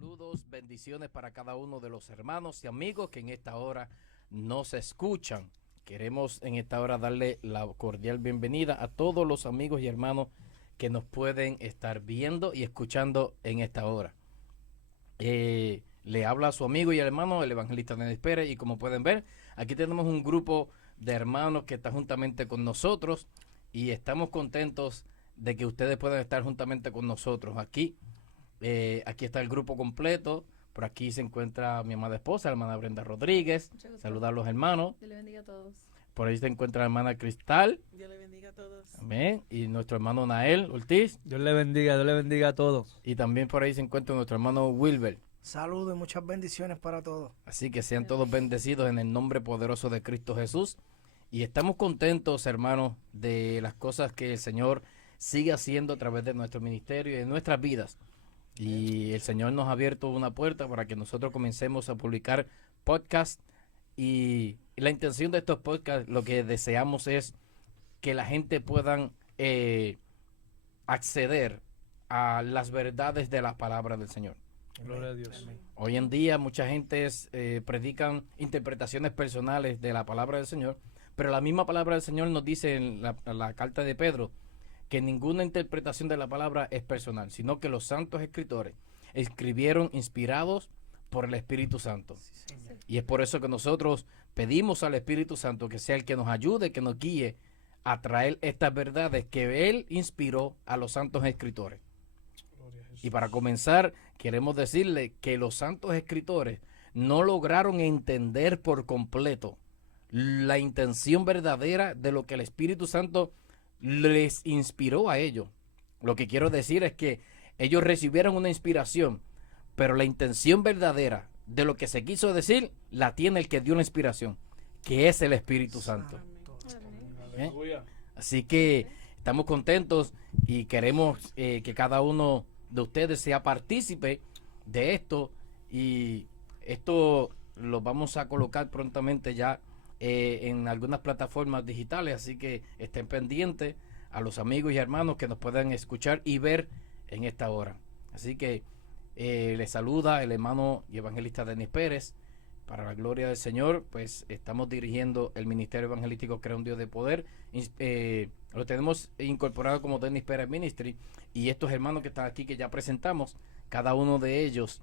Saludos, bendiciones para cada uno de los hermanos y amigos que en esta hora nos escuchan. Queremos en esta hora darle la cordial bienvenida a todos los amigos y hermanos que nos pueden estar viendo y escuchando en esta hora. Le habla a su amigo y hermano, el evangelista Denis Pérez, y como pueden ver, aquí tenemos un grupo de hermanos que está juntamente con nosotros y estamos contentos de que ustedes puedan estar juntamente con nosotros aquí. Aquí está el grupo completo. Por aquí se encuentra mi amada esposa, la hermana Brenda Rodríguez. Saludar a los hermanos. Dios le bendiga a todos. Por ahí se encuentra la hermana Cristal. Dios le bendiga a todos. Amén. Y nuestro hermano Nael Ortiz. Dios le bendiga a todos. Y también por ahí se encuentra nuestro hermano Wilber. Saludos y muchas bendiciones para todos. Así que sean todos bendecidos en el nombre poderoso de Cristo Jesús. Y estamos contentos, hermanos, de las cosas que el Señor sigue haciendo a través de nuestro ministerio y de nuestras vidas. Y el Señor nos ha abierto una puerta para que nosotros comencemos a publicar podcasts. Y la intención de estos podcasts, lo que deseamos es que la gente puedan acceder a las verdades de la palabra del Señor. Gloria a Dios. Hoy en día mucha gente predican interpretaciones personales de la palabra del Señor, pero la misma palabra del Señor nos dice en la carta de Pedro que ninguna interpretación de la palabra es personal, sino que los santos escritores escribieron inspirados por el Espíritu Santo. Y es por eso que nosotros pedimos al Espíritu Santo que sea el que nos ayude, que nos guíe a traer estas verdades que Él inspiró a los santos escritores. Y para comenzar, queremos decirle que los santos escritores no lograron entender por completo la intención verdadera de lo que el Espíritu Santo les inspiró a ellos. Lo que quiero decir es que ellos recibieron una inspiración, pero la intención verdadera de lo que se quiso decir la tiene el que dio la inspiración, que es el Espíritu Santo. ¿Eh? Así que estamos contentos y queremos que cada uno de ustedes sea partícipe de esto, y esto lo vamos a colocar prontamente ya en algunas plataformas digitales, así que estén pendientes a los amigos y hermanos que nos puedan escuchar y ver en esta hora. Así que les saluda el hermano y evangelista Denis Pérez. Para la gloria del Señor, pues estamos dirigiendo el Ministerio Evangelístico Crea un Dios de Poder. Lo tenemos incorporado como Denis Pérez Ministry, y estos hermanos que están aquí, que ya presentamos, cada uno de ellos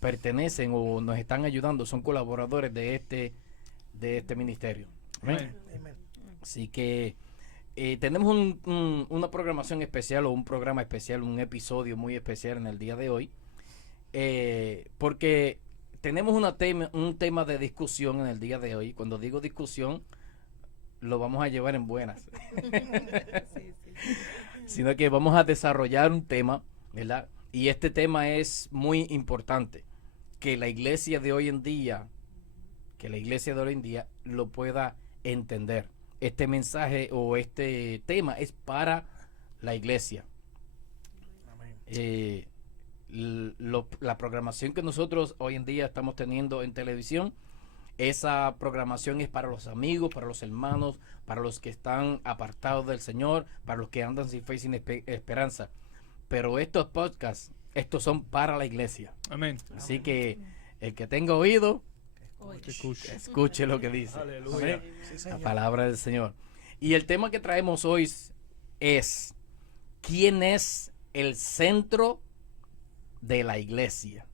pertenecen o nos están ayudando, son colaboradores de este ministerio. ¿Amén? Amén. Así que tenemos una programación especial, o un programa especial, un episodio muy especial en el día de hoy, porque tenemos un tema de discusión en el día de hoy. Cuando digo discusión, lo vamos a llevar en buenas. Sí. Sino que vamos a desarrollar un tema, ¿verdad? Y este tema es muy importante, que la iglesia de hoy en día lo pueda entender. Este mensaje o este tema es para la iglesia. La programación que nosotros hoy en día estamos teniendo en televisión, esa programación es para los amigos, para los hermanos, para los que están apartados del Señor, para los que andan sin fe y sin esperanza. Pero estos podcasts, estos son para la iglesia. Amén. Así que el que tenga oído, Escuche. escuche lo que dice. Aleluya. Amén. Sí, La señor. palabra del Señor. Y el tema que traemos hoy es: ¿quién es el centro de la iglesia?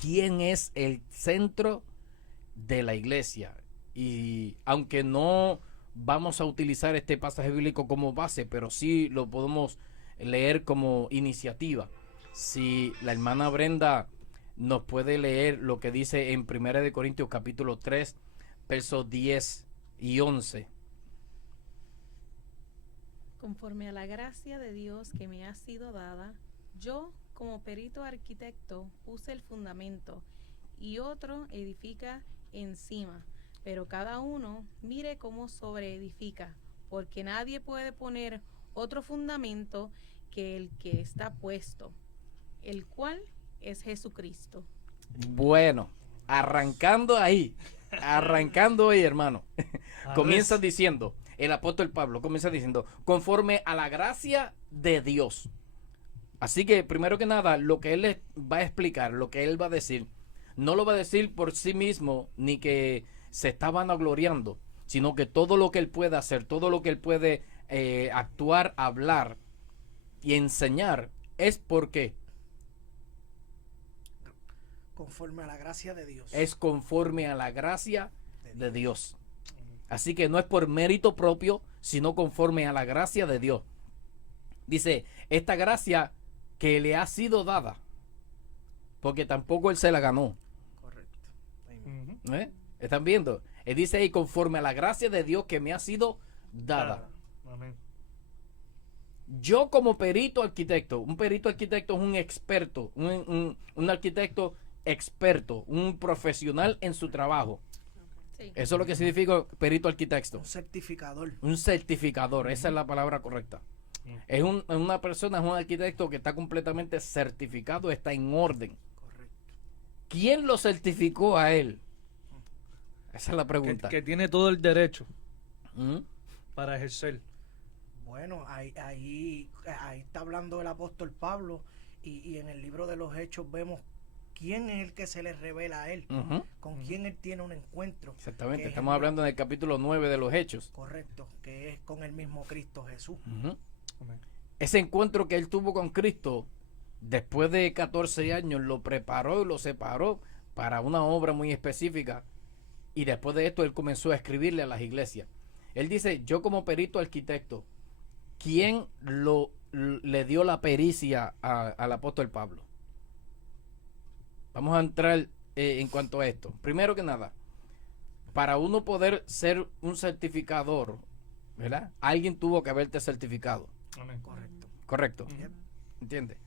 ¿Quién es el centro de la iglesia? Y aunque no vamos a utilizar este pasaje bíblico como base, pero sí lo podemos leer como iniciativa. Si la hermana Brenda nos puede leer lo que dice en 1 Corintios capítulo 3, versos 10 y 11. Conforme a la gracia de Dios que me ha sido dada, yo, como perito arquitecto, puse el fundamento y otro edifica encima. Pero cada uno mire cómo sobreedifica, porque nadie puede poner otro fundamento que el que está puesto, el cual es Jesucristo. Bueno, arrancando ahí, hermano. Comienza diciendo, el apóstol Pablo comienza diciendo, conforme a la gracia de Dios. Así que, primero que nada, lo que él les va a explicar, lo que él va a decir, no lo va a decir por sí mismo, ni que se está vanagloriando, sino que todo lo que él puede hacer, todo lo que él puede actuar, hablar y enseñar, es porque Conforme a la gracia de Dios. es conforme a la gracia de Dios. Así que no es por mérito propio, sino conforme a la gracia de Dios. Dice, esta gracia que le ha sido dada, porque tampoco él se la ganó. Correcto. ¿Están viendo? Él dice ahí, conforme a la gracia de Dios que me ha sido dada. Amén. Yo como perito arquitecto, un perito arquitecto es un experto, un arquitecto experto, un profesional en su trabajo. Sí. Eso es lo que significa perito arquitecto. Un certificador. Un certificador, esa es la palabra correcta. Es una persona, es un arquitecto que está completamente certificado, está en orden. Correcto. ¿Quién lo certificó a él? Esa es la pregunta. Que tiene todo el derecho ¿Mm? para ejercer. Bueno, ahí está hablando el apóstol Pablo y en el libro de los Hechos vemos quién es el que se le revela a él, Ujú. con quién él tiene un encuentro. Exactamente, que es estamos hablando en el capítulo 9 de los Hechos. Correcto, que es con el mismo Cristo Jesús. Ujú. Amén. Ese encuentro que él tuvo con Cristo, después de 14 años, lo preparó y lo separó para una obra muy específica. Y después de esto, él comenzó a escribirle a las iglesias. Él dice, yo como perito arquitecto, ¿quién le dio la pericia al apóstol Pablo? Vamos a entrar en cuanto a esto. Primero que nada, para uno poder ser un certificador, ¿verdad? Alguien tuvo que haberte certificado. Amén. Correcto. Correcto. Yep. ¿Entiendes?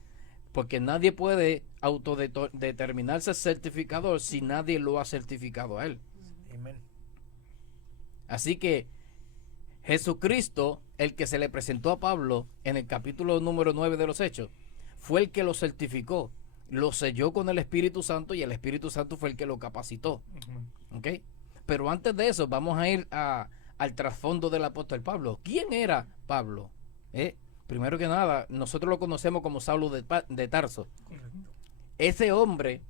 Porque nadie puede autodeterminarse certificador si nadie lo ha certificado a él. Amén. Así que Jesucristo, el que se le presentó a Pablo en el capítulo número 9 de los Hechos, fue el que lo certificó, lo selló con el Espíritu Santo y el Espíritu Santo fue el que lo capacitó. Amén. ¿Ok? Pero antes de eso, vamos a ir al trasfondo del apóstol Pablo. ¿Quién era Pablo? Primero que nada, nosotros lo conocemos como Saulo de Tarso. Correcto. Ese hombre,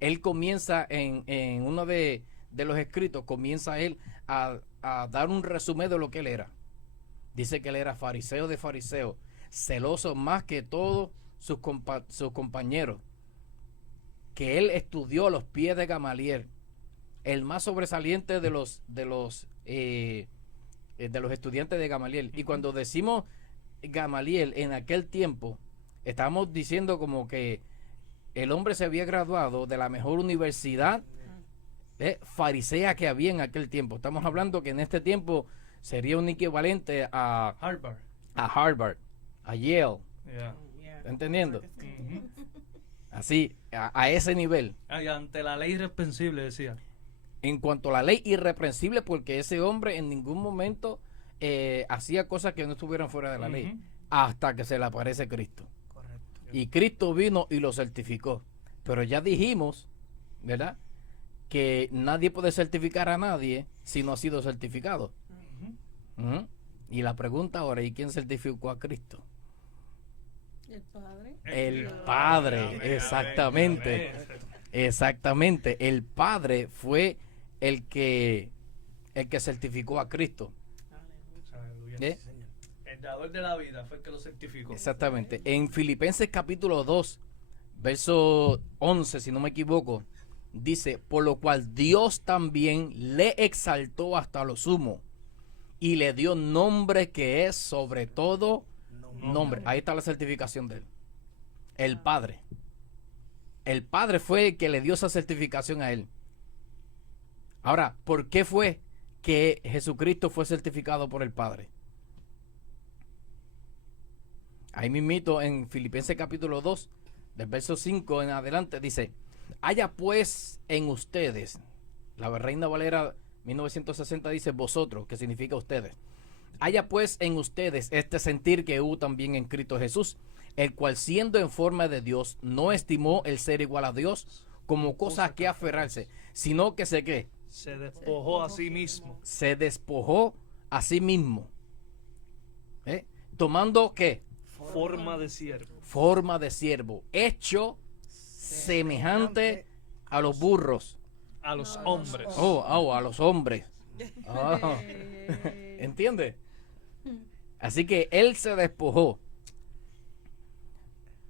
él comienza en uno de los escritos, comienza él a dar un resumen de lo que él era. Dice que él era fariseo de fariseos, celoso más que todos sus compañeros, que él estudió a los pies de Gamaliel, el más sobresaliente de los estudiantes de Gamaliel. Y cuando decimos Gamaliel en aquel tiempo, estamos diciendo como que el hombre se había graduado de la mejor universidad farisea que había en aquel tiempo. Estamos hablando que en este tiempo sería un equivalente a Harvard, a Yale. Yeah. ¿Está entendiendo? Ujú. Así, a ese nivel. Y ante la ley irreprensible, decía. En cuanto a la ley irreprensible, porque ese hombre en ningún momento hacía cosas que no estuvieran fuera de la ley, Ujú. hasta que se le aparece Cristo. Correcto. Y Cristo vino y lo certificó. Pero ya dijimos, ¿verdad?, que nadie puede certificar a nadie si no ha sido certificado. Ujú. Y la pregunta ahora, ¿y quién certificó a Cristo? El Padre. El Padre, exactamente. Exactamente. El Padre fue el que certificó a Cristo. Aleluya. ¿Eh? Señor. El dador de la vida fue el que lo certificó. Exactamente. En Filipenses capítulo 2, verso 11, si no me equivoco, dice, por lo cual Dios también le exaltó hasta lo sumo y le dio nombre que es sobre todo nombre. Ahí está la certificación de él. El Padre. El Padre fue el que le dio esa certificación a él. Ahora, ¿por qué fue que Jesucristo fue certificado por el Padre? Ahí mismito en Filipenses capítulo 2, del verso 5 en adelante, dice, haya pues en ustedes, la Reina Valera 1960 dice vosotros, que significa ustedes. Haya pues en ustedes este sentir que hubo también en Cristo Jesús, el cual siendo en forma de Dios, no estimó el ser igual a Dios como cosa a que aferrarse, sino que Se despojó a sí mismo. se despojó a sí mismo. Tomando ¿qué? Forma de siervo. Forma de siervo, hecho semejante a los burros. A los No, hombres. A los hombres. Ah. ¿Entiendes? Así que él se despojó.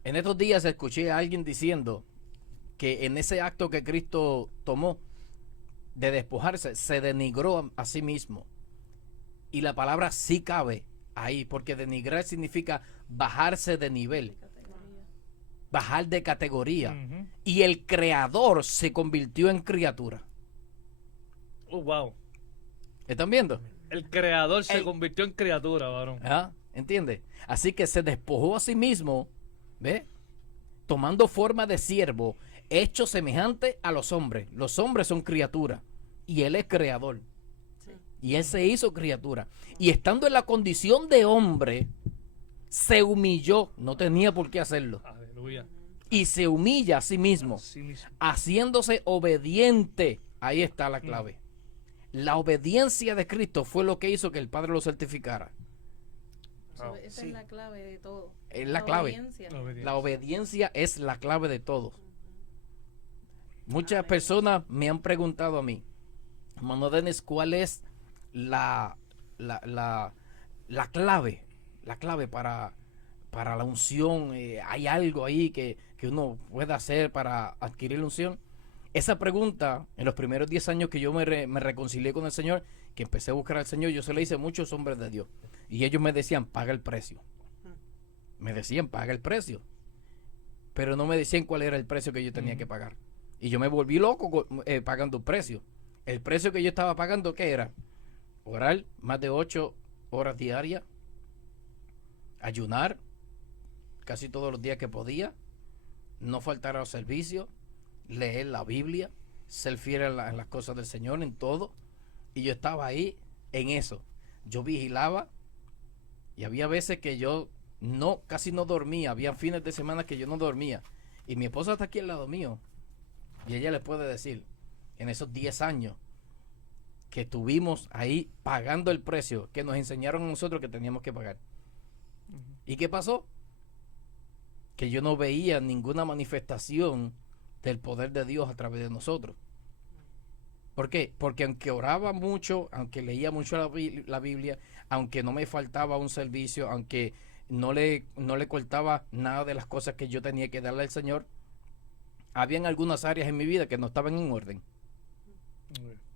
En estos días escuché a alguien diciendo que en ese acto que Cristo tomó de despojarse, se denigró a sí mismo. Y la palabra sí cabe ahí, porque denigrar significa bajarse de nivel, bajar de categoría. Ujú. Y el creador se convirtió en criatura. Oh, wow. ¿Están viendo? El creador se El- convirtió en criatura, varón. ¿Ah? ¿Entiendes? Así que se despojó a sí mismo, ¿ve? Tomando forma de siervo, hecho semejante a los hombres. Los hombres son criaturas y él es creador. Y él se hizo criatura. Y estando en la condición de hombre, se humilló. No tenía por qué hacerlo. Aleluya. Y se humilla a sí mismo, Así mismo. haciéndose obediente. Ahí está la clave. La obediencia de Cristo fue lo que hizo que el Padre lo certificara. Eso- esa Sí. es la clave de todo. Es la clave. Obediencia. La obediencia es la clave de todo. Muchas personas me han preguntado a mí, hermano Dennis, ¿cuál es la clave? La clave para la unción. ¿Hay algo ahí que uno pueda hacer para adquirir la unción? Esa pregunta, en los primeros 10 años que yo me reconcilié con el Señor, que empecé a buscar al Señor, yo se le hice a muchos hombres de Dios. Y ellos me decían, paga el precio. Me decían, paga el precio. Pero no me decían cuál era el precio que yo tenía que pagar. Y yo me volví loco pagando un precio. El precio que yo estaba pagando, ¿qué era? Orar más de 8 horas diarias. Ayunar casi todos los días que podía. No faltar a los servicios. Leer la Biblia. Ser fiel en las cosas del Señor, en todo. Y yo estaba ahí en eso. Yo vigilaba. Y había veces que yo casi no dormía. Había fines de semana que yo no dormía. Y mi esposa está aquí al lado mío. Y ella le puede decir, en esos 10 años que estuvimos ahí pagando el precio que nos enseñaron a nosotros que teníamos que pagar. ¿Y qué pasó? Que yo no veía ninguna manifestación del poder de Dios a través de nosotros. ¿Por qué? Porque aunque oraba mucho, aunque leía mucho la Biblia, aunque no me faltaba un servicio, aunque no le cortaba nada de las cosas que yo tenía que darle al Señor, habían algunas áreas en mi vida que no estaban en orden.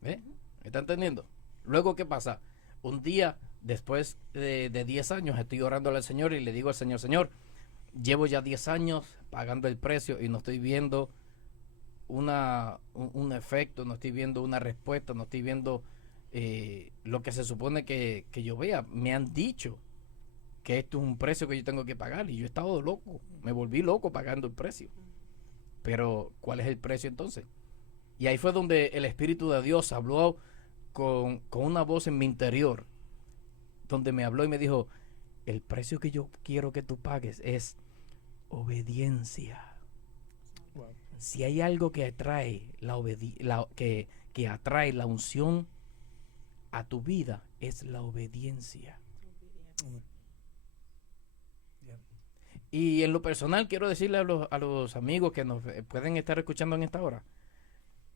¿Ve? ¿Me está entendiendo? Luego, ¿qué pasa? Un día, después de 10 años, estoy orando al Señor y le digo al Señor, Señor, llevo ya 10 años pagando el precio y no estoy viendo un efecto, no estoy viendo una respuesta, no estoy viendo lo que se supone que yo vea. Me han dicho que esto es un precio que yo tengo que pagar y yo he estado loco, me volví loco pagando el precio. Pero, ¿cuál es el precio entonces? Y ahí fue donde el Espíritu de Dios habló con una voz en mi interior, donde me habló y me dijo, el precio que yo quiero que tú pagues es obediencia. Wow. Si hay algo que atrae que atrae la unción a tu vida, es la obediencia. Y en lo personal quiero decirle a los amigos que nos pueden estar escuchando en esta hora,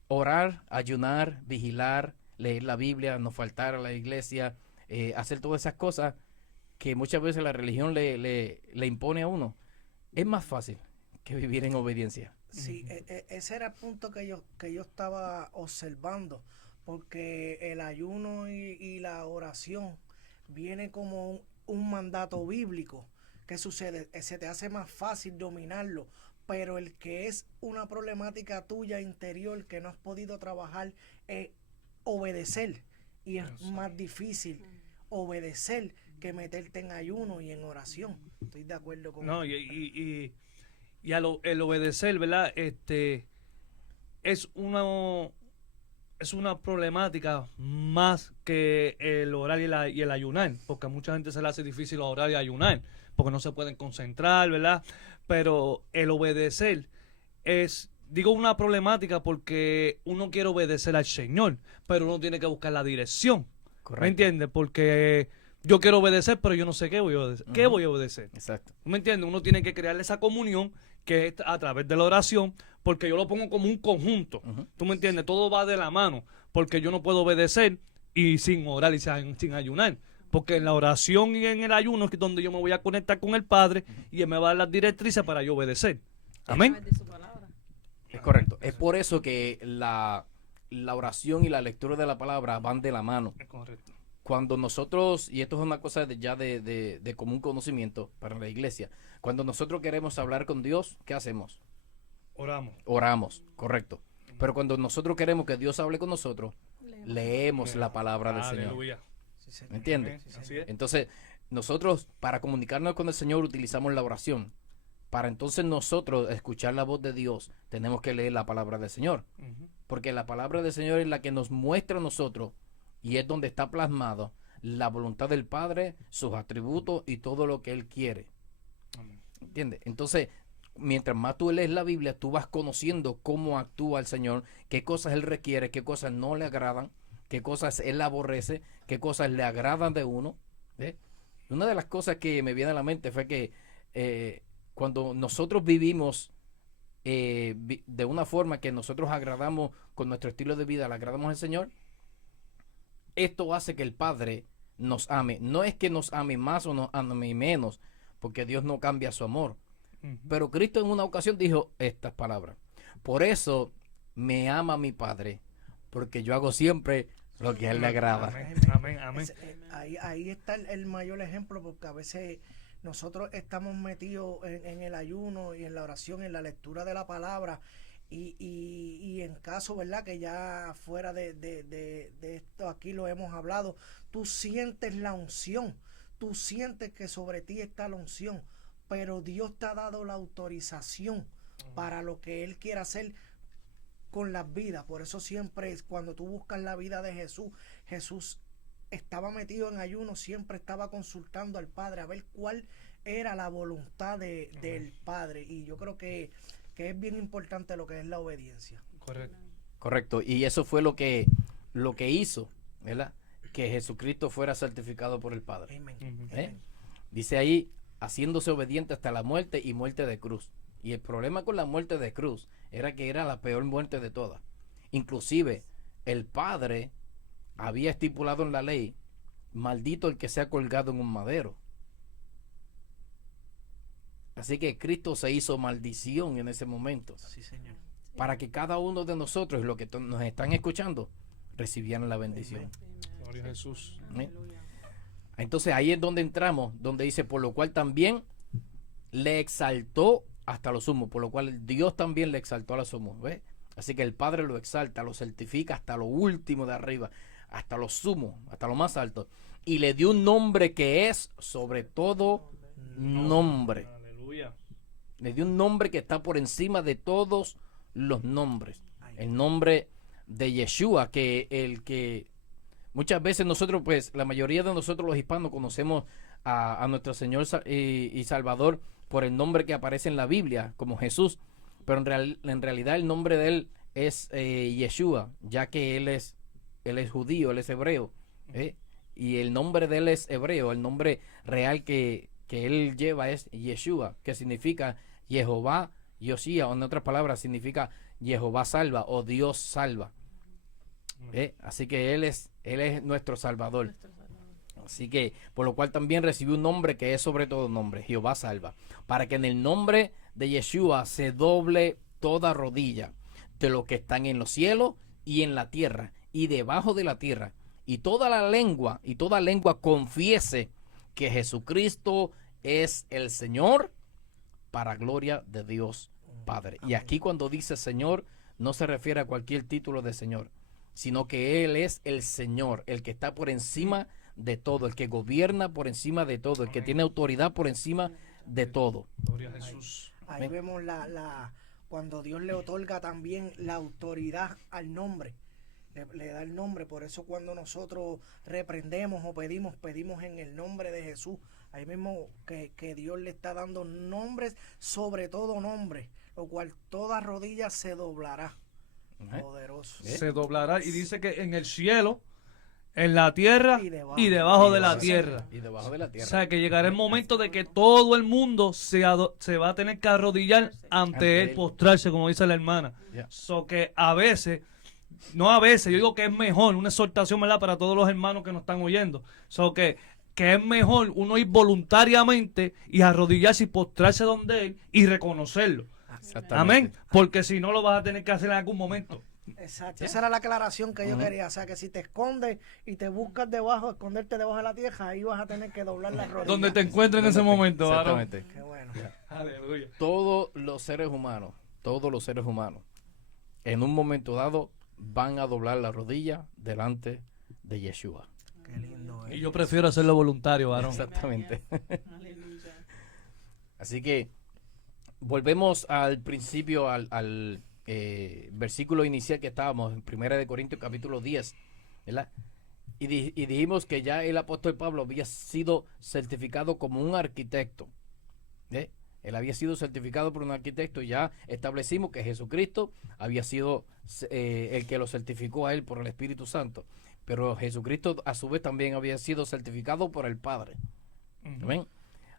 orar, ayunar, vigilar, leer la Biblia, no faltar a la iglesia, hacer todas esas cosas que muchas veces la religión le impone a uno, es más fácil que vivir en obediencia. Sí, ese era el punto que yo estaba observando, porque el ayuno y la oración viene como un mandato bíblico. ¿Qué sucede? Se te hace más fácil dominarlo, pero el que es una problemática tuya interior que no has podido trabajar es obedecer, y es más difícil obedecer que meterte en ayuno y en oración. Estoy de acuerdo con No, y el obedecer, ¿verdad? Es una problemática más que el orar y el ayunar, porque a mucha gente se le hace difícil orar y ayunar, porque no se pueden concentrar, ¿verdad? Pero el obedecer digo una problemática porque uno quiere obedecer al Señor, pero uno tiene que buscar la dirección. Correcto. ¿Me entiendes? Porque yo quiero obedecer, pero yo no sé qué voy a obedecer. ¿Qué voy a obedecer? Exacto. ¿Tú me entiendes? Uno tiene que crear esa comunión que es a través de la oración, porque yo lo pongo como un conjunto. ¿Tú me entiendes? Todo va de la mano, porque yo no puedo obedecer y sin orar y sin ayunar. Porque en la oración y en el ayuno es donde yo me voy a conectar con el Padre y Él me va a dar las directrices para yo obedecer. Amén. A través de su palabra. Es correcto. Es por eso que la oración y la lectura de la palabra van de la mano. Es correcto. Cuando nosotros, y esto es una cosa de común conocimiento para la iglesia, cuando nosotros queremos hablar con Dios, ¿qué hacemos? Oramos. Oramos, correcto. Pero cuando nosotros queremos que Dios hable con nosotros, leemos la palabra del Señor. Aleluya. Sí, señor. ¿Me entiendes? Sí, Así señor. es. Entonces, nosotros para comunicarnos con el Señor utilizamos la oración. Para entonces nosotros escuchar la voz de Dios, tenemos que leer la palabra del Señor. Ujú. Porque la palabra del Señor es la que nos muestra a nosotros y es donde está plasmado la voluntad del Padre, sus atributos y todo lo que Él quiere. Amén. ¿Entiendes? Entonces, mientras más tú lees la Biblia, tú vas conociendo cómo actúa el Señor, qué cosas Él requiere, qué cosas no le agradan, qué cosas Él aborrece, qué cosas le agradan de uno. ¿Ves? Una de las cosas que me viene a la mente fue que cuando nosotros vivimos de una forma que nosotros agradamos con nuestro estilo de vida, le agradamos al Señor, esto hace que el Padre nos ame. No es que nos ame más o nos ame menos, porque Dios no cambia su amor. Ujú. Pero Cristo en una ocasión dijo estas palabras: por eso me ama mi Padre, porque yo hago siempre lo que a Él le agrada. Amén. Amén. Amén. Ahí está el mayor ejemplo, porque a veces nosotros estamos metidos en el ayuno y en la oración, en la lectura de la palabra, y en caso, ¿verdad?, que ya fuera de esto aquí lo hemos hablado, tú sientes la unción, tú sientes que sobre ti está la unción, pero Dios te ha dado la autorización para lo que Él quiere hacer con las vidas. Por eso siempre es cuando tú buscas la vida de Jesús, Jesús estaba metido en ayuno, siempre estaba consultando al Padre a ver cuál era la voluntad del Padre, y yo creo que es bien importante lo que es la obediencia. Correcto. Correcto. Y eso fue lo que hizo, ¿verdad?, que Jesucristo fuera certificado por el Padre. Amén. Ujú. ¿Eh? Dice ahí, haciéndose obediente hasta la muerte y muerte de cruz. Y el problema con la muerte de cruz era que era la peor muerte de todas. Inclusive, el Padre había estipulado en la ley: maldito el que sea colgado en un madero. Así que Cristo se hizo maldición en ese momento, Sí, señor. para que cada uno de nosotros, los que nos están escuchando, recibieran la bendición. Gloria a Jesús. Amén. Entonces ahí es donde entramos, donde dice: por lo cual también le exaltó hasta lo sumo, por lo cual Dios también le exaltó a lo sumo. ¿Ves? Así que el Padre lo exalta, lo certifica hasta lo último de arriba, hasta lo sumo, hasta lo más alto, y le dio un nombre que es sobre todo nombre. Aleluya. Le dio un nombre que está por encima de todos los nombres. El nombre de Yeshua, que muchas veces nosotros, pues la mayoría de nosotros los hispanos conocemos a nuestro Señor y Salvador por el nombre que aparece en la Biblia como Jesús, pero en realidad el nombre de Él es Yeshua, ya que él es judío, Él es hebreo, y el nombre de Él es hebreo. El nombre real que Él lleva es Yeshua, que significa Jehová Yoshia, o en otras palabras significa Jehová salva o Dios salva. Así que Él es nuestro Salvador. Así que, por lo cual también recibió un nombre que es sobre todo nombre, Jehová salva, para que en el nombre de Yeshua se doble toda rodilla de los que están en los cielos y en la tierra y debajo de la tierra, y toda lengua confiese que Jesucristo es el Señor, para gloria de Dios Padre. Y aquí cuando dice Señor, no se refiere a cualquier título de Señor, sino que Él es el Señor, el que está por encima de todo, el que gobierna por encima de todo, el que tiene autoridad por encima de todo. Gloria a Jesús. Ahí Amén. vemos cuando Dios le otorga también la autoridad al nombre, le da el nombre. Por eso cuando nosotros reprendemos o pedimos en el nombre de Jesús. Ahí mismo que Dios le está dando nombres sobre todo nombre, lo cual toda rodilla se doblará. Ajá. Poderoso. Se doblará y dice que en el cielo, en la tierra y debajo de la tierra. Y debajo de la O tierra. sea, que llegará el momento de que todo el mundo se va a tener que arrodillar ante él, postrarse, como dice la hermana. Ya. So que a veces, no a veces, yo digo que es mejor, una exhortación, ¿verdad?, para todos los hermanos que nos están oyendo. So que es mejor uno ir voluntariamente y arrodillarse y postrarse donde él y reconocerlo. Exactamente. Amén. Porque si no lo vas a tener que hacer en algún momento. Exacto, esa era la aclaración que yo quería. O sea, que si te escondes y te buscas debajo, esconderte debajo de la tierra, ahí vas a tener que doblar las rodillas. Donde te encuentres en ese momento, varón. Exactamente. Qué bueno. Aleluya. Todos los seres humanos, en un momento dado, van a doblar la rodilla delante de Yeshua. Qué lindo Y es. yo prefiero hacerlo voluntario, varón. Exactamente. Aleluya. Así que volvemos al principio, al versículo inicial que estábamos, en 1 de Corintios capítulo 10, ¿verdad? Y dijimos que ya el apóstol Pablo había sido certificado como un arquitecto. ¿eh? Él había sido certificado por un arquitecto y ya establecimos que Jesucristo había sido el que lo certificó a él por el Espíritu Santo. Pero Jesucristo a su vez también había sido certificado por el Padre. ¿Ven?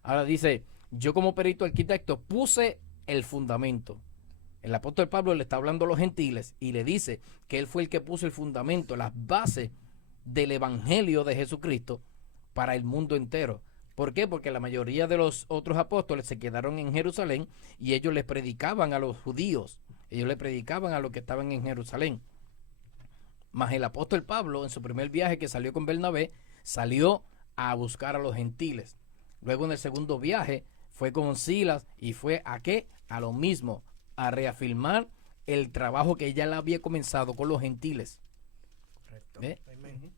Ahora dice, yo como perito arquitecto puse el fundamento. El apóstol Pablo le está hablando a los gentiles y le dice que él fue el que puso el fundamento, las bases del evangelio de Jesucristo para el mundo entero. ¿Por qué? Porque la mayoría de los otros apóstoles se quedaron en Jerusalén y ellos les predicaban a los judíos, ellos le predicaban a los que estaban en Jerusalén. Mas el apóstol Pablo, en su primer viaje que salió con Bernabé, salió a buscar a los gentiles. Luego en el segundo viaje fue con Silas y fue ¿a qué? A lo mismo, a reafirmar el trabajo que ya le había comenzado con los gentiles. Correcto. ¿Ve? Amén.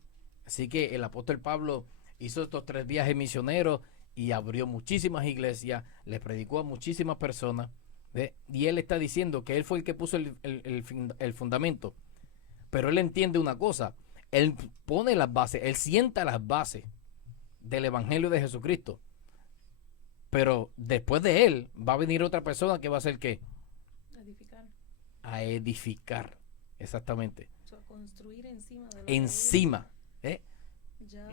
Así que el apóstol Pablo hizo estos 3 viajes misioneros y abrió muchísimas iglesias, les predicó a muchísimas personas. ¿Ve? Y él está diciendo que él fue el que puso el fundamento. Pero él entiende una cosa, él pone las bases, él sienta las bases del evangelio de Jesucristo. Pero después de él va a venir otra persona que va a hacer ¿qué? Edificar. A edificar, exactamente. O sea, construir encima de lo que Encima, él ya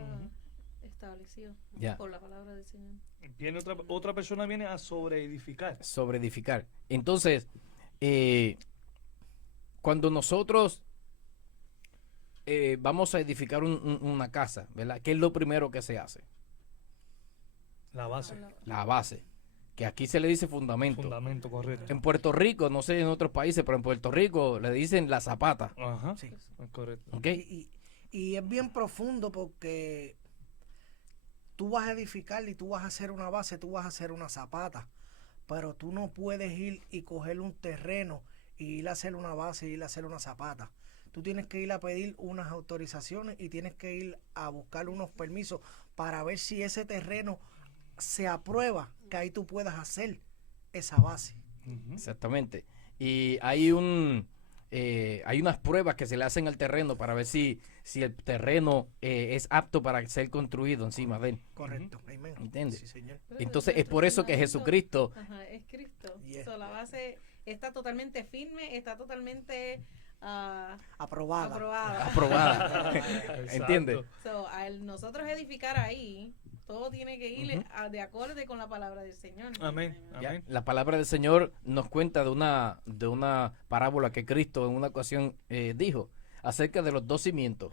estableció ya, por la palabra del Señor. Viene otra persona viene a sobreedificar. sobre edificar. Entonces, cuando nosotros vamos a edificar una casa, ¿verdad? ¿Qué es lo primero que se hace? La base. Con la- La base, que aquí se le dice fundamento. Fundamento, correcto. En Puerto Rico, no sé en otros países, pero en Puerto Rico le dicen la zapata, Ajá. Sí. Es correcto. ¿ok? Y es bien profundo porque tú vas a edificar y tú vas a hacer una base, tú vas a hacer una zapata, pero tú no puedes ir y coger un terreno y ir a hacer una base y ir a hacer una zapata. Tú tienes que ir a pedir unas autorizaciones y tienes que ir a buscar unos permisos para ver si ese terreno se aprueba, que ahí tú puedas hacer esa base. Ujú. Exactamente. Y hay hay unas pruebas que se le hacen al terreno para ver si el terreno es apto para ser construido encima de él. Correcto. Amén. ¿Entiendes? Sí, señor. Pero Entonces es nuestro por eso que fundamento- Jesucristo, Ajá, es Cristo. Yeah. So, la base está totalmente firme, está totalmente Aprobada. aprobada. aprobada, Exacto. ¿entiendes? So, al nosotros edificar ahí, todo tiene que ir de acorde con la palabra del Señor. Amén. Ya, Amén. la palabra del Señor nos cuenta de una parábola que Cristo en una ocasión dijo acerca de los 2 cimientos.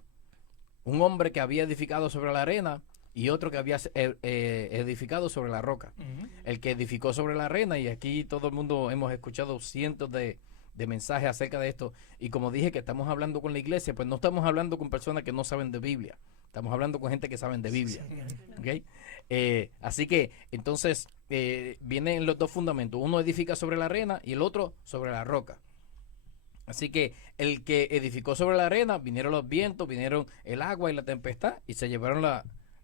Un hombre que había edificado sobre la arena y otro que había edificado sobre la roca. Ujú. El que edificó sobre la arena, y aquí todo el mundo hemos escuchado cientos de mensajes acerca de esto, y como dije que estamos hablando con la iglesia, pues no estamos hablando con personas que no saben de Biblia, estamos hablando con gente que saben de Biblia. ¿Ok? Así que entonces vienen los 2 fundamentos, uno edifica sobre la arena y el otro sobre la roca. Así que el que edificó sobre la arena, vinieron los vientos, vinieron el agua y la tempestad y se llevaron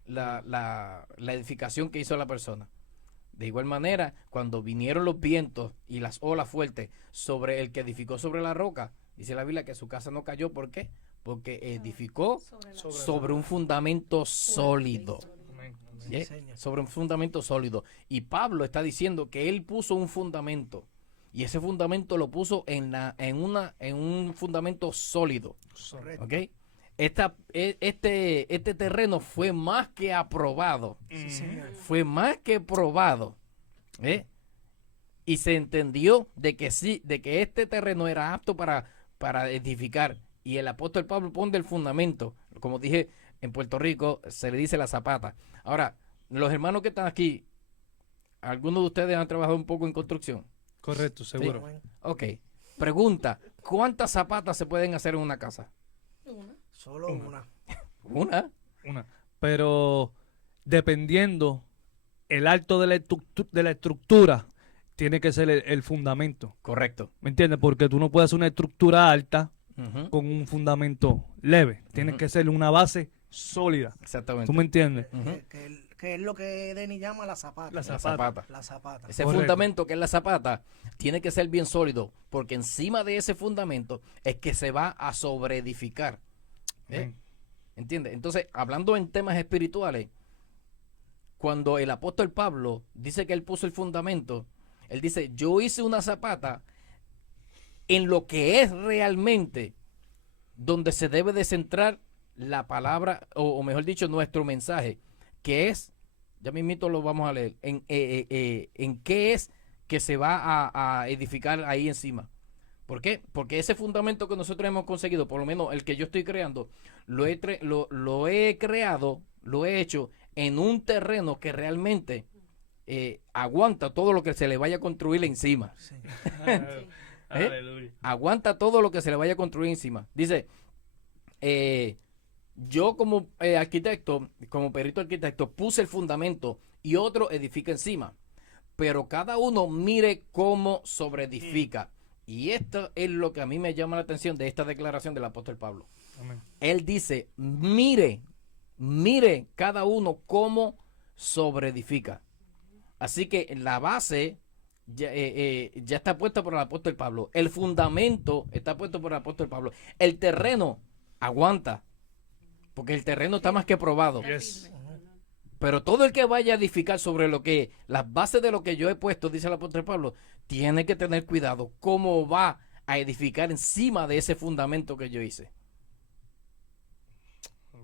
la edificación que hizo la persona. De igual manera, cuando vinieron los vientos y las olas fuertes sobre el que edificó sobre la roca, dice la Biblia que su casa no cayó. ¿Por qué? Porque edificó Sobre la sobre un fundamento sólido. Amén. Amén. ¿Sí? señor. Sobre un fundamento sólido. Y Pablo está diciendo que él puso un fundamento. Y ese fundamento lo puso en un fundamento sólido. Correcto. ¿Ok? este terreno fue más que aprobado. Sí, señor. Fue más que probado. ¿eh? Y se entendió de que sí, de que este terreno era apto para edificar. Y el apóstol Pablo pone el fundamento. Como dije, en Puerto Rico se le dice la zapata. Ahora, los hermanos que están aquí, ¿algunos de ustedes han trabajado un poco en construcción? Correcto, seguro. Amén. Ok. Pregunta, ¿cuántas zapatas se pueden hacer en una casa? Una. Solo una. Una. Una. Pero dependiendo el alto de la estructura, tiene que ser el fundamento. Correcto. ¿Me entiendes? Porque tú no puedes hacer una estructura alta Ujú. con un fundamento leve. Tiene Ujú. que ser una base sólida. Exactamente. ¿Tú me entiendes? Ujú. Que es lo que Denny llama la zapata. La La zapata. zapata. La zapata. Ese Correcto. fundamento que es la zapata tiene que ser bien sólido, porque encima de ese fundamento es que se va a sobreedificar. Amén. ¿Entiendes? Entonces, hablando en temas espirituales, cuando el apóstol Pablo dice que él puso el fundamento, él dice, yo hice una zapata en lo que es realmente donde se debe de centrar la palabra, o mejor dicho, nuestro mensaje, que es, ya mismito lo vamos a leer, en qué es que se va a edificar ahí encima. ¿Por qué? Porque ese fundamento que nosotros hemos conseguido, por lo menos el que yo estoy creando, lo he creado, lo he hecho en un terreno que realmente aguanta todo lo que se le vaya a construir encima. Sí. Aleluya. Aguanta todo lo que se le vaya a construir encima. Dice, yo como arquitecto, como perito arquitecto, puse el fundamento y otro edifica encima. Pero cada uno mire cómo sobreedifica. Y esto es lo que a mí me llama la atención de esta declaración del apóstol Pablo. Amén. Él dice, mire cada uno cómo sobreedifica. Así que la base ya está puesta por el apóstol Pablo. El fundamento está puesto por el apóstol Pablo. El terreno aguanta, porque el terreno está más que probado. Yes. Firme. Pero todo el que vaya a edificar sobre las bases de lo que yo he puesto, dice el apóstol Pablo, tiene que tener cuidado cómo va a edificar encima de ese fundamento que yo hice.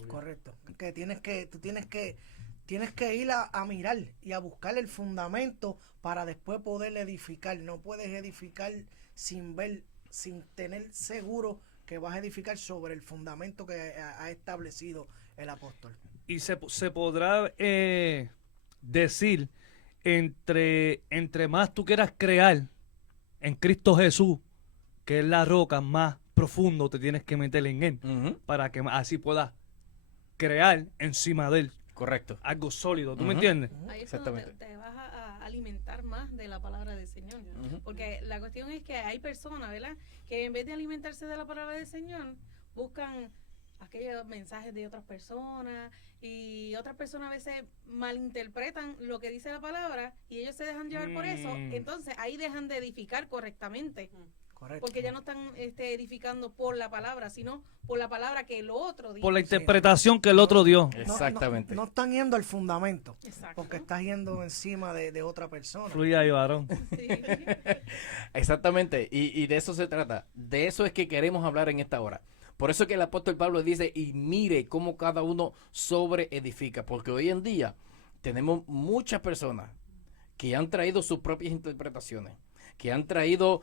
Correcto. Que tú tienes que ir a mirar y a buscar el fundamento para después poder edificar. No puedes edificar sin ver, sin tener seguro que vas a edificar sobre el fundamento que ha establecido el apóstol. Y se podrá decir, entre más tú quieras crear en Cristo Jesús, que es la roca, más profundo te tienes que meter en él, Ujú. para que así puedas crear encima de él Correcto. algo sólido. ¿Tú me Ujú. entiendes? Ahí es cuando Exactamente. te vas a alimentar más de la palabra del Señor. Ujú. Porque la cuestión es que hay personas, ¿verdad? Que en vez de alimentarse de la palabra del Señor, buscan aquellos mensajes de otras personas y otras personas a veces malinterpretan lo que dice la palabra y ellos se dejan llevar por eso. Entonces ahí dejan de edificar correctamente. Correcto. Porque ya no están edificando por la palabra, sino por la palabra que el otro dice. Por la interpretación que el otro dio. Exactamente. No están yendo al fundamento. Exacto. Porque estás yendo encima de otra persona. Fluye ahí, varón. Sí. Exactamente, y de eso se trata. De eso es que queremos hablar en esta hora. Por eso que el apóstol Pablo dice, y mire cómo cada uno sobreedifica, porque hoy en día tenemos muchas personas que han traído sus propias interpretaciones, que han traído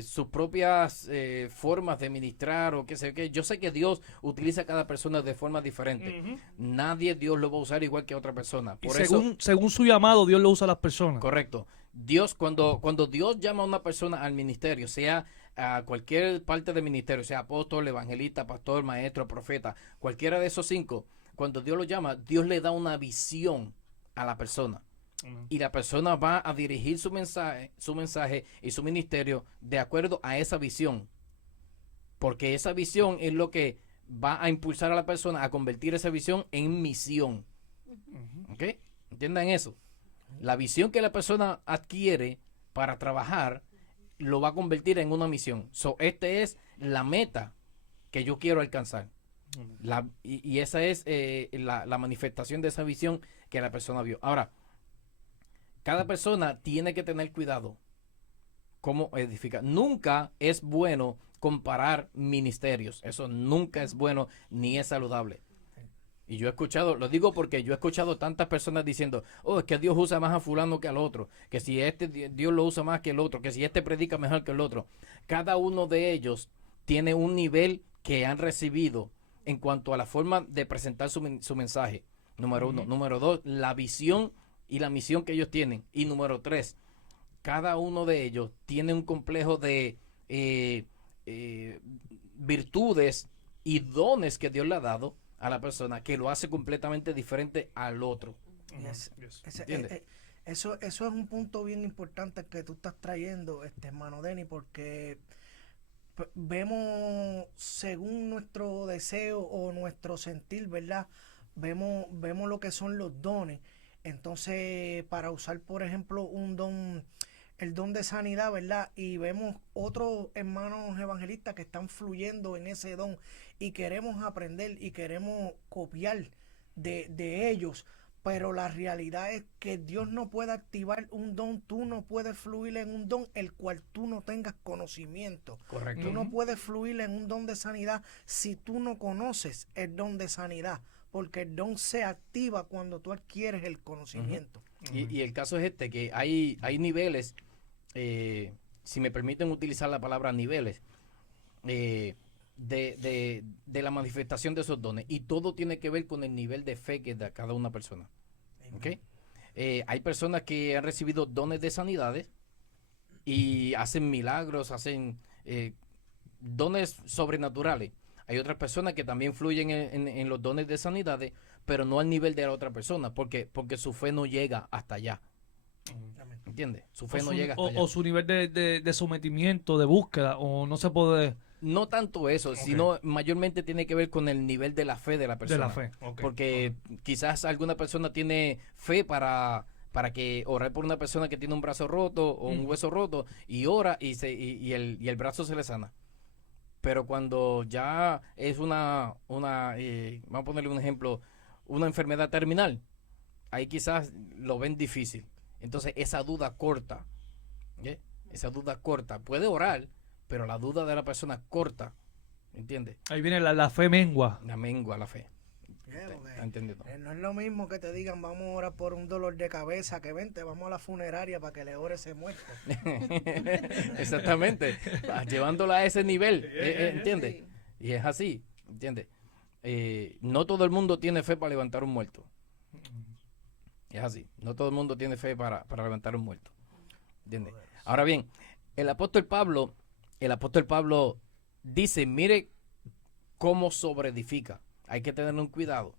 sus propias formas de ministrar o qué sé qué. Yo sé que Dios utiliza a cada persona de forma diferente. Nadie Dios lo va a usar igual que a otra persona. Y Por eso, según su llamado, Dios lo usa a las personas. correcto. Dios, cuando Dios llama a una persona al ministerio, sea a cualquier parte del ministerio, sea apóstol, evangelista, pastor, maestro, profeta, cualquiera de esos 5, cuando Dios lo llama, Dios le da una visión a la persona. Y la persona va a dirigir su mensaje y su ministerio de acuerdo a esa visión. Porque esa visión es lo que va a impulsar a la persona a convertir esa visión en misión. ¿Ok? ¿Entiendan eso? La visión que la persona adquiere para trabajar lo va a convertir en una misión. Esta es la meta que yo quiero alcanzar. Y esa es la manifestación de esa visión que la persona vio. Ahora, cada persona tiene que tener cuidado cómo edificar. Nunca es bueno comparar ministerios. Eso nunca es bueno ni es saludable. Y yo he escuchado, lo digo porque yo he escuchado tantas personas diciendo, oh, es que Dios usa más a fulano que al otro, que si Dios lo usa más que el otro, que si este predica mejor que el otro. Cada uno de ellos tiene un nivel que han recibido en cuanto a la forma de presentar su mensaje. Número uno. Número dos, la visión y la misión que ellos tienen. Y número tres, cada uno de ellos tiene un complejo de virtudes y dones que Dios le ha dado a la persona que lo hace completamente diferente al otro. ¿Entiendes? Eso es un punto bien importante que tú estás trayendo, hermano Denny, porque vemos según nuestro deseo o nuestro sentir, ¿verdad? Vemos lo que son los dones. Entonces, para usar, por ejemplo, un don, el don de sanidad, ¿verdad? Y vemos otros hermanos evangelistas que están fluyendo en ese don y queremos aprender y queremos copiar de ellos. Pero la realidad es que Dios no puede activar un don, tú no puedes fluir en un don el cual tú no tengas conocimiento. Correcto. Tú no puedes fluir en un don de sanidad si tú no conoces el don de sanidad, porque el don se activa cuando tú adquieres el conocimiento. Y el caso es que hay niveles, si me permiten utilizar la palabra niveles, de la manifestación de esos dones. Y todo tiene que ver con el nivel de fe que da cada una persona. ¿Okay? Hay personas que han recibido dones de sanidades y hacen milagros, hacen dones sobrenaturales. Hay otras personas que también fluyen en los dones de sanidades, pero no al nivel de la otra persona, porque su fe no llega hasta allá. ¿Entiendes? Su fe no llega hasta allá. O su nivel de sometimiento, de búsqueda, o no se puede... No tanto eso, sino mayormente tiene que ver con el nivel de la fe de la persona. De la fe, Porque quizás alguna persona tiene fe para que orar por una persona que tiene un brazo roto o un hueso roto y ora y el brazo se le sana. Pero cuando ya es vamos a ponerle un ejemplo, una enfermedad terminal, ahí quizás lo ven difícil. Entonces esa duda corta, ¿sí? Esa duda corta, puede orar, pero la duda de la persona corta, ¿entiendes? Ahí viene la fe mengua. La mengua, la fe. ¿Está entendiendo? No es lo mismo que te digan vamos a orar por un dolor de cabeza, que vente, vamos a la funeraria para que le ore ese muerto. Exactamente, llevándola a ese nivel, ¿entiendes? Sí. Y es así, ¿entiendes? No todo el mundo tiene fe para levantar un muerto. Es así, no todo el mundo tiene fe para levantar un muerto, ¿entiendes? Ahora bien, el apóstol Pablo dice, mire cómo sobreedifica. Hay que tener un cuidado.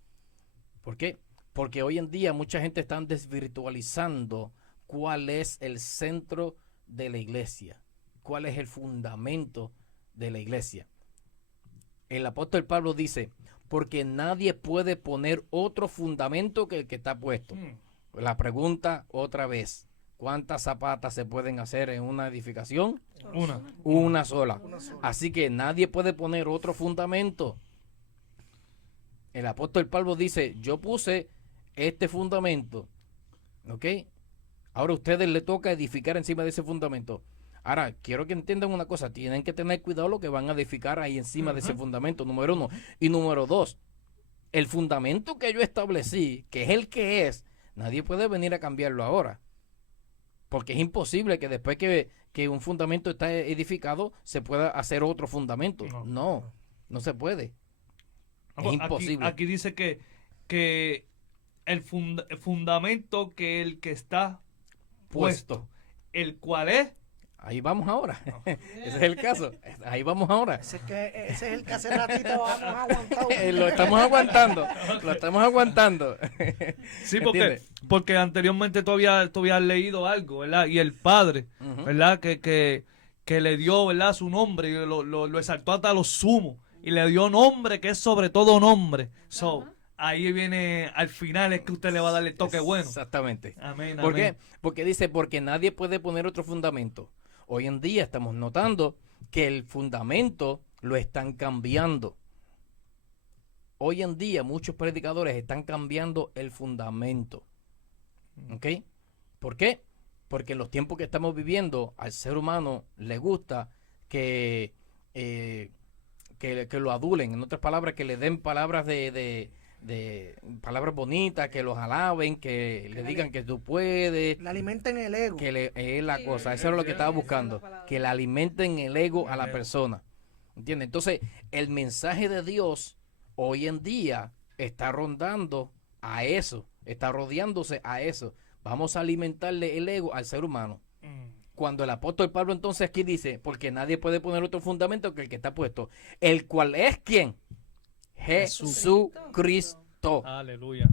¿Por qué? Porque hoy en día mucha gente está desvirtualizando cuál es el centro de la iglesia, cuál es el fundamento de la iglesia. El apóstol Pablo dice, porque nadie puede poner otro fundamento que el que está puesto. La pregunta otra vez, ¿cuántas zapatas se pueden hacer en una edificación? Una sola. Así que nadie puede poner otro fundamento. El apóstol Pablo dice, yo puse este fundamento, ¿ok? Ahora a ustedes les toca edificar encima de ese fundamento. Ahora, quiero que entiendan una cosa, tienen que tener cuidado lo que van a edificar ahí encima de ese fundamento, número uno. Y número dos, el fundamento que yo establecí, que es el que es, nadie puede venir a cambiarlo ahora. Porque es imposible que después que un fundamento está edificado, se pueda hacer otro fundamento. No se puede. Es imposible. Aquí dice que el fundamento que el que está puesto, el cual es... Ahí vamos ahora. Ese es el caso. Ahí vamos ahora. Ese es el que hace ratito hemos aguantado. Lo estamos aguantando. Lo estamos aguantando. Sí, ¿Entiendes? porque anteriormente tú habías leído algo, ¿verdad? Y el Padre, ¿verdad? Que le dio, ¿verdad? Su nombre y lo exaltó hasta lo sumo. Y le dio nombre que es sobre todo nombre. Ahí viene, al final es que usted le va a dar el toque bueno. Exactamente. Amén, ¿Por amén. qué? Porque dice, porque nadie puede poner otro fundamento. Hoy en día estamos notando que el fundamento lo están cambiando. Hoy en día muchos predicadores están cambiando el fundamento. ¿Ok? ¿Por qué? Porque en los tiempos que estamos viviendo, al ser humano le gusta que que lo adulen, en otras palabras, que le den palabras de palabras bonitas, que los alaben, que le digan que tú puedes, Le alimenten el ego. que es la Sí, cosa, eso es lo que estaba esa es la buscando, palabra. que le alimenten el ego a la ego. persona, ¿entiendes? Entonces, el mensaje de Dios hoy en día está rondando a eso, está rodeándose a eso. Vamos a alimentarle el ego al ser humano. Cuando el apóstol Pablo entonces aquí dice, porque nadie puede poner otro fundamento que el que está puesto, el cual es ¿quién? Jesucristo. Aleluya.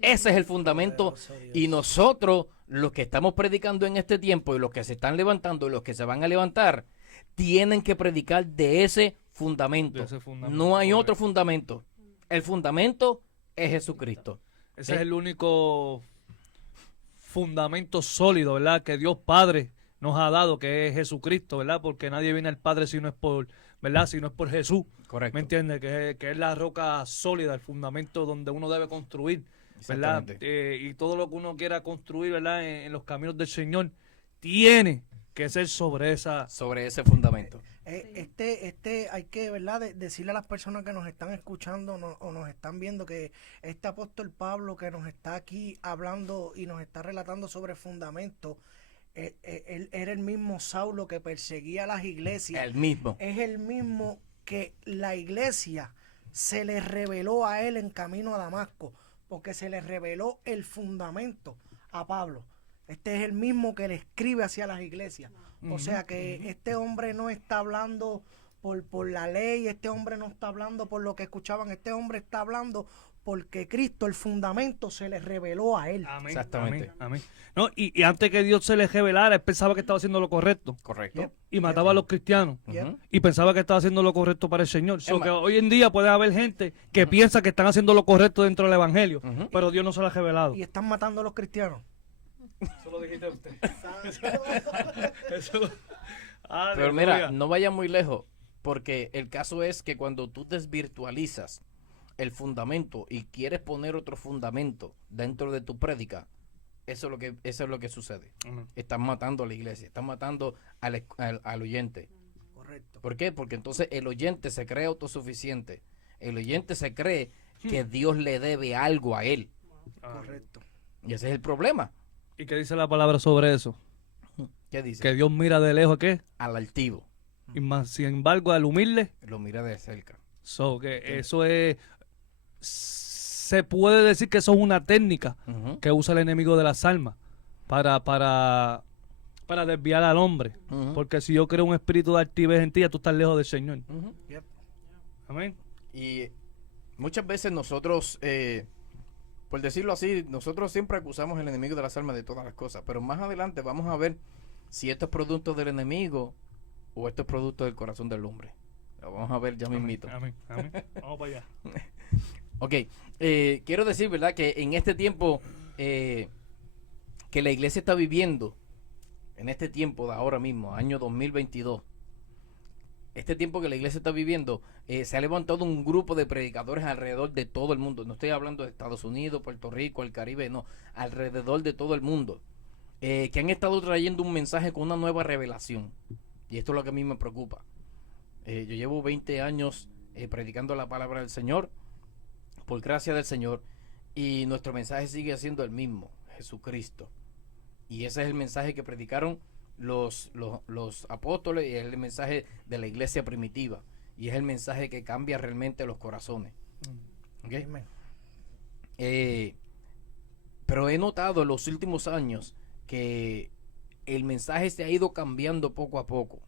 Ese es el fundamento. Poderoso Dios. Y nosotros, los que estamos predicando en este tiempo y los que se están levantando y los que se van a levantar, tienen que predicar de ese fundamento. De ese fundamento, No hay otro correcto. fundamento. El fundamento es Jesucristo. Ese es el único fundamento sólido, ¿verdad? Que Dios Padre nos ha dado, que es Jesucristo, ¿verdad? Porque nadie viene al Padre si no es por, ¿verdad? Si no es por Jesús. Correcto. ¿Me entiendes? Que es la roca sólida, el fundamento donde uno debe construir, ¿verdad? Exactamente. Y todo lo que uno quiera construir, ¿verdad? En los caminos del Señor, tiene que ser sobre esa... Sobre ese fundamento. Hay que, ¿verdad? Decirle a las personas que nos están escuchando o nos están viendo que este apóstol Pablo que nos está aquí hablando y nos está relatando sobre fundamento, él era el mismo Saulo que perseguía a las iglesias. El mismo. Es el mismo que la iglesia se le reveló a él en camino a Damasco, porque se le reveló el fundamento a Pablo. Este es el mismo que le escribe hacia las iglesias. O sea que este hombre no está hablando por la ley, este hombre no está hablando por lo que escuchaban, este hombre está hablando porque Cristo, el fundamento, se le reveló a él. Amén. Exactamente. Amén, amén. No, y antes que Dios se le revelara, él pensaba que estaba haciendo lo correcto. Correcto. Yep. Y mataba a los cristianos. Ujú. Y pensaba que estaba haciendo lo correcto para el Señor. So ma- que hoy en día puede haber gente que piensa que están haciendo lo correcto dentro del Evangelio, Ujú. pero Dios no se lo ha revelado. Y están matando a los cristianos. Eso lo dijiste usted. Eso lo- Pero Aleluya. mira, no vaya muy lejos, porque el caso es que cuando tú desvirtualizas el fundamento y quieres poner otro fundamento dentro de tu prédica, eso es lo que sucede. Amén. Están matando a la iglesia, están matando al oyente. Correcto. ¿Por qué? Porque entonces el oyente se cree autosuficiente. El oyente se cree que Dios le debe algo a él. Correcto. Y ese es el problema. ¿Y qué dice la palabra sobre eso? ¿Qué dice? Que Dios mira de lejos, ¿qué? Al altivo. Y más, sin embargo, al humilde. Lo mira de cerca. So, que eso es... Se puede decir que eso es una técnica Ujú. que usa el enemigo de las almas para desviar al hombre. Ujú. Porque si yo creo un espíritu de altivez en ti, ya tú estás lejos del Señor. Ujú. Yep. Amén. Y muchas veces nosotros, por decirlo así, nosotros siempre acusamos al enemigo de las almas de todas las cosas, pero más adelante vamos a ver si esto es producto del enemigo o esto es producto del corazón del hombre. Lo vamos a ver ya mismito. Amén. Amén. Vamos para allá. Ok, quiero decir, ¿verdad? Que en este tiempo que la iglesia está viviendo, en este tiempo de ahora mismo, año 2022, este tiempo que la iglesia está viviendo, se ha levantado un grupo de predicadores alrededor de todo el mundo. No estoy hablando de Estados Unidos, Puerto Rico, el Caribe, no, alrededor de todo el mundo, que han estado trayendo un mensaje con una nueva revelación. Y esto es lo que a mí me preocupa. Yo llevo 20 años predicando la palabra del Señor, por gracia del Señor, y nuestro mensaje sigue siendo el mismo, Jesucristo. Y ese es el mensaje que predicaron los apóstoles, y es el mensaje de la iglesia primitiva, y es el mensaje que cambia realmente los corazones. ¿Ok? Amén. Pero he notado en los últimos años que el mensaje se ha ido cambiando poco a poco,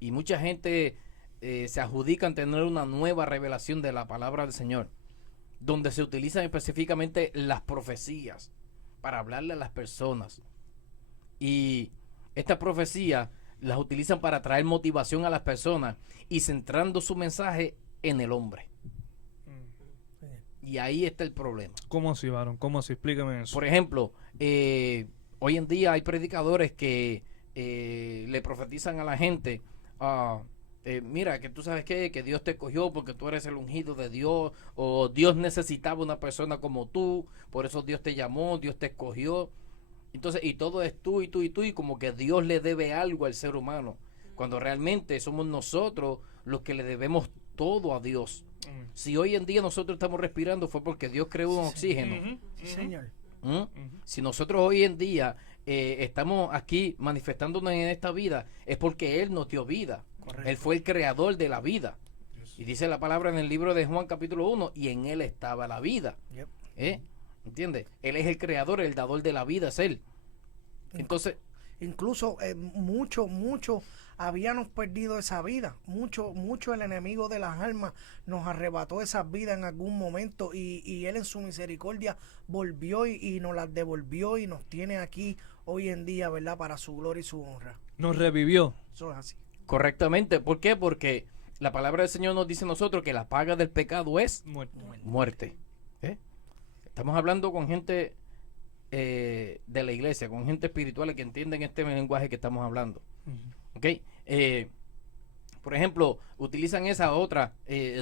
y mucha gente se adjudica en tener una nueva revelación de la palabra del Señor, donde se utilizan específicamente las profecías para hablarle a las personas. Y estas profecías las utilizan para traer motivación a las personas y centrando su mensaje en el hombre. Y ahí está el problema. ¿Cómo así, varón? ¿Cómo así? Explícame eso. Por ejemplo, hoy en día hay predicadores que le profetizan a la gente, mira, que tú sabes qué, que Dios te escogió porque tú eres el ungido de Dios, o Dios necesitaba una persona como tú, por eso Dios te llamó, Dios te escogió. Entonces, y todo es tú y tú y tú, y como que Dios le debe algo al ser humano. cuando realmente somos nosotros los que le debemos todo a Dios. Si hoy en día nosotros estamos respirando fue porque Dios creó un oxígeno. Sí, señor. Si nosotros hoy en día estamos aquí manifestándonos en esta vida, es porque Él nos dio vida. Correcto. Él fue el creador de la vida. Y dice la palabra en el libro de Juan capítulo 1, y en Él estaba la vida. Yep. ¿Entiendes? Él es el creador, el dador de la vida, es Él. Entonces, Incluso mucho habíamos perdido esa vida. Mucho el enemigo de las almas nos arrebató esas vidas en algún momento y Él en su misericordia volvió y nos las devolvió y nos tiene aquí hoy en día, ¿verdad? Para su gloria y su honra. Nos revivió. Eso es así. correctamente. ¿Por qué? Porque la palabra del Señor nos dice a nosotros que la paga del pecado es muerte. Estamos hablando con gente de la iglesia, con gente espiritual que entienden este lenguaje que estamos hablando. ¿Ok? Por ejemplo, utilizan esa otra.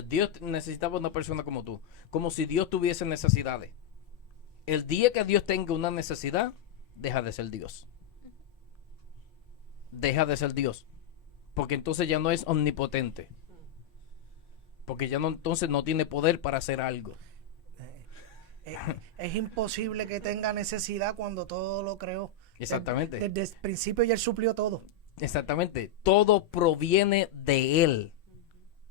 Dios necesitaba una persona como tú. Como si Dios tuviese necesidades. El día que Dios tenga una necesidad, deja de ser Dios. Deja de ser Dios. Porque entonces ya no es omnipotente. Porque ya no, entonces no tiene poder para hacer algo. Es imposible que tenga necesidad cuando todo lo creó. Exactamente. Desde el principio ya Él suplió todo. Exactamente. Todo proviene de Él.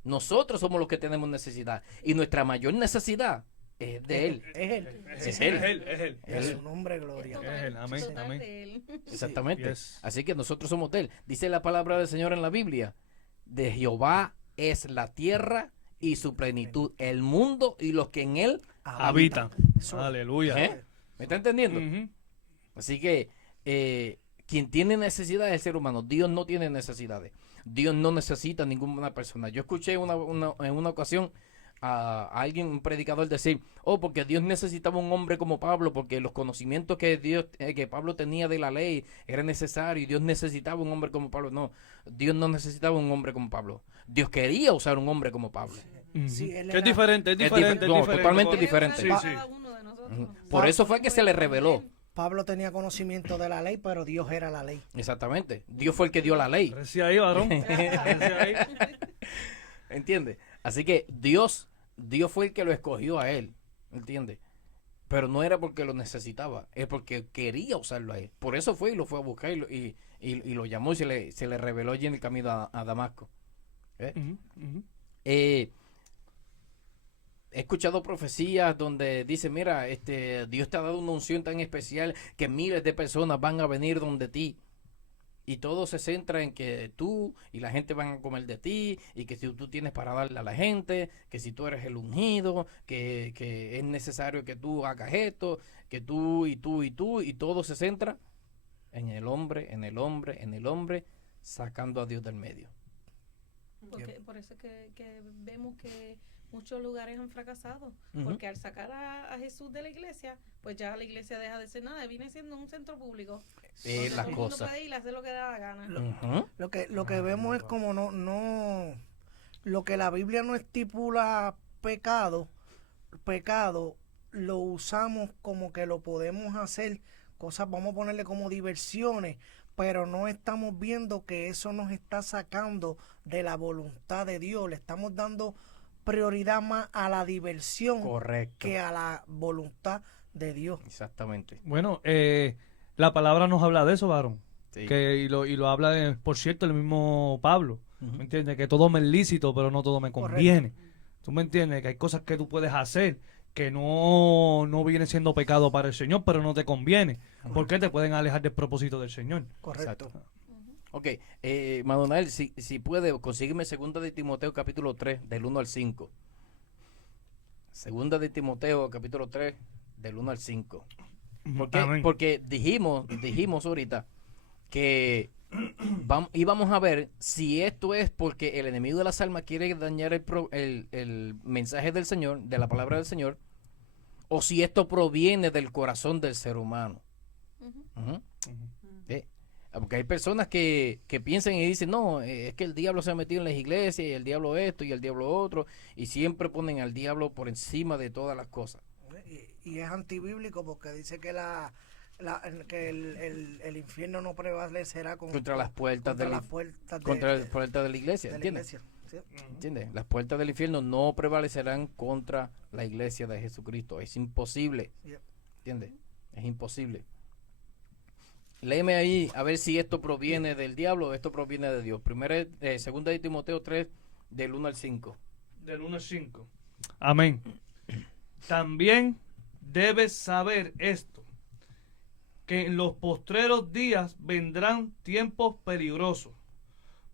Nosotros somos los que tenemos necesidad. Y nuestra mayor necesidad es de Él. Es Él. Es Él. Es él. En su nombre, gloria. Es Él. Amén. Total Amén. de Él. Exactamente. Yes. Así que nosotros somos de Él. Dice la palabra del Señor en la Biblia. De Jehová es la tierra y su plenitud, el mundo y los que en Él Habitan. Eso. Aleluya. ¿Me está entendiendo? Ujú. Así que quien tiene necesidad es el ser humano. Dios no tiene necesidades. Dios no necesita ninguna persona. Yo escuché en una ocasión a alguien, un predicador, decir, porque Dios necesitaba un hombre como Pablo, porque los conocimientos que Pablo tenía de la ley era necesario y Dios necesitaba un hombre como Pablo. No, Dios no necesitaba un hombre como Pablo. Dios quería usar un hombre como Pablo. Ujú. Sí, él Que es era- diferente, es Es diferente. no, es diferente. totalmente Puede diferente. usar Sí, cada sí. uno de nosotros. Por eso fue que se le reveló. Pablo tenía conocimiento de la ley, pero Dios era la ley. Exactamente. Dios fue el que dio la ley. Recién ahí, varón. Recién ahí. ¿Entiendes? Así que Dios fue el que lo escogió a él. ¿Entiendes? Pero no era porque lo necesitaba, es porque quería usarlo a él. Por eso fue y lo fue a buscar y lo llamó y se le reveló allí en el camino a Damasco. Ujú, ujú. He escuchado profecías donde dice, mira, Dios te ha dado una unción tan especial que miles de personas van a venir donde ti. Y todo se centra en que tú y la gente van a comer de ti, y que si tú tienes para darle a la gente, que si tú eres el ungido, que es necesario que tú hagas esto, que tú, y todo se centra en el hombre, en el hombre, en el hombre, sacando a Dios del medio. Por eso que vemos que muchos lugares han fracasado. Ujú. Porque al sacar a Jesús de la iglesia, pues ya la iglesia deja de ser nada. Viene siendo un centro público. Donde Las todo el mundo cosas. puede ir a hacer lo que da la gana. Ujú. Lo que vemos es como no lo que la Biblia no estipula pecado lo usamos como que lo podemos hacer, cosas, vamos a ponerle como diversiones, pero no estamos viendo que eso nos está sacando de la voluntad de Dios. Le estamos dando prioridad más a la diversión Correcto. que a la voluntad de Dios. Exactamente. Bueno, la palabra nos habla de eso, varón. Sí. Y lo habla, por cierto, el mismo Pablo. Ujú. ¿Me entiendes? Que todo me es lícito, pero no todo me conviene. ¿Tú me entiendes? Que hay cosas que tú puedes hacer que no vienen siendo pecado para el Señor, pero no te conviene. Porque te pueden alejar del propósito del Señor. Correcto. Exacto. Ok, Manuel, si puede, consígueme 2 de Timoteo capítulo 3, del 1 al 5. 2 de Timoteo capítulo 3, del 1 al 5. ¿Por qué? Amén. Porque dijimos ahorita que íbamos a ver si esto es porque el enemigo de las almas quiere dañar el mensaje del Señor, de la palabra del Señor, o si esto proviene del corazón del ser humano. Ujú. Ujú. Ujú. Sí. Porque hay personas que piensan y dicen, no, es que el diablo se ha metido en las iglesias y el diablo esto y el diablo otro, y siempre ponen al diablo por encima de todas las cosas. Y es antibíblico porque dice que que el infierno no prevalecerá contra las puertas contra de las puertas contra las puertas de la iglesia, de la ¿entiendes? iglesia. ¿Sí? ¿Entiendes? Las puertas del infierno no prevalecerán contra la iglesia de Jesucristo. Es imposible. Yeah. ¿Entiendes? Es imposible. Léeme ahí a ver si esto proviene del diablo o esto proviene de Dios. Segunda de Timoteo 3, del 1 al 5. Del 1 al 5. Amén. También debes saber esto, que en los postreros días vendrán tiempos peligrosos,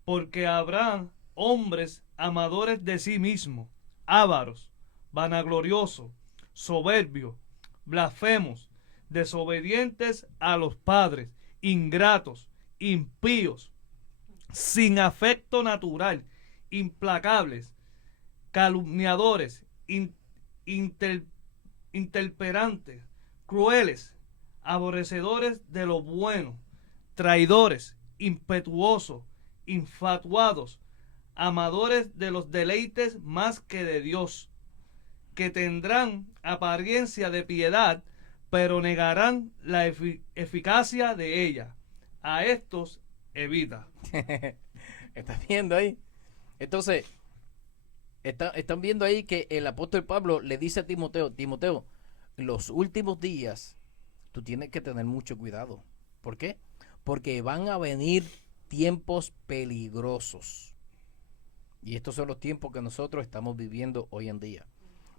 porque habrá hombres amadores de sí mismos, ávaros, vanagloriosos, soberbios, blasfemos, desobedientes a los padres, ingratos, impíos, sin afecto natural, implacables, calumniadores, intemperantes, crueles, aborrecedores de lo bueno, traidores, impetuosos, infatuados, amadores de los deleites más que de Dios, que tendrán apariencia de piedad, pero negarán la eficacia de ella. A estos evita. ¿Estás viendo ahí? Entonces, están viendo ahí que el apóstol Pablo le dice a Timoteo, Timoteo, en los últimos días tú tienes que tener mucho cuidado. ¿Por qué? Porque van a venir tiempos peligrosos. Y estos son los tiempos que nosotros estamos viviendo hoy en día.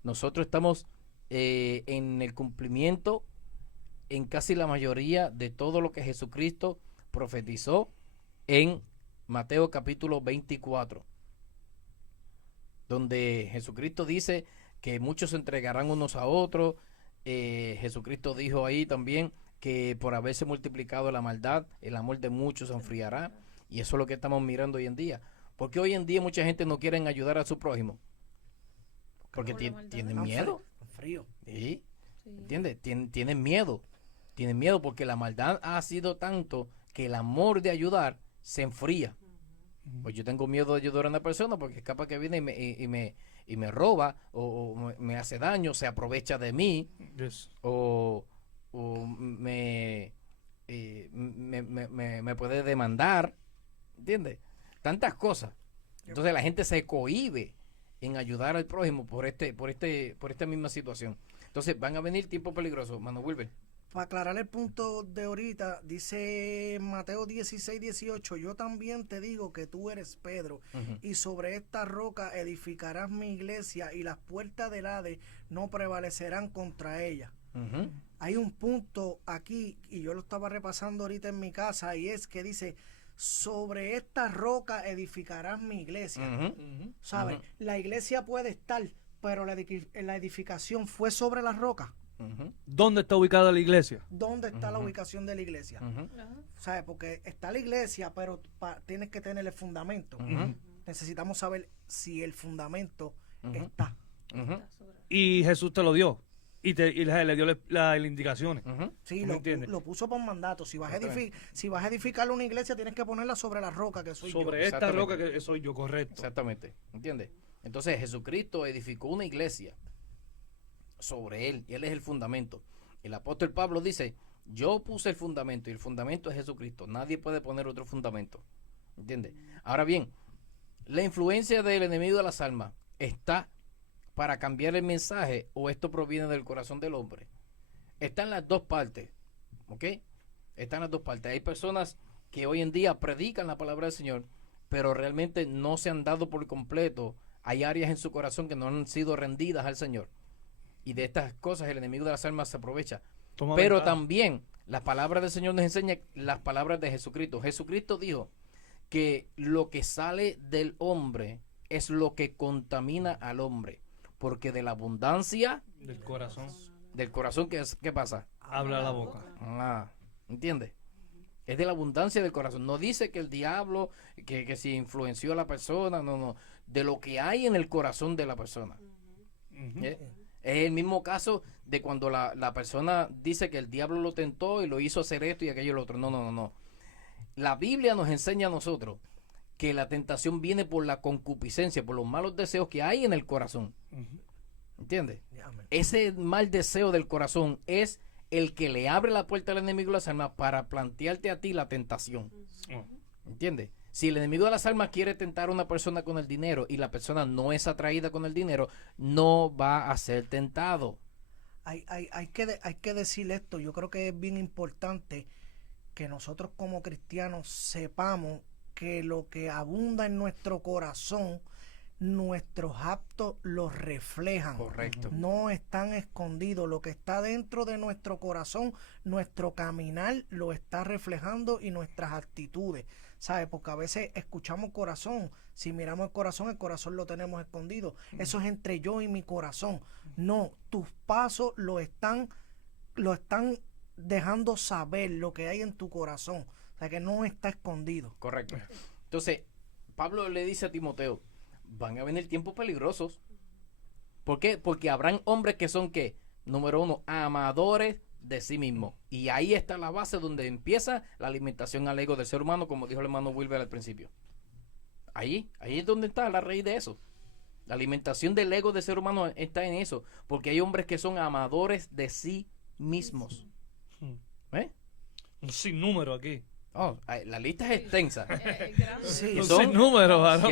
Nosotros estamos en el cumplimiento en casi la mayoría de todo lo que Jesucristo profetizó en Mateo capítulo 24, donde Jesucristo dice que muchos se entregarán unos a otros. Jesucristo dijo ahí también que por haberse multiplicado la maldad, el amor de muchos se enfriará, y eso es lo que estamos mirando hoy en día. Porque hoy en día mucha gente no quiere ayudar a su prójimo porque Por la maldad. tienen miedo. Frío. ¿Sí? Sí. ¿Entiendes? Tienen miedo. Tienen miedo porque la maldad ha sido tanto que el amor de ayudar se enfría. Pues yo tengo miedo de ayudar a una persona porque es capaz que viene y me roba o me hace daño, se aprovecha de mí Yes. o me puede demandar. ¿Entiendes? Tantas cosas. Entonces la gente se cohíbe en ayudar al prójimo por esta misma situación. Entonces van a venir tiempos peligrosos, Mano Wilber. Para aclarar el punto de ahorita, dice Mateo 16:18, yo también te digo que tú eres Pedro, y sobre esta roca edificarás mi iglesia, y las puertas del Hades no prevalecerán contra ella. Hay un punto aquí, y yo lo estaba repasando ahorita en mi casa, y es que dice, sobre esta roca edificarás mi iglesia. ¿Sabes? La iglesia puede estar, pero la edificación fue sobre la roca. ¿Dónde está ubicada la iglesia? ¿Dónde está la ubicación de la iglesia? Ajá. ¿Sabes? Porque está la iglesia, pero tienes que tener el fundamento. Necesitamos saber si el fundamento está. Está sobre- Y Jesús te lo dio. Y le dio las indicaciones. Sí, ¿Me entiendes? lo puso por mandato. Si vas a edificar una iglesia, tienes que ponerla sobre la roca que soy Sobre yo. esta Exactamente. roca que soy yo, correcto. Exactamente, ¿entiendes? Entonces Jesucristo edificó una iglesia sobre él, y él es el fundamento. El apóstol Pablo dice, yo puse el fundamento, y el fundamento es Jesucristo. Nadie puede poner otro fundamento, ¿entiendes? Ahora bien, la influencia del enemigo de las almas está para cambiar el mensaje, o esto proviene del corazón del hombre. Está en las dos partes, ¿ok? Está en las dos partes. Hay personas que hoy en día predican la palabra del Señor, pero realmente no se han dado por completo. Hay áreas en su corazón que no han sido rendidas al Señor. Y de estas cosas el enemigo de las almas se aprovecha. Toma Pero ventaja. también la palabra del Señor nos enseña las palabras de Jesucristo. Jesucristo dijo que lo que sale del hombre es lo que contamina al hombre. Porque de la abundancia Del corazón. del corazón, ¿qué pasa? Habla la boca. ¿Entiendes? Es de la abundancia del corazón. No dice que el diablo, que si influenció a la persona, no. De lo que hay en el corazón de la persona. ¿Eh? Es el mismo caso de cuando la persona dice que el diablo lo tentó y lo hizo hacer esto y aquello y lo otro. No. La Biblia nos enseña a nosotros que la tentación viene por la concupiscencia, por los malos deseos que hay en el corazón. ¿Entiendes? Amén. Ese mal deseo del corazón es el que le abre la puerta al enemigo de las almas para plantearte a ti la tentación. Oh. ¿Entiendes? Si el enemigo de las almas quiere tentar a una persona con el dinero y la persona no es atraída con el dinero, no va a ser tentado. Hay que decir esto. Yo creo que es bien importante que nosotros como cristianos sepamos que lo que abunda en nuestro corazón, nuestros actos los reflejan. Correcto. No están escondidos. Lo que está dentro de nuestro corazón, nuestro caminar lo está reflejando y nuestras actitudes. ¿Sabes? Porque a veces escuchamos corazón. Si miramos el corazón lo tenemos escondido. Eso es entre yo y mi corazón. No, tus pasos lo están dejando saber lo que hay en tu corazón. O sea, que no está escondido. Correcto. Entonces, Pablo le dice a Timoteo, van a venir tiempos peligrosos. ¿Por qué? Porque habrán hombres que son, ¿qué? Número uno, amadores de sí mismos. Y ahí está la base donde empieza la alimentación al ego del ser humano, como dijo el hermano Wilber al principio. Ahí es donde está la raíz de eso. La alimentación del ego del ser humano está en eso. Porque hay hombres que son amadores de sí mismos. ¿Eh? Un sinnúmero aquí. Oh, la lista es extensa. Grande. Sí, Que Un son- sinnúmero, varón.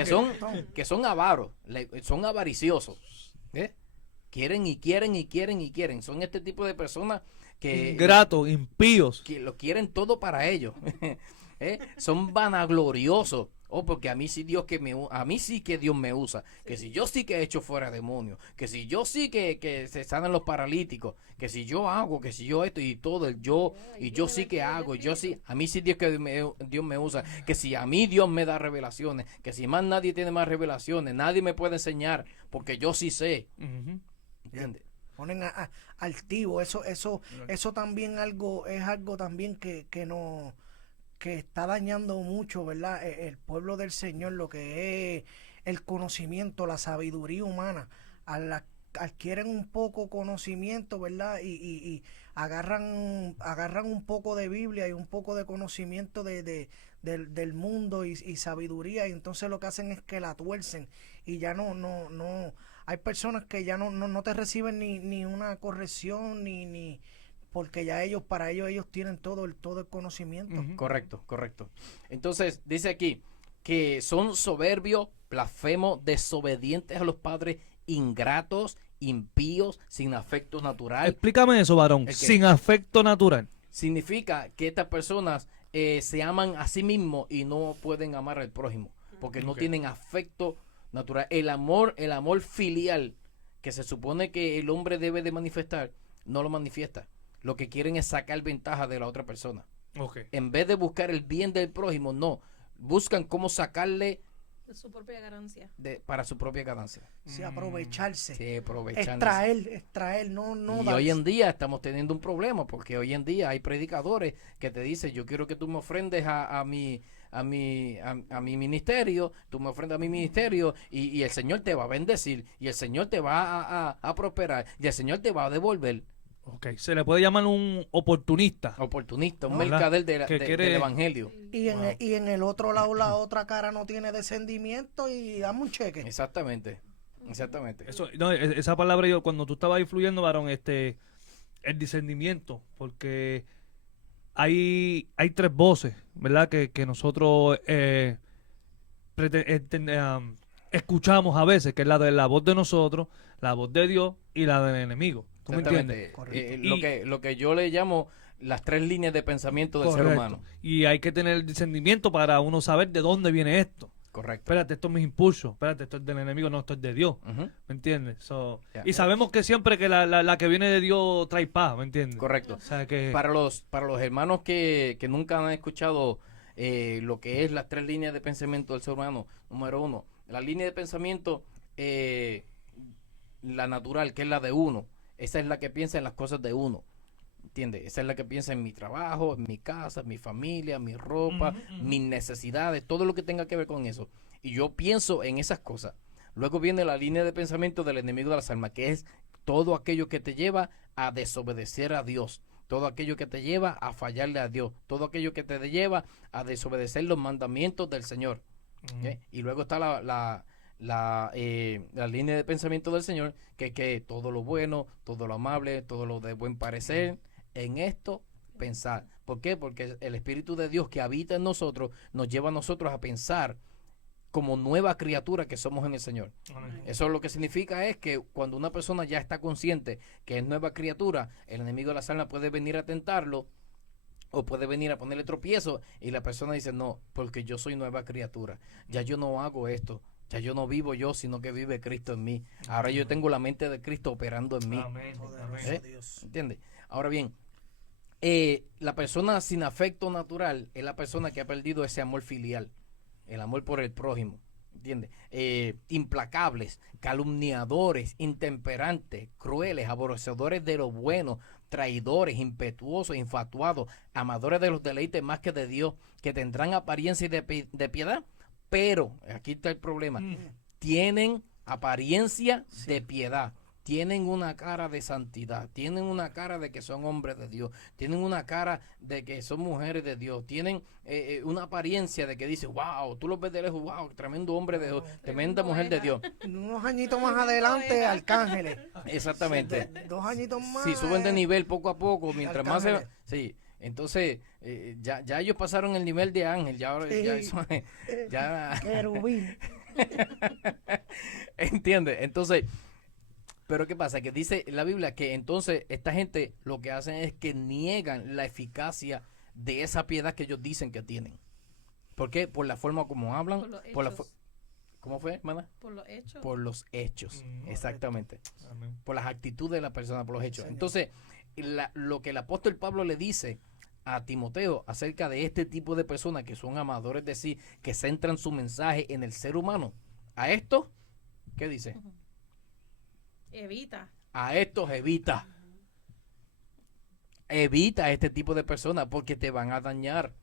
que son avaros, son avariciosos. ¿Eh? Quieren y quieren y quieren y quieren. Son este tipo de personas que Ingratos, impíos. lo quieren todo para ellos. ¿Eh? Son vanagloriosos. Oh, porque a mí sí a mí sí que Dios me usa, que si yo sí que he hecho fuera demonios, que si yo sí que se sanan los paralíticos, que si yo hago, que si yo esto y todo el yo, y yo sí que hago, yo sí, a mí sí Dios me usa, que si a mí Dios me da revelaciones, que si más nadie tiene más revelaciones, nadie me puede enseñar, porque yo sí sé. Ujú. ¿Entiendes? Ponen altivo. Eso también es algo también que está dañando mucho, ¿verdad? El pueblo del Señor, lo que es el conocimiento, la sabiduría humana. Adquieren un poco conocimiento, ¿verdad? Y agarran un poco de Biblia y un poco de conocimiento del mundo y sabiduría, y entonces lo que hacen es que la tuercen y ya no hay personas que ya no te reciben ni una corrección ni porque ya para ellos tienen todo el conocimiento. Ujú. Correcto. Entonces, dice aquí que son soberbios, blasfemos, desobedientes a los padres, ingratos, impíos, sin afecto natural. Explícame eso, varón. ¿El qué? Sin afecto natural. Significa que estas personas se aman a sí mismos y no pueden amar al prójimo, porque no Ok. tienen afecto natural. El amor filial que se supone que el hombre debe de manifestar, no lo manifiesta. Lo que quieren es sacar ventaja de la otra persona. Ok. En vez de buscar el bien del prójimo, no. Buscan cómo sacarle De su propia ganancia. para su propia ganancia. Sí, aprovecharse. Sí, aprovechándose. Extraer, no Y dar. hoy en día estamos teniendo un problema, porque hoy en día hay predicadores que te dicen, yo quiero que tú me ofrendes a mi ministerio, tú me ofrendas a mi ministerio y el Señor te va a bendecir, y el Señor te va a prosperar, y el Señor te va a devolver. Ok. Se le puede llamar un oportunista. Oportunista, un ¿Verdad? mercader Que quiere- del evangelio. Y en el otro lado, la otra cara no tiene descendimiento y dame un cheque. Exactamente. Eso, no, esa palabra, yo cuando tú estabas influyendo, varón, el discernimiento, porque hay tres voces, ¿verdad? Que nosotros escuchamos a veces, que es la de la voz de nosotros, la voz de Dios y la del enemigo. ¿Tú me entiendes? Exactamente. Correcto. Lo que yo le llamo las tres líneas de pensamiento del ser Correcto. humano. Y hay que tener el discernimiento para uno saber de dónde viene esto. Correcto. Espérate, esto es mis impulsos. Espérate, esto es del enemigo, no, esto es de Dios. Ujú. ¿Me entiendes? So, Ya. y sabemos que siempre que la que viene de Dios trae paz, ¿me entiendes? Correcto. O sea que... Para los hermanos que nunca han escuchado lo que es las tres líneas de pensamiento del ser humano, número uno, la línea de pensamiento, la natural, que es la de uno, esa es la que piensa en las cosas de uno. ¿Entiendes? Esa es la que piensa en mi trabajo, en mi casa, en mi familia, mi ropa, mis necesidades, todo lo que tenga que ver con eso. Y yo pienso en esas cosas. Luego viene la línea de pensamiento del enemigo de las almas, que es todo aquello que te lleva a desobedecer a Dios, todo aquello que te lleva a fallarle a Dios, todo aquello que te lleva a desobedecer los mandamientos del Señor. ¿Ok? Y luego está la línea de pensamiento del Señor, que todo lo bueno, todo lo amable, todo lo de buen parecer, en esto pensar. ¿Por qué? Porque el Espíritu de Dios que habita en nosotros nos lleva a nosotros a pensar como nueva criatura que somos en el Señor. Amén. Eso lo que significa es que cuando una persona ya está consciente que es nueva criatura, el enemigo de la alma puede venir a tentarlo o puede venir a ponerle tropiezo y la persona dice, no, porque yo soy nueva criatura. Ya yo no hago esto. Ya yo no vivo yo, sino que vive Cristo en mí. Ahora yo tengo la mente de Cristo operando en mí. Amén. Poderoso ¿Eh? Dios. ¿Entiendes? Ahora bien, la persona sin afecto natural es la persona que ha perdido ese amor filial, el amor por el prójimo. ¿Entiendes? Implacables, calumniadores, intemperantes, crueles, aborrecedores de lo bueno, traidores, impetuosos, infatuados, amadores de los deleites más que de Dios, que tendrán apariencia de piedad, pero, aquí está el problema, tienen apariencia de piedad, tienen una cara de santidad, tienen una cara de que son hombres de Dios, tienen una cara de que son mujeres de Dios, tienen una apariencia de que dice, wow, tú los ves de lejos, wow, tremendo hombre de Dios, tremenda mujer de Dios. Unos añitos más adelante, arcángeles. Exactamente. 2 añitos más. Si suben de nivel poco a poco, mientras más se... Arcángeles. Sí, entonces ya ellos pasaron el nivel de ángel, ya ahora ya, Sí. ya Querubín. ¿entiendes? Entonces, pero ¿qué pasa? Que dice la Biblia que entonces esta gente lo que hacen es que niegan la eficacia de esa piedad que ellos dicen que tienen. ¿Por qué? Por la forma como hablan, Por los por la hechos. ¿cómo fue, hermana? Por los hechos. Por los hechos, exactamente. Amén. Por las actitudes de la persona, por los hechos. Señor. Entonces, lo que el apóstol Pablo le dice a Timoteo acerca de este tipo de personas que son amadores de sí, que centran su mensaje en el ser humano, a esto, ¿qué dice? Evita. A estos evita. Evita este tipo de personas porque te van a dañar.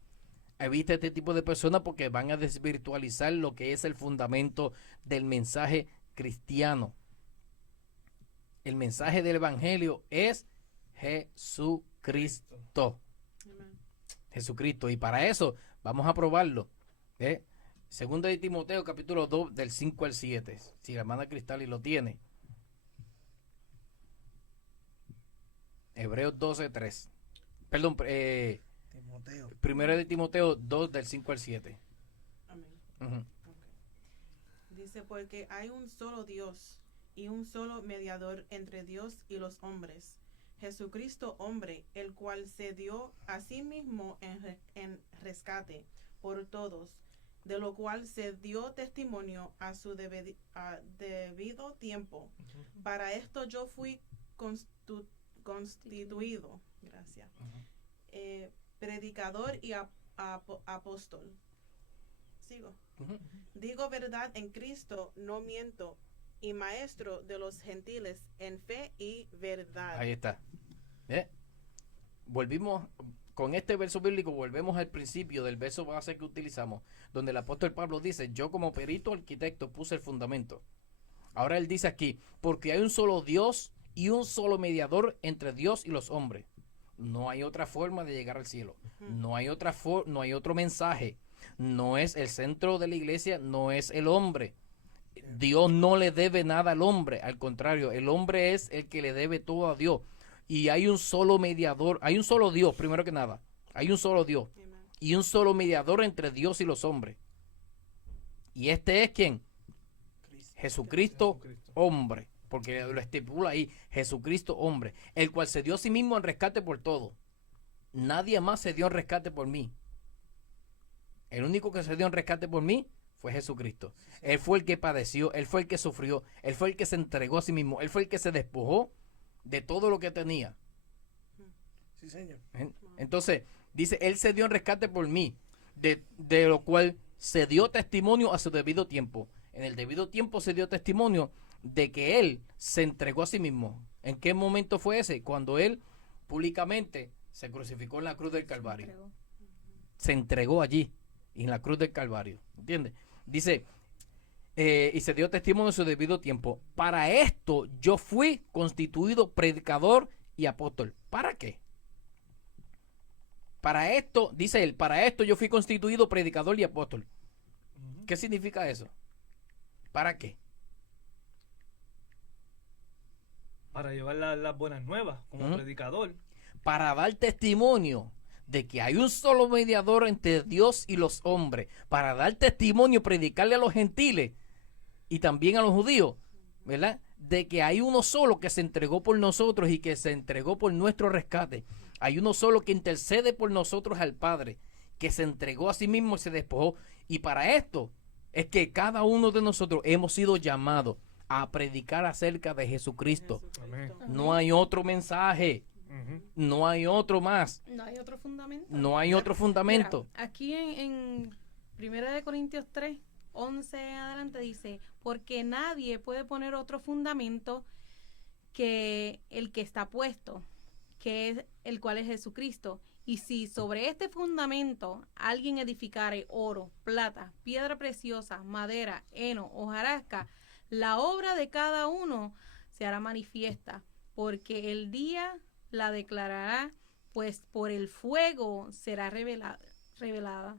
Evita este tipo de personas porque van a desvirtualizar lo que es el fundamento del mensaje cristiano. El mensaje del evangelio es Jesucristo. Jesucristo. Y para eso vamos a probarlo. Segunda de Timoteo, capítulo 2, del 5 al 7. Si la hermana Cristali lo tiene. Hebreos 12, 3. Perdón, Timoteo. primero de Timoteo 2, del 5 al 7. Amén. Ujú. Ok. Dice, porque hay un solo Dios y un solo mediador entre Dios y los hombres, Jesucristo hombre, el cual se dio a sí mismo en rescate por todos, de lo cual se dio testimonio a su debido tiempo. Para esto yo fui constituido, gracias, predicador y apóstol. Sigo. Ujú. Digo verdad en Cristo, no miento, y maestro de los gentiles en fe y verdad. Ahí está. Volvimos con este verso bíblico, volvemos al principio del verso base que utilizamos, donde el apóstol Pablo dice, yo como perito arquitecto puse el fundamento. Ahora él dice aquí, porque hay un solo Dios y un solo mediador entre Dios y los hombres. No hay otra forma de llegar al cielo. No hay no hay otro mensaje. No es el centro de la iglesia, no es el hombre. Dios no le debe nada al hombre, al contrario, el hombre es el que le debe todo a Dios. Y hay un solo mediador, hay un solo Dios, primero que nada. Hay un solo Dios Amen. y un solo mediador entre Dios y los hombres. Y este es ¿quién? Jesucristo, hombre, porque lo estipula ahí, Jesucristo hombre, el cual se dio a sí mismo en rescate por todo. Nadie más se dio en rescate por mí. El único que se dio en rescate por mí fue Jesucristo. Él fue el que padeció, él fue el que sufrió, él fue el que se entregó a sí mismo, él fue el que se despojó de todo lo que tenía. Sí, señor. Entonces, dice, él se dio en rescate por mí, de lo cual se dio testimonio a su debido tiempo. En el debido tiempo se dio testimonio de que él se entregó a sí mismo. ¿En qué momento fue ese? Cuando él públicamente se crucificó en la cruz del Calvario. Entregó. Se entregó allí, en la cruz del Calvario. ¿Entiendes? Dice, y se dio testimonio en su debido tiempo. Para esto yo fui constituido predicador y apóstol. ¿Para qué? Para esto, dice él, para esto yo fui constituido predicador y apóstol. ¿Qué significa eso? ¿Para qué? Para llevar las buenas nuevas como Ujú. predicador. para dar testimonio de que hay un solo mediador entre Dios y los hombres, para dar testimonio, predicarle a los gentiles y también a los judíos, ¿verdad? De que hay uno solo que se entregó por nosotros y que se entregó por nuestro rescate. Hay uno solo que intercede por nosotros al Padre, que se entregó a sí mismo y se despojó. Y para esto es que cada uno de nosotros hemos sido llamados a predicar acerca de Jesucristo. Amén. No hay otro mensaje, Ujú. no hay otro más, No hay otro fundamento. no hay otro fundamento. Mira, aquí en 1 Corintios 3, 11 adelante dice, porque nadie puede poner otro fundamento que el que está puesto, que es el cual es Jesucristo. Y si sobre este fundamento alguien edificare oro, plata, piedra preciosa, madera, heno, hojarasca, la obra de cada uno se hará manifiesta, porque el día la declarará, pues por el fuego será revelada.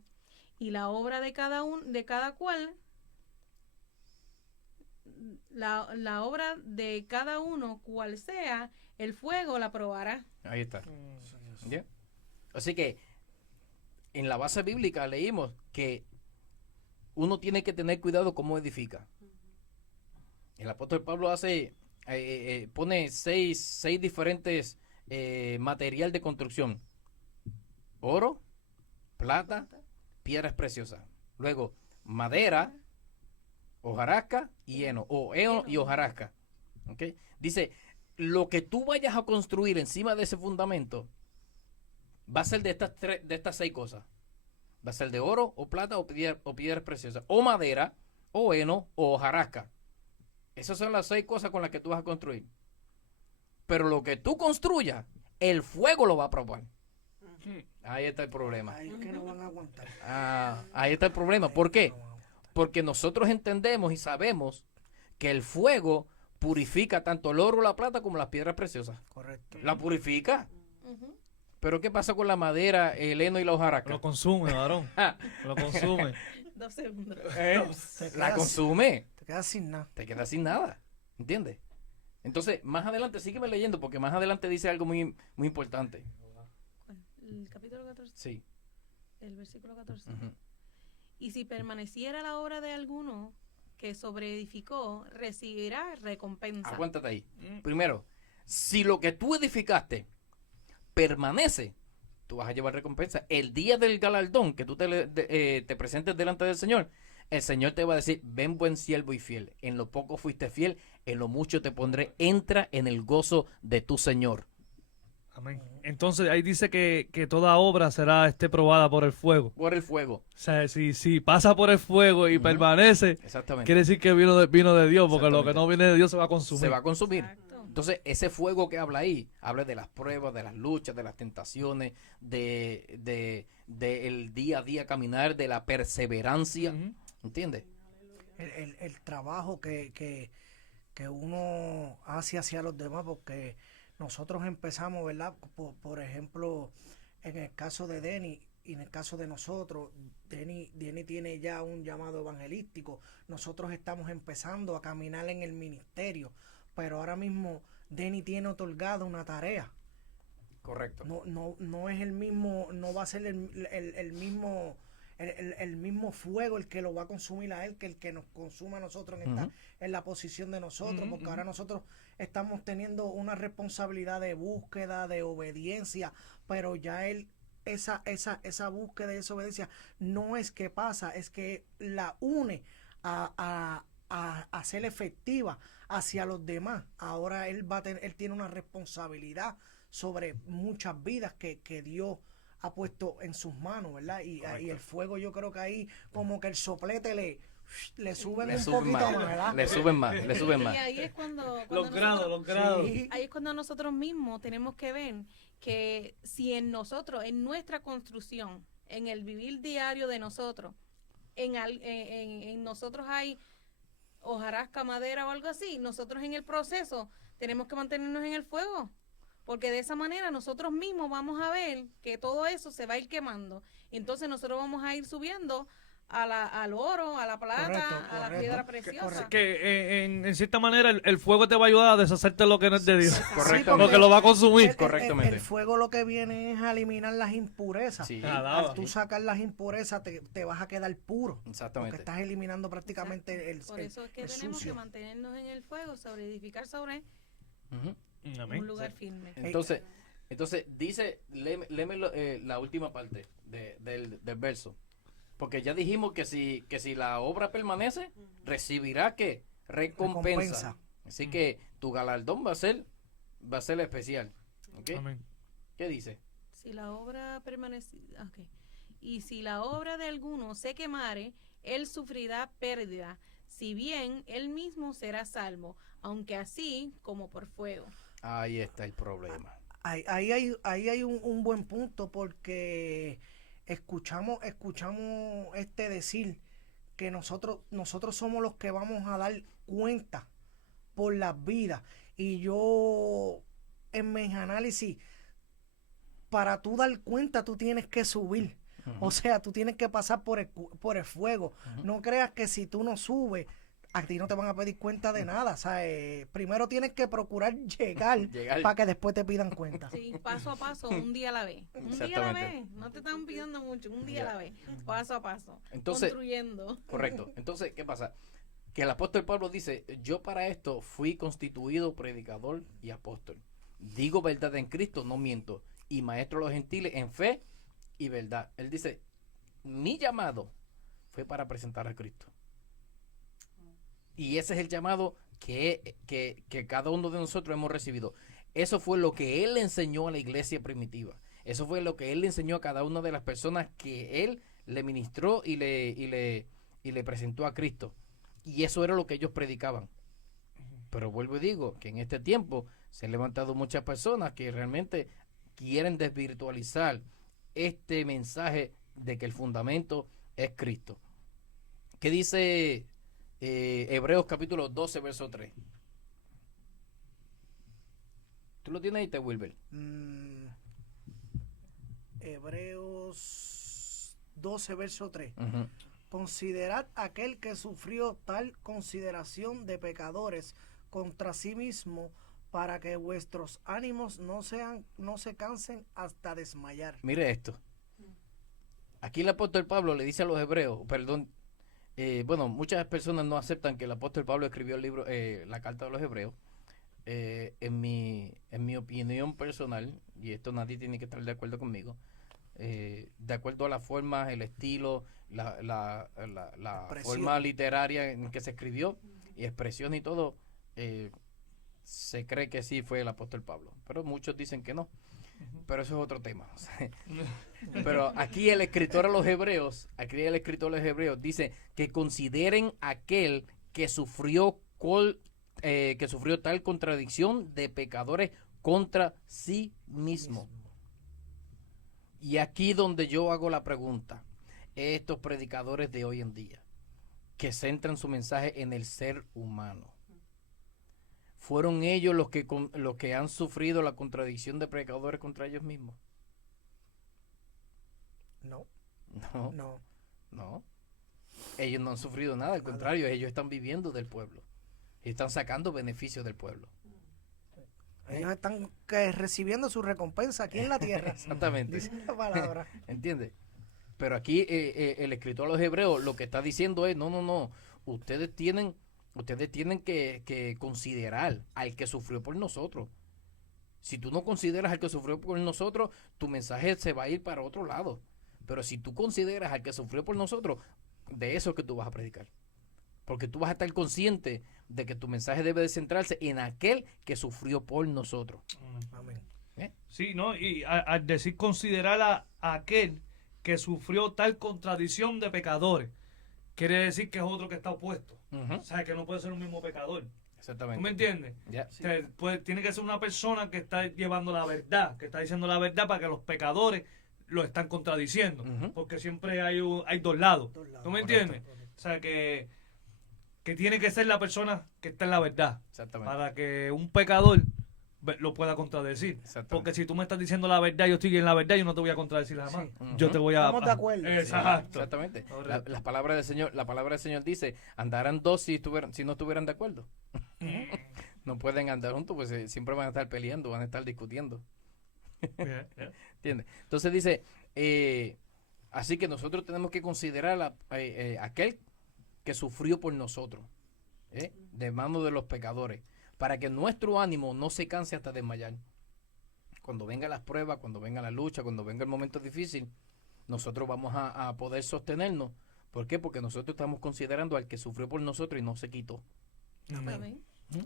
Y la obra de cada cual, la obra de cada uno, cual sea, el fuego la probará. Ahí está. ¿Ya? Así que en la base bíblica leímos que uno tiene que tener cuidado cómo edifica. El apóstol Pablo pone seis diferentes material de construcción: oro, plata, piedras preciosas, luego madera, hojarasca y heno, o heno y hojarasca. ¿Okay? Dice, lo que tú vayas a construir encima de ese fundamento va a ser de estas 6 cosas. Va a ser de oro, o plata, o piedras preciosas, o madera, o heno, o hojarasca. Esas son las 6 cosas con las que tú vas a construir. Pero lo que tú construyas, el fuego lo va a probar. Ahí está el problema. Ahí es que no van a aguantar. Ahí está el problema. ¿Por qué? Porque nosotros entendemos y sabemos que el fuego purifica tanto el oro, la plata, como las piedras preciosas. Correcto. La purifica. Ujú. Pero ¿qué pasa con la madera, el heno y la hojarasca? Lo consume, varón. Lo consume. 2 segundos. Te La quedas- consume. Te quedas sin nada. Te quedas sin nada. ¿Entiendes? Entonces, más adelante, sígueme leyendo, porque más adelante dice algo muy, muy importante. El capítulo 14, Sí. el versículo 14. Ujú. Y si permaneciera la obra de alguno que sobreedificó, recibirá recompensa. Aguántate ahí. Primero, si lo que tú edificaste permanece, tú vas a llevar recompensa. El día del galardón que tú te presentes delante del Señor, el Señor te va a decir: ven, buen siervo y fiel. En lo poco fuiste fiel, en lo mucho te pondré. Entra en el gozo de tu Señor. Amén. Entonces ahí dice que toda obra será probada por el fuego. Por el fuego. O sea, si pasa por el fuego y Ujú. permanece, Exactamente. quiere decir que vino de Dios, porque lo que Exactamente. no viene de Dios se va a consumir. Se va a consumir. Exacto. Entonces, ese fuego que habla ahí, habla de las pruebas, de las luchas, de las tentaciones, de el día a día caminar, de la perseverancia. Ujú. ¿Entiendes? El trabajo que uno hace hacia los demás, porque nosotros empezamos, ¿verdad? Por ejemplo, en el caso de Denny y en el caso de nosotros, Denny tiene ya un llamado evangelístico. Nosotros estamos empezando a caminar en el ministerio, pero ahora mismo Denny tiene otorgado una tarea. Correcto. No es el mismo, no va a ser el mismo el mismo fuego el que lo va a consumir a él que el que nos consuma a nosotros Ujú. en la posición de nosotros, Ujú, porque ujú. ahora nosotros estamos teniendo una responsabilidad de búsqueda, de obediencia, pero ya él esa búsqueda y esa obediencia no es que pasa, es que la une a ser efectiva hacia los demás. Ahora él él tiene una responsabilidad sobre muchas vidas que Dios ha puesto en sus manos, ¿verdad? Y el fuego, yo creo que ahí como que el soplete le suben Le un suben poquito más, más, ¿verdad? le suben más, le suben más. Y ahí es cuando Los grados, los grados. Sí. ahí es cuando nosotros mismos tenemos que ver que si en nosotros, en nuestra construcción, en el vivir diario de nosotros, en nosotros hay hojarasca, madera o algo así, nosotros en el proceso tenemos que mantenernos en el fuego, porque de esa manera nosotros mismos vamos a ver que todo eso se va a ir quemando. Entonces nosotros vamos a ir subiendo al oro, a la plata, Correcto, a la correcto. piedra preciosa. En cierta manera el fuego te va a ayudar a deshacerte lo que no es de Dios. Correctamente. Porque lo va a consumir. Correctamente. El fuego lo que viene es a eliminar las impurezas. Sí, Alaba. Al tú sacar las impurezas te vas a quedar puro. Porque exactamente. estás eliminando prácticamente el, Por eso es que el tenemos sucio. que mantenernos en el fuego, sobre edificar sobre Ujú. Amén. un lugar firme. Entonces dice, léeme la última parte del verso. Porque ya dijimos que si la obra permanece, recibirá ¿qué? Recompensa. Recompensa. Así que tu galardón va a ser especial. ¿Ok? Amén. ¿Qué dice? Si la obra permanece, ok. Y si la obra de alguno se quemare, él sufrirá pérdida, si bien él mismo será salvo, aunque así como por fuego. Ahí está el problema. Ahí hay un buen punto porque escuchamos decir que nosotros somos los que vamos a dar cuenta por las vidas. Y yo, en mis análisis, para tú dar cuenta, tú tienes que subir. Ujú. O sea, tú tienes que pasar por el fuego. Ujú. No creas que si tú no subes, a ti no te van a pedir cuenta de nada. O sea, primero tienes que procurar llegar Llegar. para que después te pidan cuenta. Sí, paso a paso, un día a la vez. Un día a la Exactamente. vez. No te están pidiendo mucho, un día a la vez. Paso a paso. Entonces- construyendo. Correcto. Entonces, ¿qué pasa? Que el apóstol Pablo dice, yo para esto fui constituido predicador y apóstol. Digo verdad en Cristo, no miento. Y maestro de los gentiles en fe y verdad. Él dice, mi llamado fue para presentar a Cristo. Y ese es el llamado que cada uno de nosotros hemos recibido. Eso fue lo que él enseñó a la iglesia primitiva. Eso fue lo que él enseñó a cada una de las personas que él le ministró y le presentó a Cristo. Y eso era lo que ellos predicaban. Pero vuelvo y digo que en este tiempo se han levantado muchas personas que realmente quieren desvirtualizar este mensaje de que el fundamento es Cristo. ¿Qué dice Hebreos capítulo 12, verso 3? ¿Tú lo tienes ahí, Te Wilber? Hebreos 12, verso 3. Ujú. Considerad aquel que sufrió tal consideración de pecadores contra sí mismo, para que vuestros ánimos no se cansen hasta desmayar. Mire esto. Aquí el apóstol Pablo le dice a los hebreos, bueno, muchas personas no aceptan que el apóstol Pablo escribió el libro, la carta de los hebreos. En mi opinión personal, y esto nadie tiene que estar de acuerdo conmigo, de acuerdo a la forma, el estilo, la Expresión. forma literaria en que se escribió y expresión y todo, se cree que sí fue el apóstol Pablo, pero muchos dicen que no. Pero eso es otro tema. O sea, pero aquí el escritor a los hebreos dice que consideren aquel que sufrió tal contradicción de pecadores contra sí mismo. Y aquí donde yo hago la pregunta, estos predicadores de hoy en día, que centran su mensaje en el ser humano, ¿fueron ellos los que han sufrido la contradicción de pecadores contra ellos mismos? No, No, no. no. Ellos no han sufrido nada, al contrario, ellos están viviendo del pueblo. Y están sacando beneficios del pueblo. Ellos están recibiendo su recompensa aquí en la tierra. Exactamente. Dice la palabra. ¿Entiendes? Pero aquí el escritor a los hebreos lo que está diciendo es, no. Ustedes tienen que considerar al que sufrió por nosotros. Si tú no consideras al que sufrió por nosotros, tu mensaje se va a ir para otro lado. Pero si tú consideras al que sufrió por nosotros, de eso es que tú vas a predicar. Porque tú vas a estar consciente de que tu mensaje debe de centrarse en aquel que sufrió por nosotros. Amén. Sí, ¿no? Y al decir considerar a aquel que sufrió tal contradicción de pecadores, quiere decir que es otro que está opuesto. Ujú. O sea, que no puede ser un mismo pecador. Exactamente. ¿Tú me entiendes? Ya. Tiene que ser una persona que está llevando la verdad, que está diciendo la verdad para que los pecadores lo están contradiciendo. Ujú. Porque siempre hay dos lados. Dos lados. ¿Tú me Correcto. entiendes? O sea, que tiene que ser la persona que está en la verdad. Exactamente. Para que un pecador lo pueda contradecir. Exactamente. Porque si tú me estás diciendo la verdad, yo estoy en la verdad, yo no te voy a contradecir jamás. Sí. Yo te voy a... Estamos de acuerdo. Exacto. Exactamente. Correcto. Las palabras del Señor, la palabra del Señor dice, andarán dos si no estuvieran de acuerdo. No pueden andar juntos, pues siempre van a estar peleando, van a estar discutiendo. Yeah, yeah. ¿Entiendes? Entonces dice, así que nosotros tenemos que considerar aquel que sufrió por nosotros, de mano de los pecadores, para que nuestro ánimo no se canse hasta desmayar. Cuando vengan las pruebas, cuando venga la lucha, cuando venga el momento difícil, nosotros vamos a poder sostenernos. ¿Por qué? Porque nosotros estamos considerando al que sufrió por nosotros y no se quitó. Amén.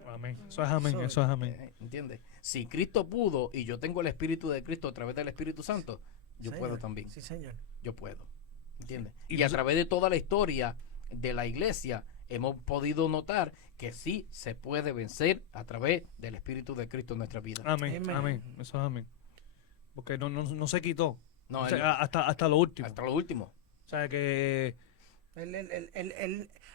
Amén. Eso es amén, eso es amén. ¿Entiendes? Si Cristo pudo y yo tengo el Espíritu de Cristo a través del Espíritu Santo, yo Señor. puedo también. Sí, señor. Yo puedo. ¿Entiendes? Y Y a nos- través de toda la historia de la iglesia hemos podido notar que sí se puede vencer a través del Espíritu de Cristo en nuestra vida. Amén, Amén. amén. Eso es amén. Porque no se quitó. No, O sea, hasta lo último. hasta lo último. O sea que...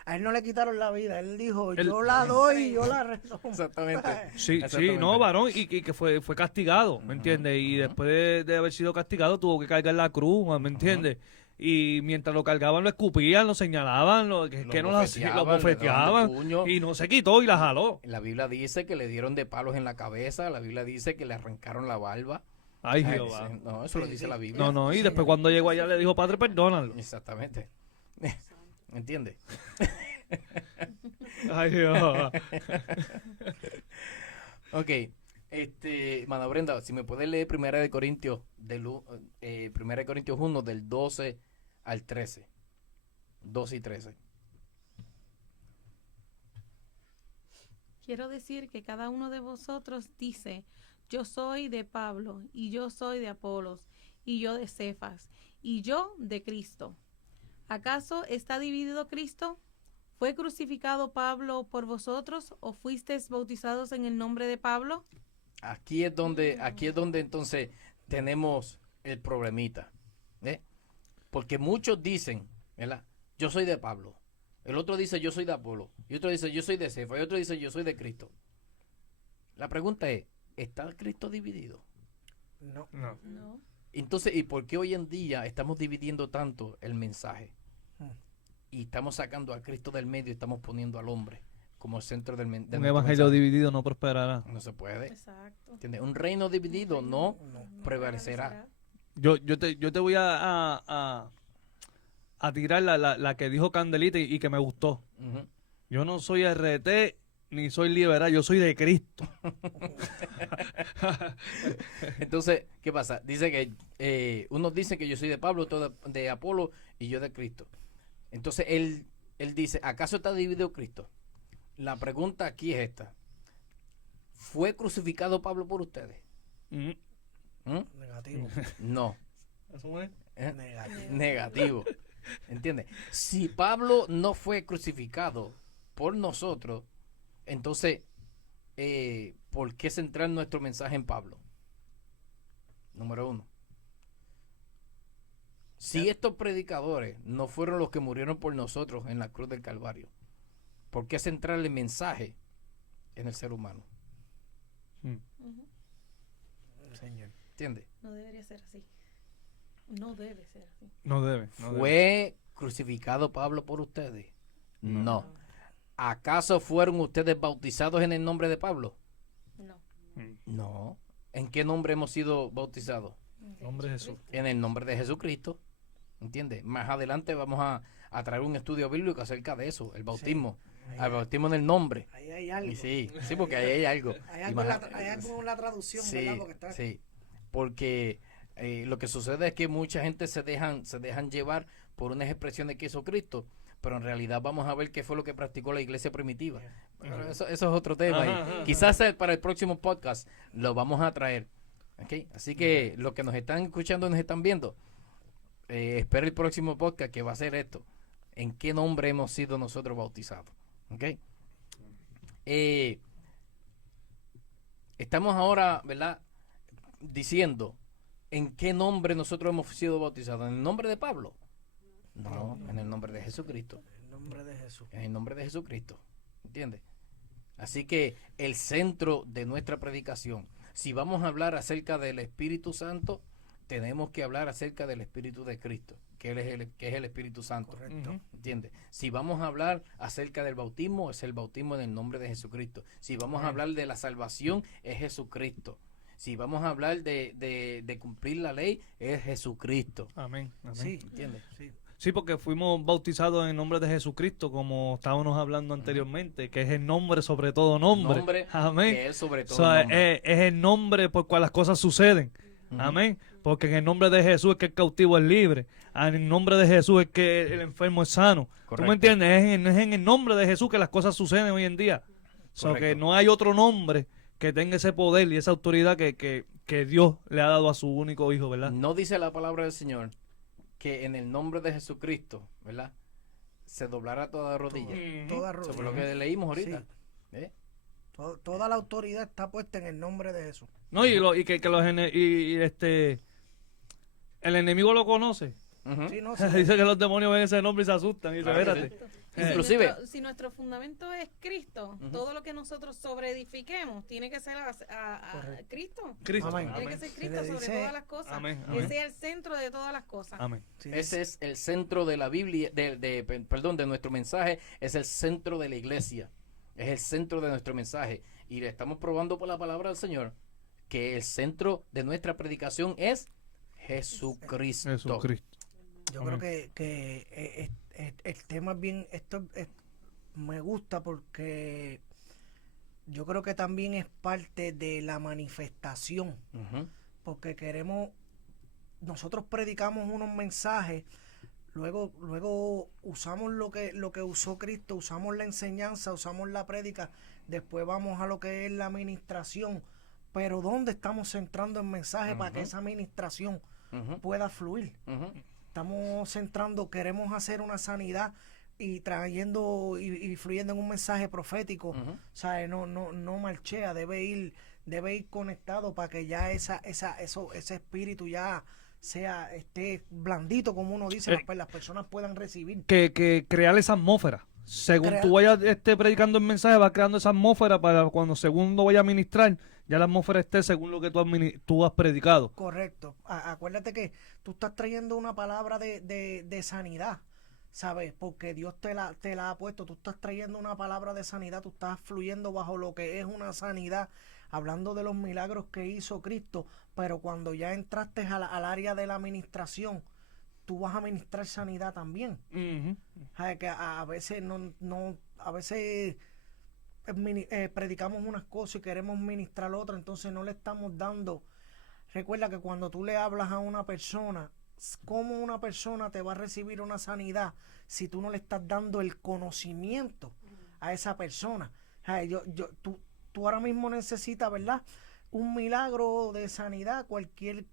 A él no le quitaron la vida. Él dijo, Él- yo la doy y yo la retomo. Exactamente. Sí, Exactamente. no, varón, y que fue castigado, ¿me entiendes? Y después de haber sido castigado tuvo que cargar la cruz, ¿me entiendes? Y mientras lo cargaban lo escupían, lo señalaban, que no lo hacían, lo bofeteaban, le daban bofeteaban, de puño. y no se quitó y la jaló. La Biblia dice que le dieron de palos en la cabeza, la Biblia dice que le arrancaron la barba. Ay, Ay, Jehová. sí, no, eso lo Sí, dice sí. la Biblia. No, y Sí, después señor. cuando llegó allá le dijo, Padre, perdónalo. Exactamente. ¿Entiendes? Ay, Jehová. Ok. Mana Brenda, si me puedes leer Primera de Corintios, Primera de Corintios 1 del 12 al 13. 12 y 13. Quiero decir que cada uno de vosotros dice, yo soy de Pablo, y yo soy de Apolos, y yo de Cefas, y yo de Cristo. ¿Acaso está dividido Cristo? ¿Fue crucificado Pablo por vosotros o fuisteis bautizados en el nombre de Pablo? Aquí es donde entonces tenemos el problemita. Porque muchos dicen, ¿verdad? Yo soy de Pablo. El otro dice yo soy de Apolo. Y otro dice yo soy de Cefa. Y otro dice yo soy de Cristo. La pregunta es, ¿está Cristo dividido? No. No. No. Entonces, ¿y por qué hoy en día estamos dividiendo tanto el mensaje? Hmm. Y estamos sacando a Cristo del medio y estamos poniendo al hombre como el centro de Un nuestro evangelio mensaje. dividido no prosperará. No se puede. Exacto. ¿Entiendes? Un reino dividido no prevalecerá. Yo te voy a tirar la que dijo Candelita y que me gustó. Ujú. Yo no soy RT ni soy liberal, yo soy de Cristo. Entonces, ¿qué pasa? Dice que unos dicen que yo soy de Pablo, otros de Apolo y yo de Cristo. Entonces él dice, ¿acaso está dividido Cristo? La pregunta aquí es esta. ¿Fue crucificado Pablo por ustedes? Mm. ¿Mm? Negativo. No. ¿Eso es? ¿Eh? Negativo. Negativo. ¿Entiendes? Si Pablo no fue crucificado por nosotros, entonces, ¿por qué centrar nuestro mensaje en Pablo? Número uno. Si estos predicadores no fueron los que murieron por nosotros en la cruz del Calvario, ¿por qué centrar el mensaje en el ser humano? Mm. Ujú. Señor. ¿Entiendes? No debería ser así. No debe ser así. No debe. no debe. ¿Fue crucificado Pablo por ustedes? No. ¿Acaso fueron ustedes bautizados en el nombre de Pablo? No. Mm. No. ¿En qué nombre hemos sido bautizados? Nombre de Jesús. En el nombre de Jesucristo. ¿Entiendes? Más adelante vamos a traer un estudio bíblico acerca de eso, el bautismo. Ahí, El bautismo en el nombre. ahí hay algo. Y sí, porque ahí hay algo. Hay Y algo, en más- hay algo en la traducción, Sí, ¿verdad? Porque está... sí. Porque lo que sucede es que mucha gente se dejan llevar por unas expresiones que hizo Cristo, pero en realidad vamos a ver qué fue lo que practicó la iglesia primitiva. Pero eso es otro tema. y Ajá, ajá, quizás para el próximo podcast lo vamos a traer. ¿Ok? Así que los que nos están escuchando y nos están viendo, espera el próximo podcast que va a ser esto. ¿En qué nombre hemos sido nosotros bautizados? ¿Ok? Estamos ahora, ¿verdad? Diciendo en qué nombre nosotros hemos sido bautizados. ¿En el nombre de Pablo? No, en el nombre de Jesucristo. En nombre de Jesús. En el nombre de Jesucristo. ¿Entiendes? Así que el centro de nuestra predicación, Si vamos a hablar acerca del Espíritu Santo, tenemos que hablar acerca del Espíritu de Cristo, que es el Espíritu Santo. Correcto. Ujú. ¿Entiendes? Si vamos a hablar acerca del bautismo, es el bautismo en el nombre de Jesucristo. Si vamos a hablar de la salvación, es Jesucristo. Si vamos a hablar de cumplir la ley, es Jesucristo. Amén. Amén. Sí, ¿Entiendes? sí. Sí, porque fuimos bautizados en el nombre de Jesucristo, como estábamos hablando anteriormente, que es el nombre sobre todo nombre. Nombre Amén. que es sobre todo O sea, nombre. es el nombre por cual las cosas suceden. Ujú. Amén. Porque en el nombre de Jesús es que el cautivo es libre. En el nombre de Jesús es que el enfermo es sano. ¿Tú Correcto. me entiendes? Es en el nombre de Jesús que las cosas suceden hoy en día. O sea, que Correcto. no hay otro nombre que tenga ese poder y esa autoridad que Dios le ha dado a su único hijo, ¿verdad? No dice la palabra del Señor que en el nombre de Jesucristo, ¿verdad? Se doblará toda rodilla. Toda Eso rodilla. fue lo que leímos ahorita. Sí. ¿Eh? Toda la autoridad está puesta en el nombre de Jesús. No, y que los el enemigo lo conoce. Ujú. Sí, no, sí. Dice que los demonios ven ese nombre y se asustan. Y dice, Claro que espérate. Y si Inclusive- si nuestro fundamento es Cristo, Ujú. todo lo que nosotros sobreedifiquemos tiene que ser a Correcto. Cristo. Cristo. Amén. Tiene que Amén. ser Se Cristo le sobre dice- todas las cosas. Amén, Que amén. sea el centro de todas las cosas. Amén. Sí, Ese es el centro de la Biblia, perdón, de nuestro mensaje, es el centro de la iglesia, es el centro de nuestro mensaje. Y le estamos probando por la palabra del Señor que el centro de nuestra predicación es Jesucristo. Jesucristo. Yo Amén. creo que el tema es bien, me gusta porque yo creo que también es parte de la manifestación, Ujú. porque nosotros predicamos unos mensajes, luego usamos lo que usó Cristo, usamos la enseñanza, usamos la prédica, después vamos a lo que es la administración, pero ¿dónde estamos centrando el mensaje para que Ujú. esa administración Ujú. pueda fluir? Ujú. Estamos centrando, queremos hacer una sanidad y trayendo y fluyendo en un mensaje profético. Ujú. O sea, no marchea, debe ir conectado para que ya ese espíritu ya esté blandito, como uno dice, las personas puedan recibir. Que crear esa atmósfera. Según Crear- tú vayas predicando el mensaje, va creando esa atmósfera para cuando segundo vaya a ministrar, ya la atmósfera esté según lo que tú has predicado. Correcto. Acuérdate que tú estás trayendo una palabra de sanidad, ¿sabes? Porque Dios te la ha puesto. Tú estás trayendo una palabra de sanidad, tú estás fluyendo bajo lo que es una sanidad, hablando de los milagros que hizo Cristo, pero cuando ya entraste al área de la administración, tú vas a ministrar sanidad también. Ujú. ¿Sabes? Que a veces a veces predicamos unas cosas y queremos ministrar otra, entonces no le estamos dando. Recuerda que cuando tú le hablas a una persona, ¿cómo una persona te va a recibir una sanidad si tú no le estás dando el conocimiento a esa persona? ¿Sabes? Tú ahora mismo necesitas, ¿verdad?, un milagro de sanidad, cualquier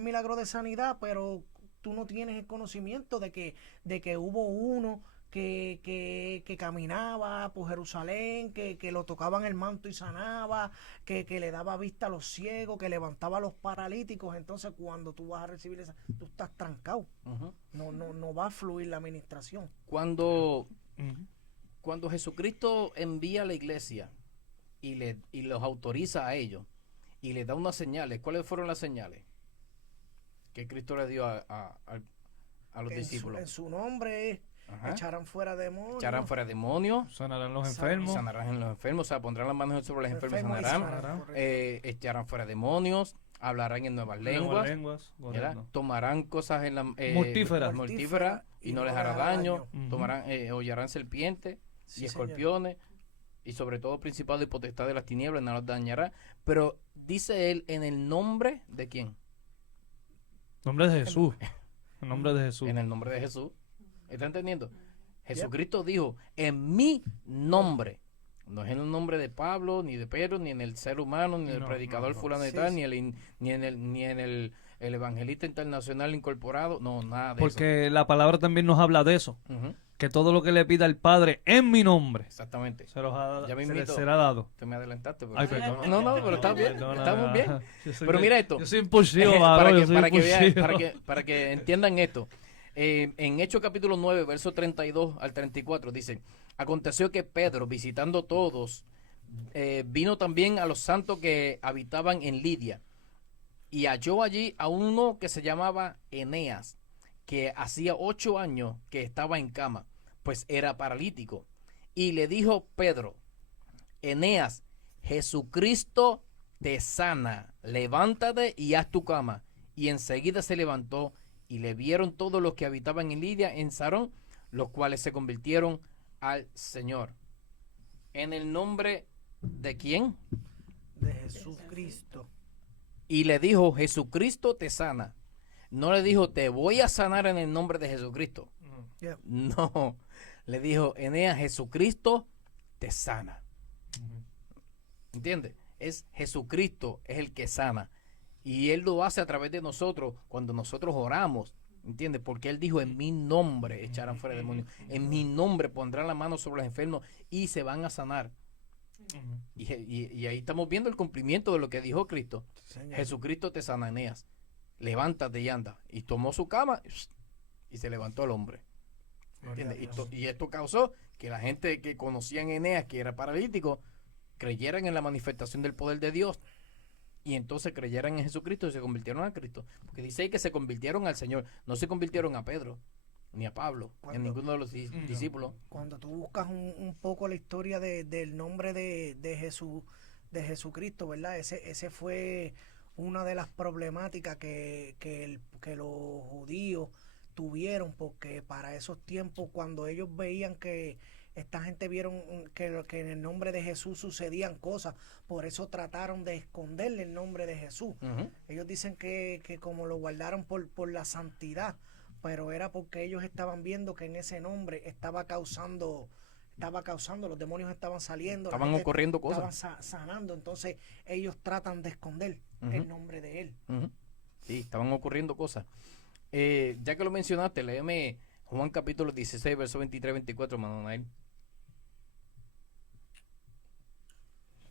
milagro de sanidad, pero tú no tienes el conocimiento de que hubo uno que caminaba por Jerusalén, que lo tocaban el manto y sanaba, que le daba vista a los ciegos, que levantaba a los paralíticos. Entonces cuando tú vas a recibir tú estás trancado, Ujú. no va a fluir la administración. Cuando Ujú. Cuando Jesucristo envía a la iglesia y los autoriza a ellos y les da unas señales, ¿cuáles fueron las señales que Cristo le dio a los discípulos? En su nombre Ajá. echarán fuera demonios. Echarán fuera demonios, Sanarán los San- enfermos. sanarán en los enfermos, o sea, pondrán las manos sobre los enfermos y enfermos y sanarán. sanarán, correcto. Echarán fuera demonios, hablarán en nuevas Nuevas lenguas, lenguas, ¿verdad? correcto. Tomarán cosas en la, Mortíferas. mortíferas y no les hará daño, Ujú. tomarán, hollarán serpientes Sí, y señor. escorpiones y sobre todo principado y potestad de las tinieblas no los dañará, pero dice él en el nombre de quién, Nombre de Jesús. En nombre de Jesús. en el nombre de Jesús. ¿Está entendiendo? Jesucristo dijo en mi nombre. No es en el nombre de Pablo, ni de Pedro, ni en el ser humano, ni en el No, predicador no. fulano de Sí, tal, sí. ni en el evangelista internacional incorporado, no, nada de Porque la palabra también nos habla de eso. eso. Ujú, Que todo lo que le pida el Padre en mi nombre exactamente. se los Ya me se les invito. será dado. Te me adelantaste. Pero Ay, perdón. No, pero está bien. Perdona. Estamos bien. Yo soy Pero bien- mira esto. Yo soy impulsivo, para, varón, que, yo soy para, que vean- impulsivo. para que entiendan esto. En Hechos capítulo 9, verso 32 al 34, dice: Aconteció que Pedro, visitando todos, vino también a los santos que habitaban en Lidia y halló allí a uno que se llamaba Eneas, que hacía 8 años que estaba en cama, pues era paralítico. Y le dijo Pedro: Eneas, Jesucristo te sana, levántate y haz tu cama. Y enseguida se levantó, y le vieron todos los que habitaban en Lidia, en Sarón, los cuales se convirtieron al Señor. ¿En el nombre de quién? De Jesucristo. Y le dijo: Jesucristo te sana. No le dijo: te voy a sanar en el nombre de Jesucristo. Yeah. No, le dijo: Eneas, Jesucristo te sana. ¿Entiendes? Es Jesucristo es el que sana. Y Él lo hace a través de nosotros cuando nosotros oramos. ¿Entiendes? Porque Él dijo: en mi nombre echarán fuera demonios. En mi nombre pondrán la mano sobre los enfermos y se van a sanar. Y ahí estamos viendo el cumplimiento de lo que dijo Cristo. Señor. Jesucristo te sana, Eneas. Levántate y anda. Y tomó su cama y se levantó el hombre. ¿Entiendes? Y esto causó que la gente que conocía a Eneas, que era paralítico, creyeran en la manifestación del poder de Dios. Y entonces creyeran en Jesucristo y se convirtieron a Cristo. Porque dice ahí que se convirtieron al Señor. No se convirtieron a Pedro, ni a Pablo, ni a Cuando- ninguno de los discípulos. Cuando tú buscas un poco la historia del nombre de Jesús, de Jesucristo, ¿verdad? Ese fue una de las problemáticas que los judíos tuvieron, porque para esos tiempos, cuando ellos veían que esta gente vieron que en el nombre de Jesús sucedían cosas, por eso trataron de esconderle el nombre de Jesús. Ujú. Ellos dicen que como lo guardaron por la santidad, pero era porque ellos estaban viendo que en ese nombre estaba causando, los demonios estaban saliendo, la Estaban gente ocurriendo estaban cosas. sanando, entonces ellos tratan de esconder Ujú. el nombre de él. Ujú. Sí, estaban ocurriendo cosas. Ya que lo mencionaste, léeme Juan capítulo 16, verso 23-24, Manuel.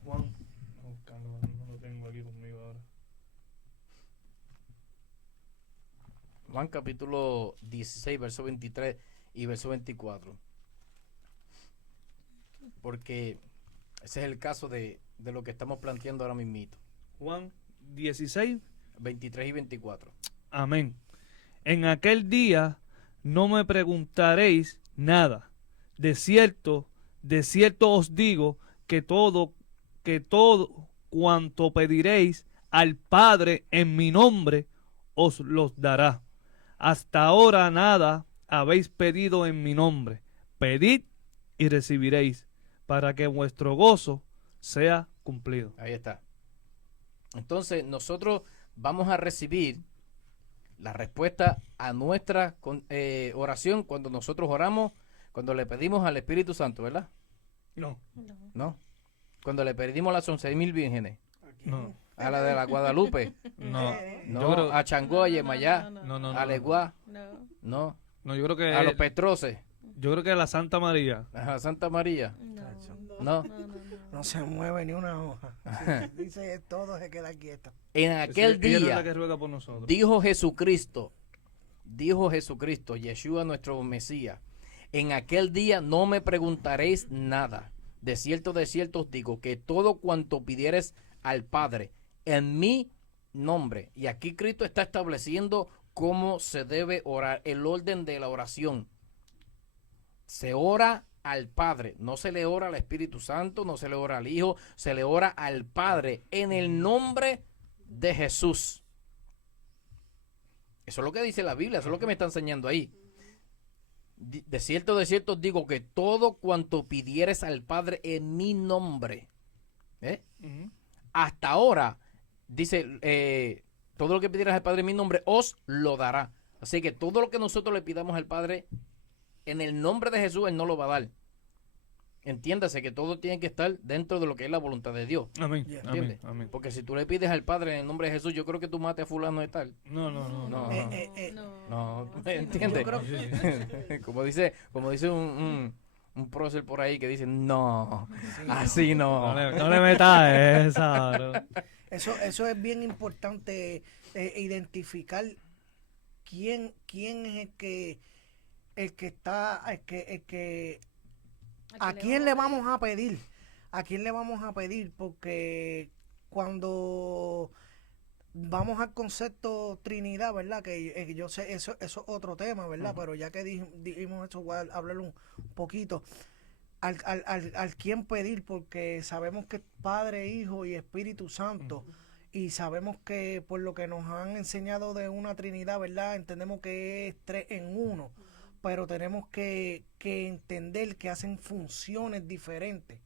Juan, no lo tengo aquí conmigo ahora. Juan capítulo 16, verso 23 y verso 24. Porque ese es el caso de lo que estamos planteando ahora mismito. Juan 16, 23 y 24. amén. En aquel día no me preguntaréis nada. De cierto os digo que todo cuanto pediréis al Padre en mi nombre, os los dará. Hasta ahora nada habéis pedido en mi nombre. Pedid y recibiréis, para que vuestro gozo sea cumplido. Ahí está. Entonces nosotros vamos a recibir la respuesta a nuestra oración cuando nosotros oramos, cuando le pedimos al Espíritu Santo, ¿verdad? No, No. ¿No? Cuando le pedimos a las 11,000 vírgenes, no, a la de la Guadalupe, no. no, Yo creo- a Changó, a Yemayá, No, a Leguá, No. no, No, yo creo que a los Petroces, yo creo que a la Santa María. a Santa María, No. no. No se mueve ni una hoja. Dice todo, se queda quieto. En aquel Ella no es la día que ruega por nosotros. dijo Jesucristo, Yeshua nuestro Mesías, en aquel día no me preguntaréis nada. De cierto os digo que todo cuanto pidieres al Padre en mi nombre. Y aquí Cristo está estableciendo cómo se debe orar, el orden de la oración. Se ora al Padre, no se le ora al Espíritu Santo, no se le ora al Hijo, se le ora al Padre en el nombre de Jesús. Eso es lo que dice la Biblia, eso es lo que me está enseñando ahí. De cierto os digo que todo cuanto pidieres al Padre en mi nombre, Ujú. hasta ahora, dice, todo lo que pidieras al Padre en mi nombre, os lo dará. Así que todo lo que nosotros le pidamos al Padre en el nombre de Jesús, Él no lo va a dar. Entiéndase que todo tiene que estar dentro de lo que es la voluntad de Dios. Amén. Yeah. Amén. ¿Entiendes? Amén. Porque si tú le pides al Padre en el nombre de Jesús, yo creo que tú mates a fulano de tal. No, no, no. No. No, así ¿entiendes? Yo creo como dice un prócer por ahí que dice, no, así no. No le metas esa, bro. Eso es bien importante, identificar quién es el que está, a quién le vamos a pedir. ¿a quién le vamos a pedir? Porque cuando vamos al concepto Trinidad, ¿verdad? Que yo sé, eso es otro tema, ¿verdad? Ujú. Pero ya que dijimos eso, voy a hablar un poquito. Al quién pedir, porque sabemos que es Padre, Hijo y Espíritu Santo. Y sabemos que por lo que nos han enseñado de una Trinidad, ¿verdad? Entendemos que es 3 en 1, pero tenemos que entender que hacen funciones diferentes.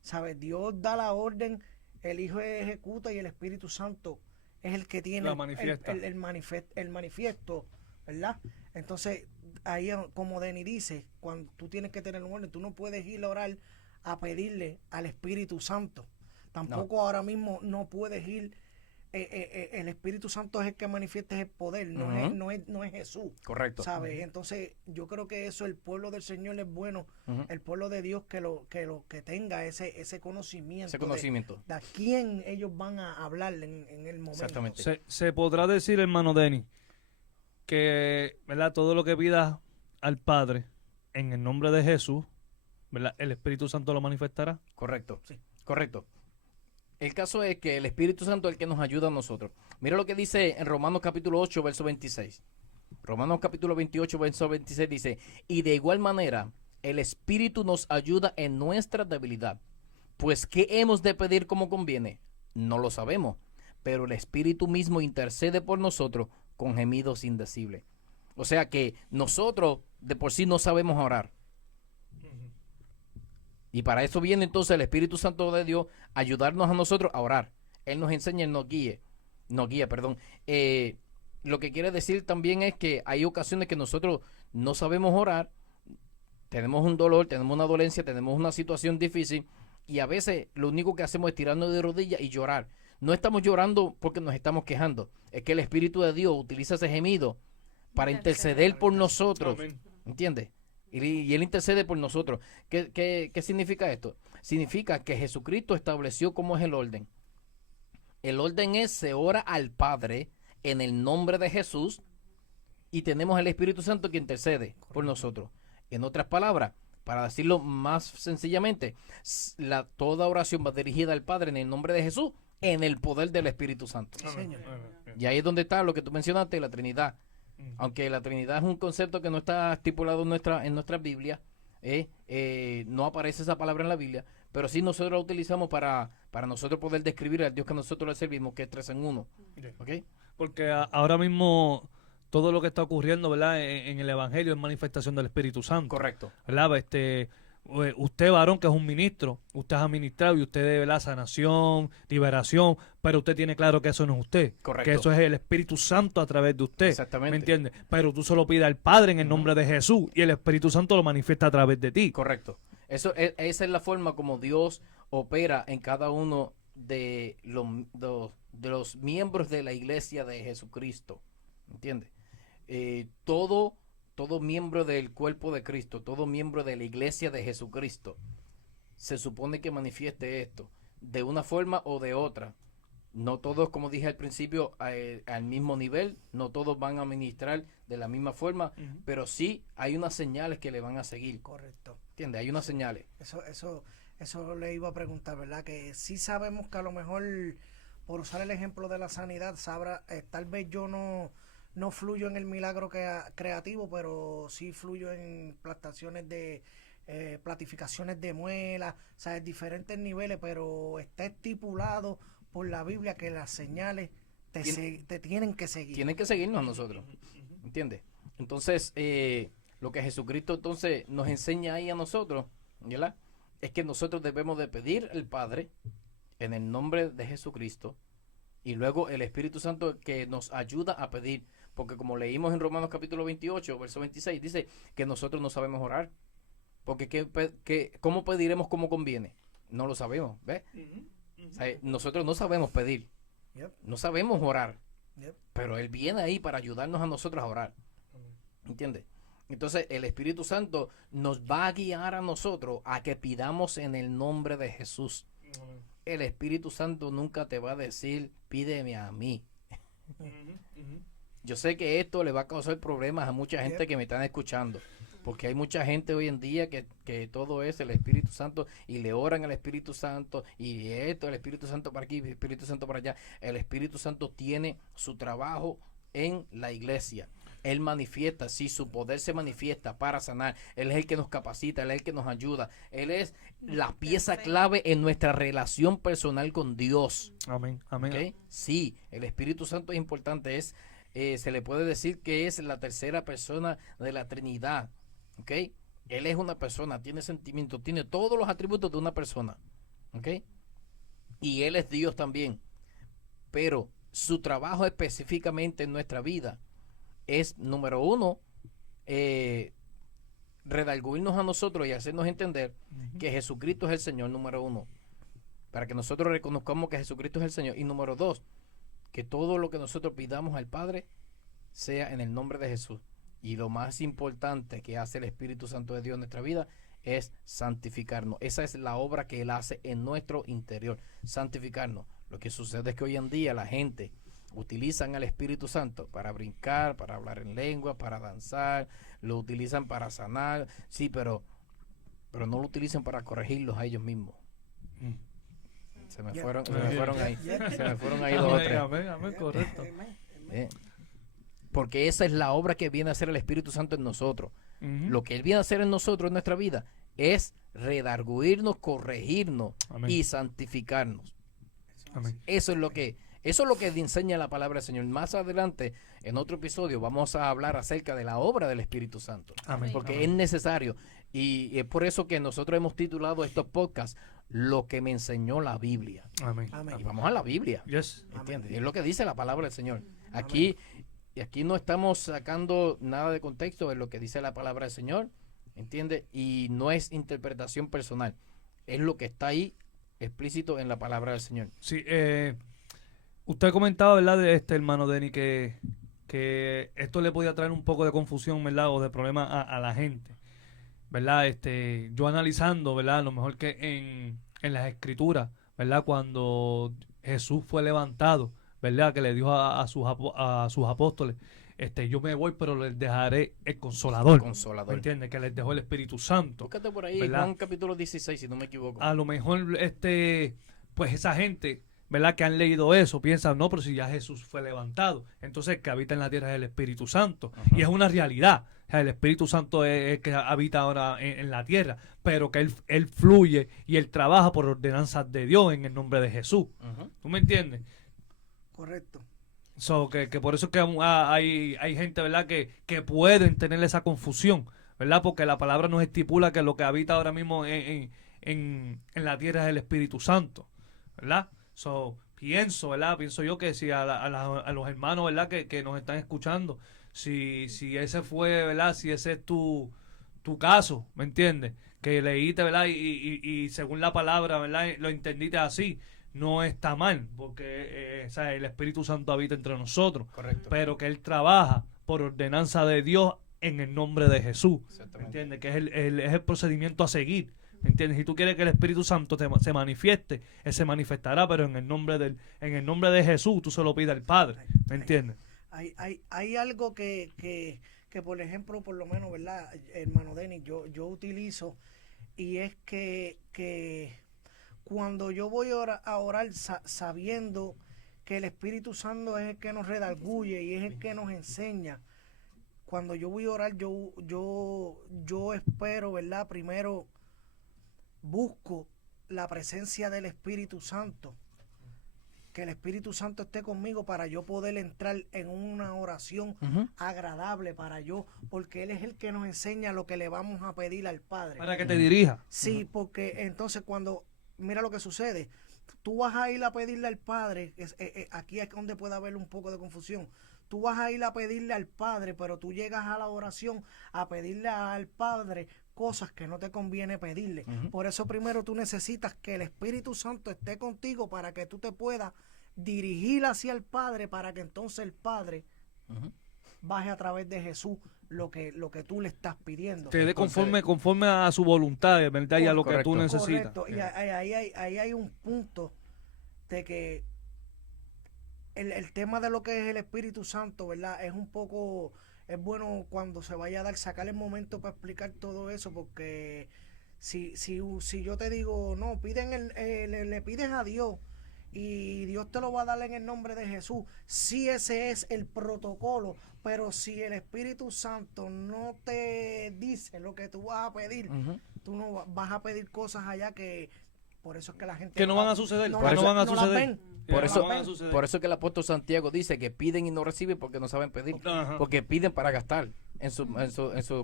¿Sabes? Dios da la orden, el Hijo ejecuta y el Espíritu Santo es el que tiene La manifiesta. el manifiesto, ¿verdad? Entonces, ahí como Denny dice, cuando tú tienes que tener un orden, tú no puedes ir a orar a pedirle al Espíritu Santo. Tampoco ahora mismo no puedes ir, el Espíritu Santo es el que manifiesta el poder, no, Ujú. no es Jesús. Correcto. ¿Sabes? Entonces, yo creo que eso, el pueblo del Señor es bueno, Ujú. el pueblo de Dios que tenga ese conocimiento, Ese conocimiento. de a quién ellos van a hablar en el momento. Exactamente. Se podrá decir, hermano Denny, que, ¿verdad? Todo lo que pidas al Padre en el nombre de Jesús, ¿verdad? El Espíritu Santo lo manifestará. Correcto. Sí. Correcto. El caso es que el Espíritu Santo es el que nos ayuda a nosotros. Mira lo que dice en Romanos capítulo 8, verso 26. Romanos capítulo 28, verso 26 dice, y de igual manera, el Espíritu nos ayuda en nuestra debilidad. Pues, ¿qué hemos de pedir como conviene? No lo sabemos, pero el Espíritu mismo intercede por nosotros con gemidos indecibles. O sea que nosotros de por sí no sabemos orar. Y para eso viene entonces el Espíritu Santo de Dios a ayudarnos a nosotros a orar. Él nos enseña, Él nos guía, perdón. Lo que quiere decir también es que hay ocasiones que nosotros no sabemos orar, tenemos un dolor, tenemos una dolencia, tenemos una situación difícil y a veces lo único que hacemos es tirarnos de rodillas y llorar. No estamos llorando porque nos estamos quejando, es que el Espíritu de Dios utiliza ese gemido para interceder por nosotros, Amén. ¿entiendes? Y Él intercede por nosotros. ¿Qué significa esto? Significa que Jesucristo estableció cómo es el orden. El orden es, se ora al Padre en el nombre de Jesús y tenemos el Espíritu Santo que intercede por nosotros. En otras palabras, para decirlo más sencillamente, toda oración va dirigida al Padre en el nombre de Jesús en el poder del Espíritu Santo. Sí, señor. Y ahí es donde está lo que tú mencionaste, la Trinidad. Aunque la Trinidad es un concepto que no está estipulado en nuestra Biblia, no aparece esa palabra en la Biblia, pero sí nosotros la utilizamos para nosotros poder describir al Dios que nosotros le servimos, que es 3 en 1. ¿Ok? Porque ahora mismo todo lo que está ocurriendo, ¿verdad? En el Evangelio es manifestación del Espíritu Santo. Correcto. ¿Verdad? Usted, varón, que es un ministro, usted es administrado y usted debe la sanación, liberación, pero usted tiene claro que eso no es usted. Correcto. Que eso es el Espíritu Santo a través de usted. Exactamente. ¿Me entiende? Pero tú solo pides al Padre en el nombre de Jesús y el Espíritu Santo lo manifiesta a través de ti. Correcto. Esa es la forma como Dios opera en cada uno de los miembros de la iglesia de Jesucristo. ¿Entiendes? Todo miembro del cuerpo de Cristo, todo miembro de la iglesia de Jesucristo, se supone que manifieste esto de una forma o de otra. No todos, como dije al principio, al mismo nivel, no todos van a ministrar de la misma forma, pero sí hay unas señales que le van a seguir. Correcto. ¿Entiendes? Hay unas señales. Eso le iba a preguntar, ¿verdad? Que sí sabemos que a lo mejor, por usar el ejemplo de la sanidad, tal vez yo no fluyo en el milagro creativo, pero sí fluyo en platificaciones de muelas, o sea, en diferentes niveles, pero está estipulado por la Biblia que las señales te tienen que seguir. Tienen que seguirnos a nosotros. ¿Entiendes? Entonces, lo que Jesucristo entonces nos enseña ahí a nosotros, ¿verdad? Es que nosotros debemos de pedir al Padre en el nombre de Jesucristo y luego el Espíritu Santo que nos ayuda a pedir. Porque como leímos en Romanos capítulo 28, verso 26, dice que nosotros no sabemos orar. Porque ¿cómo pediremos como conviene? No lo sabemos, ¿ves? O sea, nosotros no sabemos pedir. Yep. No sabemos orar. Yep. Pero Él viene ahí para ayudarnos a nosotros a orar. ¿Entiendes? Entonces el Espíritu Santo nos va a guiar a nosotros a que pidamos en el nombre de Jesús. El Espíritu Santo nunca te va a decir, pídeme a mí. Yo sé que esto le va a causar problemas a mucha gente que me están escuchando. Porque hay mucha gente hoy en día que todo es el Espíritu Santo y le oran al Espíritu Santo y esto, el Espíritu Santo para aquí, el Espíritu Santo para allá. El Espíritu Santo tiene su trabajo en la iglesia. Él manifiesta, si su poder se manifiesta para sanar, Él es el que nos capacita, Él es el que nos ayuda. Él es la pieza clave en nuestra relación personal con Dios. Amén, amén. ¿Ok? Sí, el Espíritu Santo es importante, se le puede decir que es la tercera persona de la Trinidad. ¿Ok? Él es una persona, tiene sentimientos, tiene todos los atributos de una persona. ¿Ok? Y Él es Dios también. Pero su trabajo específicamente en nuestra vida es, número uno, redarguirnos a nosotros y hacernos entender que Jesucristo es el Señor, número uno. Para que nosotros reconozcamos que Jesucristo es el Señor. Y número dos, que todo lo que nosotros pidamos al Padre sea en el nombre de Jesús. Y lo más importante que hace el Espíritu Santo de Dios en nuestra vida es santificarnos. Esa es la obra que Él hace en nuestro interior, santificarnos. Lo que sucede es que hoy en día la gente utilizan al Espíritu Santo para brincar, para hablar en lengua, para danzar, lo utilizan para sanar, sí, pero no lo utilizan para corregirlos a ellos mismos. Se me fueron ahí. Se me fueron ahí dos o tres. Amén, correcto. Porque esa es la obra que viene a hacer el Espíritu Santo en nosotros. Lo que Él viene a hacer en nosotros, en nuestra vida, es redarguirnos, corregirnos y santificarnos. Amén. Eso es lo que enseña la palabra del Señor. Más adelante, en otro episodio, vamos a hablar acerca de la obra del Espíritu Santo. Amén. Porque Amén. es necesario. Y es por eso que nosotros hemos titulado estos podcasts Lo que me enseñó la Biblia. Amén. Amén. Y vamos a la Biblia. Yes. ¿Entiendes? Es lo que dice la palabra del Señor. Aquí no estamos sacando nada de contexto, es lo que dice la palabra del Señor. ¿Entiendes? Y no es interpretación personal. Es lo que está ahí explícito en la palabra del Señor. Sí, usted comentaba, ¿verdad?, de hermano Denny, que esto le podía traer un poco de confusión, ¿verdad?, o de problema a la gente, ¿verdad? Yo analizando, ¿verdad?, a lo mejor que en las escrituras, ¿verdad?, cuando Jesús fue levantado, ¿verdad?, que le dijo a sus apóstoles, yo me voy, pero les dejaré el Consolador. ¿Me entiendes? Que les dejó el Espíritu Santo. Búscate por ahí, ¿verdad? Juan capítulo 16, si no me equivoco. A lo mejor, pues esa gente, ¿verdad?, que han leído eso, piensan, no, pero si ya Jesús fue levantado, entonces el que habita en la tierra es el Espíritu Santo. Ajá. Y es una realidad. O sea, el Espíritu Santo es el que habita ahora en la tierra, pero que él fluye y él trabaja por ordenanzas de Dios en el nombre de Jesús. Ujú. ¿Tú me entiendes? Correcto. So, que por eso es que hay gente, ¿verdad?, que pueden tener esa confusión, ¿verdad? Porque la palabra nos estipula que lo que habita ahora mismo en la tierra es el Espíritu Santo, ¿verdad? So, pienso yo que si a los hermanos, ¿verdad?, que nos están escuchando, si ese fue, ¿verdad?, si ese es tu caso, ¿me entiendes? Que leíste, ¿verdad?, y según la palabra, ¿verdad?, lo entendiste así, no está mal, porque o sea, el Espíritu Santo habita entre nosotros, Correcto. pero que Él trabaja por ordenanza de Dios en el nombre de Jesús, ¿me Exactamente. entiendes? Que es el procedimiento a seguir, ¿me entiendes? Si tú quieres que el Espíritu Santo se manifieste, Él se manifestará, pero en el nombre de Jesús tú se lo pides al Padre, ¿me entiendes? Hay algo que por ejemplo, por lo menos, ¿verdad, hermano Denis? Yo utilizo, y es que cuando yo voy a orar sabiendo que el Espíritu Santo es el que nos redarguye y es el que nos enseña, cuando yo voy a orar, yo espero, ¿verdad? Primero busco la presencia del Espíritu Santo, que el Espíritu Santo esté conmigo para yo poder entrar en una oración Ujú. agradable para yo, porque Él es el que nos enseña lo que le vamos a pedir al Padre. Para que te dirija. Sí, porque entonces mira lo que sucede, tú vas a ir a pedirle al Padre, aquí es donde puede haber un poco de confusión, tú vas a ir a pedirle al Padre, pero tú llegas a la oración a pedirle al Padre cosas que no te conviene pedirle. Ujú. Por eso primero tú necesitas que el Espíritu Santo esté contigo para que tú te puedas dirigir hacia el Padre, para que entonces el Padre Ujú. baje a través de Jesús lo que tú le estás pidiendo. Te dé conforme a su voluntad, ¿verdad? Y a lo que tú Correcto. necesitas. Correcto. Y ahí hay un punto de que el tema de lo que es el Espíritu Santo, ¿verdad? Es un poco es bueno cuando se vaya a dar, sacar el momento para explicar todo eso, porque si yo te digo, no, le pides a Dios y Dios te lo va a dar en el nombre de Jesús, sí, ese es el protocolo, pero si el Espíritu Santo no te dice lo que tú vas a pedir, tú no vas a pedir cosas allá que por eso es que la gente Que no van a suceder, no, que no van a no las suceder. ven. Por No eso, van a suceder. por eso que el apóstol Santiago dice que piden y no reciben porque no saben pedir. Ajá. Porque piden para gastar en su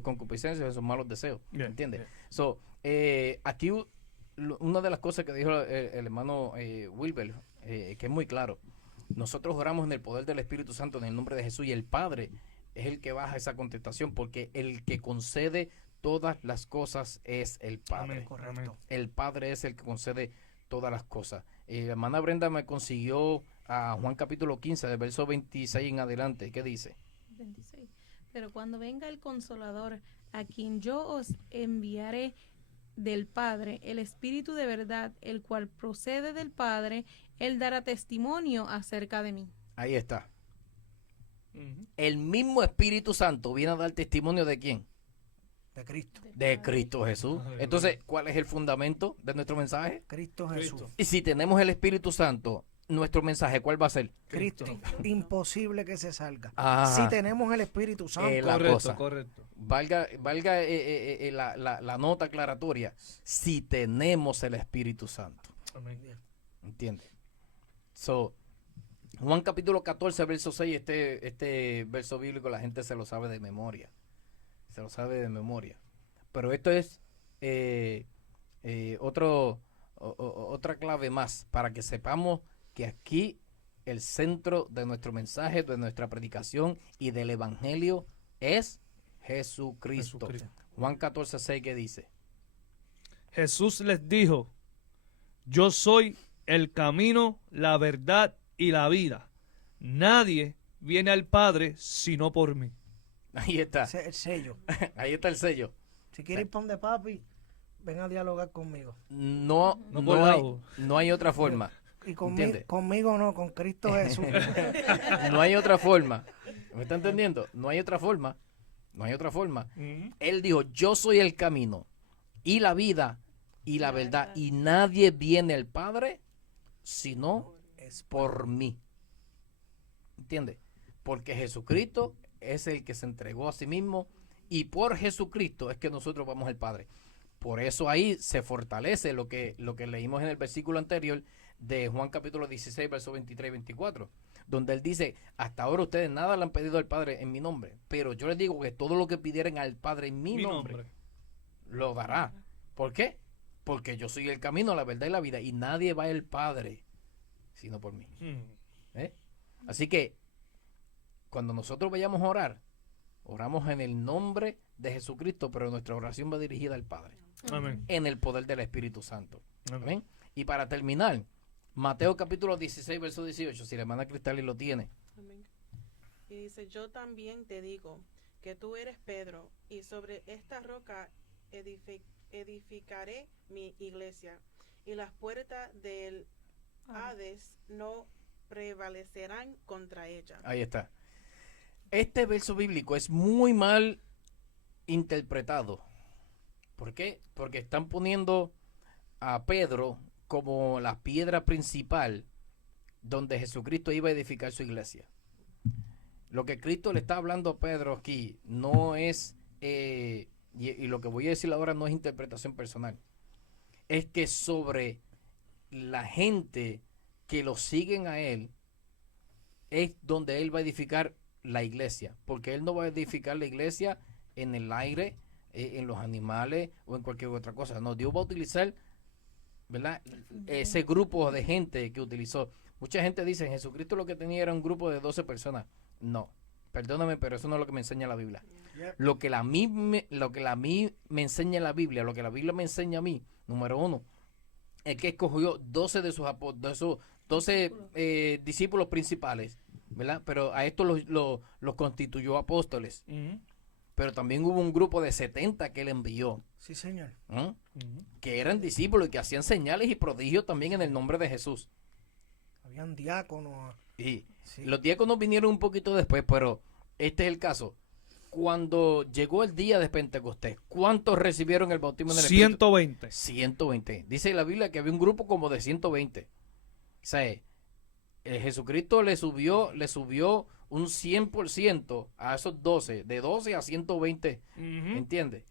concupiscencia, en sus malos deseos. Bien, ¿Entiendes? bien. So, aquí una de las cosas que dijo el hermano Wilber, que es muy claro. Nosotros oramos en el poder del Espíritu Santo en el nombre de Jesús y el Padre es el que baja esa contestación porque el que concede todas las cosas es el Padre. Amén. Correcto. El Padre es el que concede todas las cosas. La hermana Brenda me consiguió a Juan capítulo 15, del verso 26 en adelante. ¿Qué dice? 26. Pero cuando venga el Consolador, a quien yo os enviaré del Padre, el Espíritu de verdad, el cual procede del Padre, él dará testimonio acerca de mí. Ahí está. Ujú. El mismo Espíritu Santo viene a dar testimonio de quién? De Cristo. De Cristo Jesús. Aleluya. Entonces, ¿cuál es el fundamento de nuestro mensaje? Cristo Jesús. Cristo. Y si tenemos el Espíritu Santo, nuestro mensaje, ¿cuál va a ser? Cristo. Imposible que se salga. Ah, Si tenemos el Espíritu Santo. la Correcto, cosa. correcto. Valga la nota aclaratoria. Si tenemos el Espíritu Santo. Amén. ¿Entiendes? So, Juan capítulo 14, verso 6, este verso bíblico la gente se lo sabe de memoria. Se lo sabe de memoria. Pero esto es otra clave más para que sepamos que aquí el centro de nuestro mensaje, de nuestra predicación y del evangelio es Jesucristo. Jesucristo. Juan 14, 6, ¿qué dice? Jesús les dijo, yo soy el camino, la verdad y la vida. Nadie viene al Padre sino por mí. Ahí está. El sello. Ahí está el sello. Si quieres ir para donde papi, ven a dialogar conmigo. No, No no, por hay, lado. no hay otra forma. Y ¿Entiende? conmigo no, con Cristo Jesús. No hay otra forma. ¿Me está entendiendo? No hay otra forma. No hay otra forma. Ujú. Él dijo, yo soy el camino y la vida y la verdad. Y nadie viene al Padre sino Es por mí. ¿Entiendes? Porque Jesucristo es el que se entregó a sí mismo y por Jesucristo es que nosotros vamos al Padre. Por eso ahí se fortalece lo que leímos en el versículo anterior de Juan capítulo 16, versos 23 y 24, donde él dice, hasta ahora ustedes nada le han pedido al Padre en mi nombre, pero yo les digo que todo lo que pidieren al Padre en mi nombre, lo dará. ¿Por qué? Porque yo soy el camino, la verdad y la vida, y nadie va al Padre sino por mí. Ujú. Así que cuando nosotros vayamos a orar, oramos en el nombre de Jesucristo, pero nuestra oración va dirigida al Padre, Amén. en el poder del Espíritu Santo. Amén. Amén. Y para terminar, Mateo capítulo 16, verso 18, si la hermana Cristali lo tiene. Amén. Y dice, yo también te digo que tú eres Pedro, y sobre esta roca edificaré mi iglesia, y las puertas del Hades no prevalecerán contra ella. Ahí está. Este verso bíblico es muy mal interpretado. ¿Por qué? Porque están poniendo a Pedro como la piedra principal donde Jesucristo iba a edificar su iglesia. Lo que Cristo le está hablando a Pedro aquí no es, y lo que voy a decir ahora no es interpretación personal, es que sobre la gente que lo siguen a él es donde él va a edificar la iglesia, porque él no va a edificar la iglesia en el aire, en los animales o en cualquier otra cosa. No, Dios va a utilizar, ¿verdad? Ese grupo de gente que utilizó. Mucha gente dice, Jesucristo lo que tenía era un grupo de 12 personas. No, perdóname, pero eso no es lo que me enseña la Biblia. Yep. Lo que a mí me enseña la Biblia, lo que la Biblia me enseña a mí, número uno, es que escogió 12 de sus 12 discípulos principales, ¿verdad? Pero a estos los constituyó apóstoles. Ujú. Pero también hubo un grupo de 70 que él envió, Sí, señor. ¿eh? Ujú. Que eran discípulos y que hacían señales y prodigios también en el nombre de Jesús. Habían diáconos. Y Sí. los diáconos vinieron un poquito después, pero este es el caso. cuando llegó el día de Pentecostés, ¿cuántos recibieron el bautismo en el Espíritu? 120. 120. Dice la Biblia que había un grupo como de 120. O sea, Jesucristo le subió un 100% a esos 12, de 12 a 120, ¿entiendes?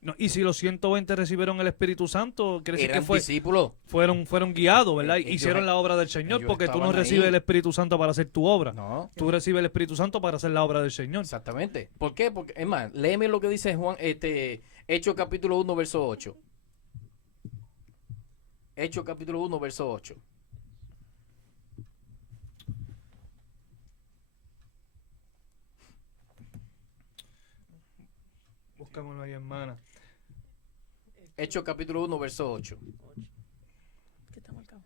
No, y si los 120 recibieron el Espíritu Santo, quiere decir Eran que discípulos. fueron guiados, ¿verdad? Ellos- Hicieron la obra del Señor, ellos porque tú no estaban recibes ahí. el Espíritu Santo para hacer tu obra. No, Tú recibes el Espíritu Santo para hacer la obra del Señor. exactamente. ¿Por qué? Porque, es más, léeme lo que dice Juan, Hechos capítulo 1, verso 8. Hechos capítulo 1, verso 8. Buscámoslo ahí, hermana. Hechos capítulo 1, verso 8. ¿Qué está marcado?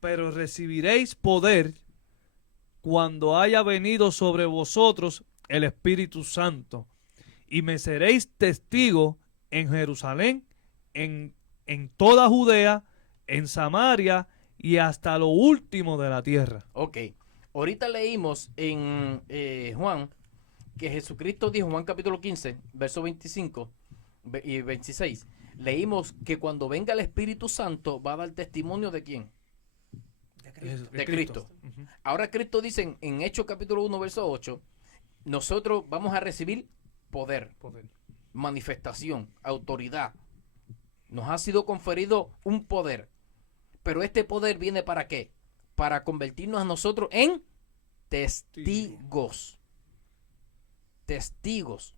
Pero recibiréis poder cuando haya venido sobre vosotros el Espíritu Santo, y me seréis testigo en Jerusalén, en toda Judea, en Samaria y hasta lo último de la tierra. Ok. Ahorita leímos en Juan que Jesucristo dijo, Juan capítulo 15, verso 25 y 26. Leímos que cuando venga el Espíritu Santo va a dar testimonio de quién. De Cristo. Ujú. Ahora Cristo dice en Hechos capítulo 1, verso 8, nosotros vamos a recibir poder, Poder. manifestación, autoridad. Nos ha sido conferido un poder. Pero este poder viene ¿para qué? Para convertirnos a nosotros en testigos. Testigos.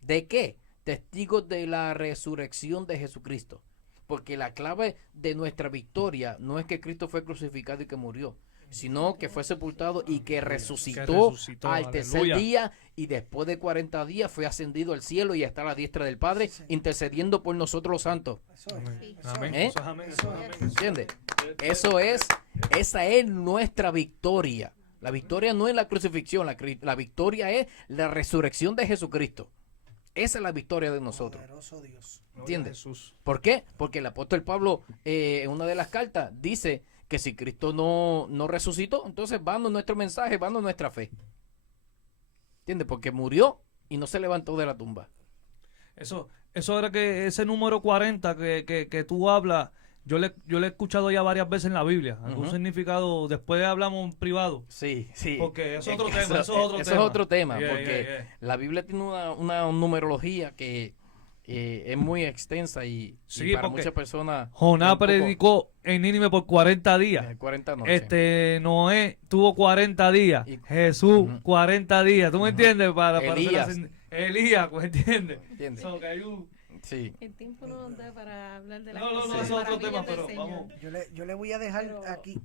¿De qué? Testigos de la resurrección de Jesucristo. Porque la clave de nuestra victoria no es que Cristo fue crucificado y que murió, sino que fue sepultado y que resucitó al tercer aleluya. día, y después de 40 días fue ascendido al cielo y está a la diestra del Padre, intercediendo por nosotros los santos. Eso es. Amén. Sí. Eso Amén. ¿Eh? Eso es amén. Eso es amén. ¿Entiendes? Esa es nuestra victoria. La victoria no es la crucifixión, la victoria es la resurrección de Jesucristo. Esa es la victoria de nosotros. Poderoso Dios. ¿Entiendes? Jesús. ¿Por qué? Porque el apóstol Pablo en una de las cartas dice que si Cristo no resucitó, entonces vano nuestro mensaje, vano nuestra fe. ¿Entiendes? Porque murió y no se levantó de la tumba. Eso era que ese número 40 que tú hablas, yo le he escuchado ya varias veces en la Biblia. Algún Ujú. significado, después hablamos en privado. Sí, sí. Porque es otro Eso- tema, eso es otro eso tema. es otro tema, Yeah, porque yeah, yeah. la Biblia tiene una numerología que es muy extensa y Sí, para porque muchas personas... Jonás un poco- predicó en Nínive por 40 días. 40 noches. Noé tuvo 40 días. Y- Jesús, Ujú. 40 días. ¿Tú me entiendes? Para Elías. Elías, ¿me entiendes? ¿Entiendes? So, que hay un- Sí. El tiempo no nos da para hablar de las No, no, cosas no, eso es otro maravillas tema, del pero Señor. vamos. Yo le voy a dejar Pero- aquí.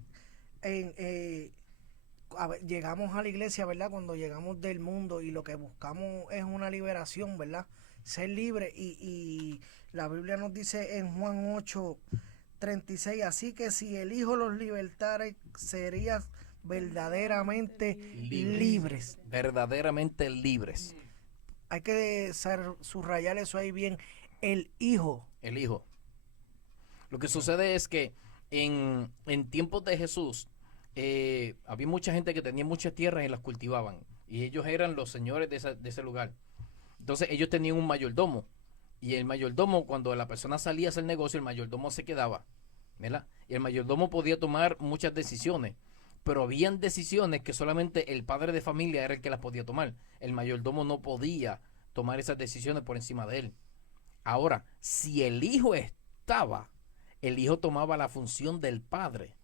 Llegamos a la iglesia, ¿verdad? Cuando llegamos del mundo y lo que buscamos es una liberación, ¿verdad? Ser libre. Y la Biblia nos dice en Juan 8:36, así que si el Hijo los libertare, serías verdaderamente libres. Verdaderamente libres. Hay que subrayar eso ahí bien. El Hijo. El Hijo. Lo que sucede es que en tiempos de Jesús había mucha gente que tenía muchas tierras y las cultivaban. Y ellos eran los señores de ese lugar. Entonces ellos tenían un mayordomo. Y el mayordomo, cuando la persona salía a hacer negocio, el mayordomo se quedaba, ¿verdad? Y el mayordomo podía tomar muchas decisiones. Pero habían decisiones que solamente el padre de familia era el que las podía tomar. El mayordomo no podía tomar esas decisiones por encima de él. Ahora, si el hijo estaba, el hijo tomaba la función del padre.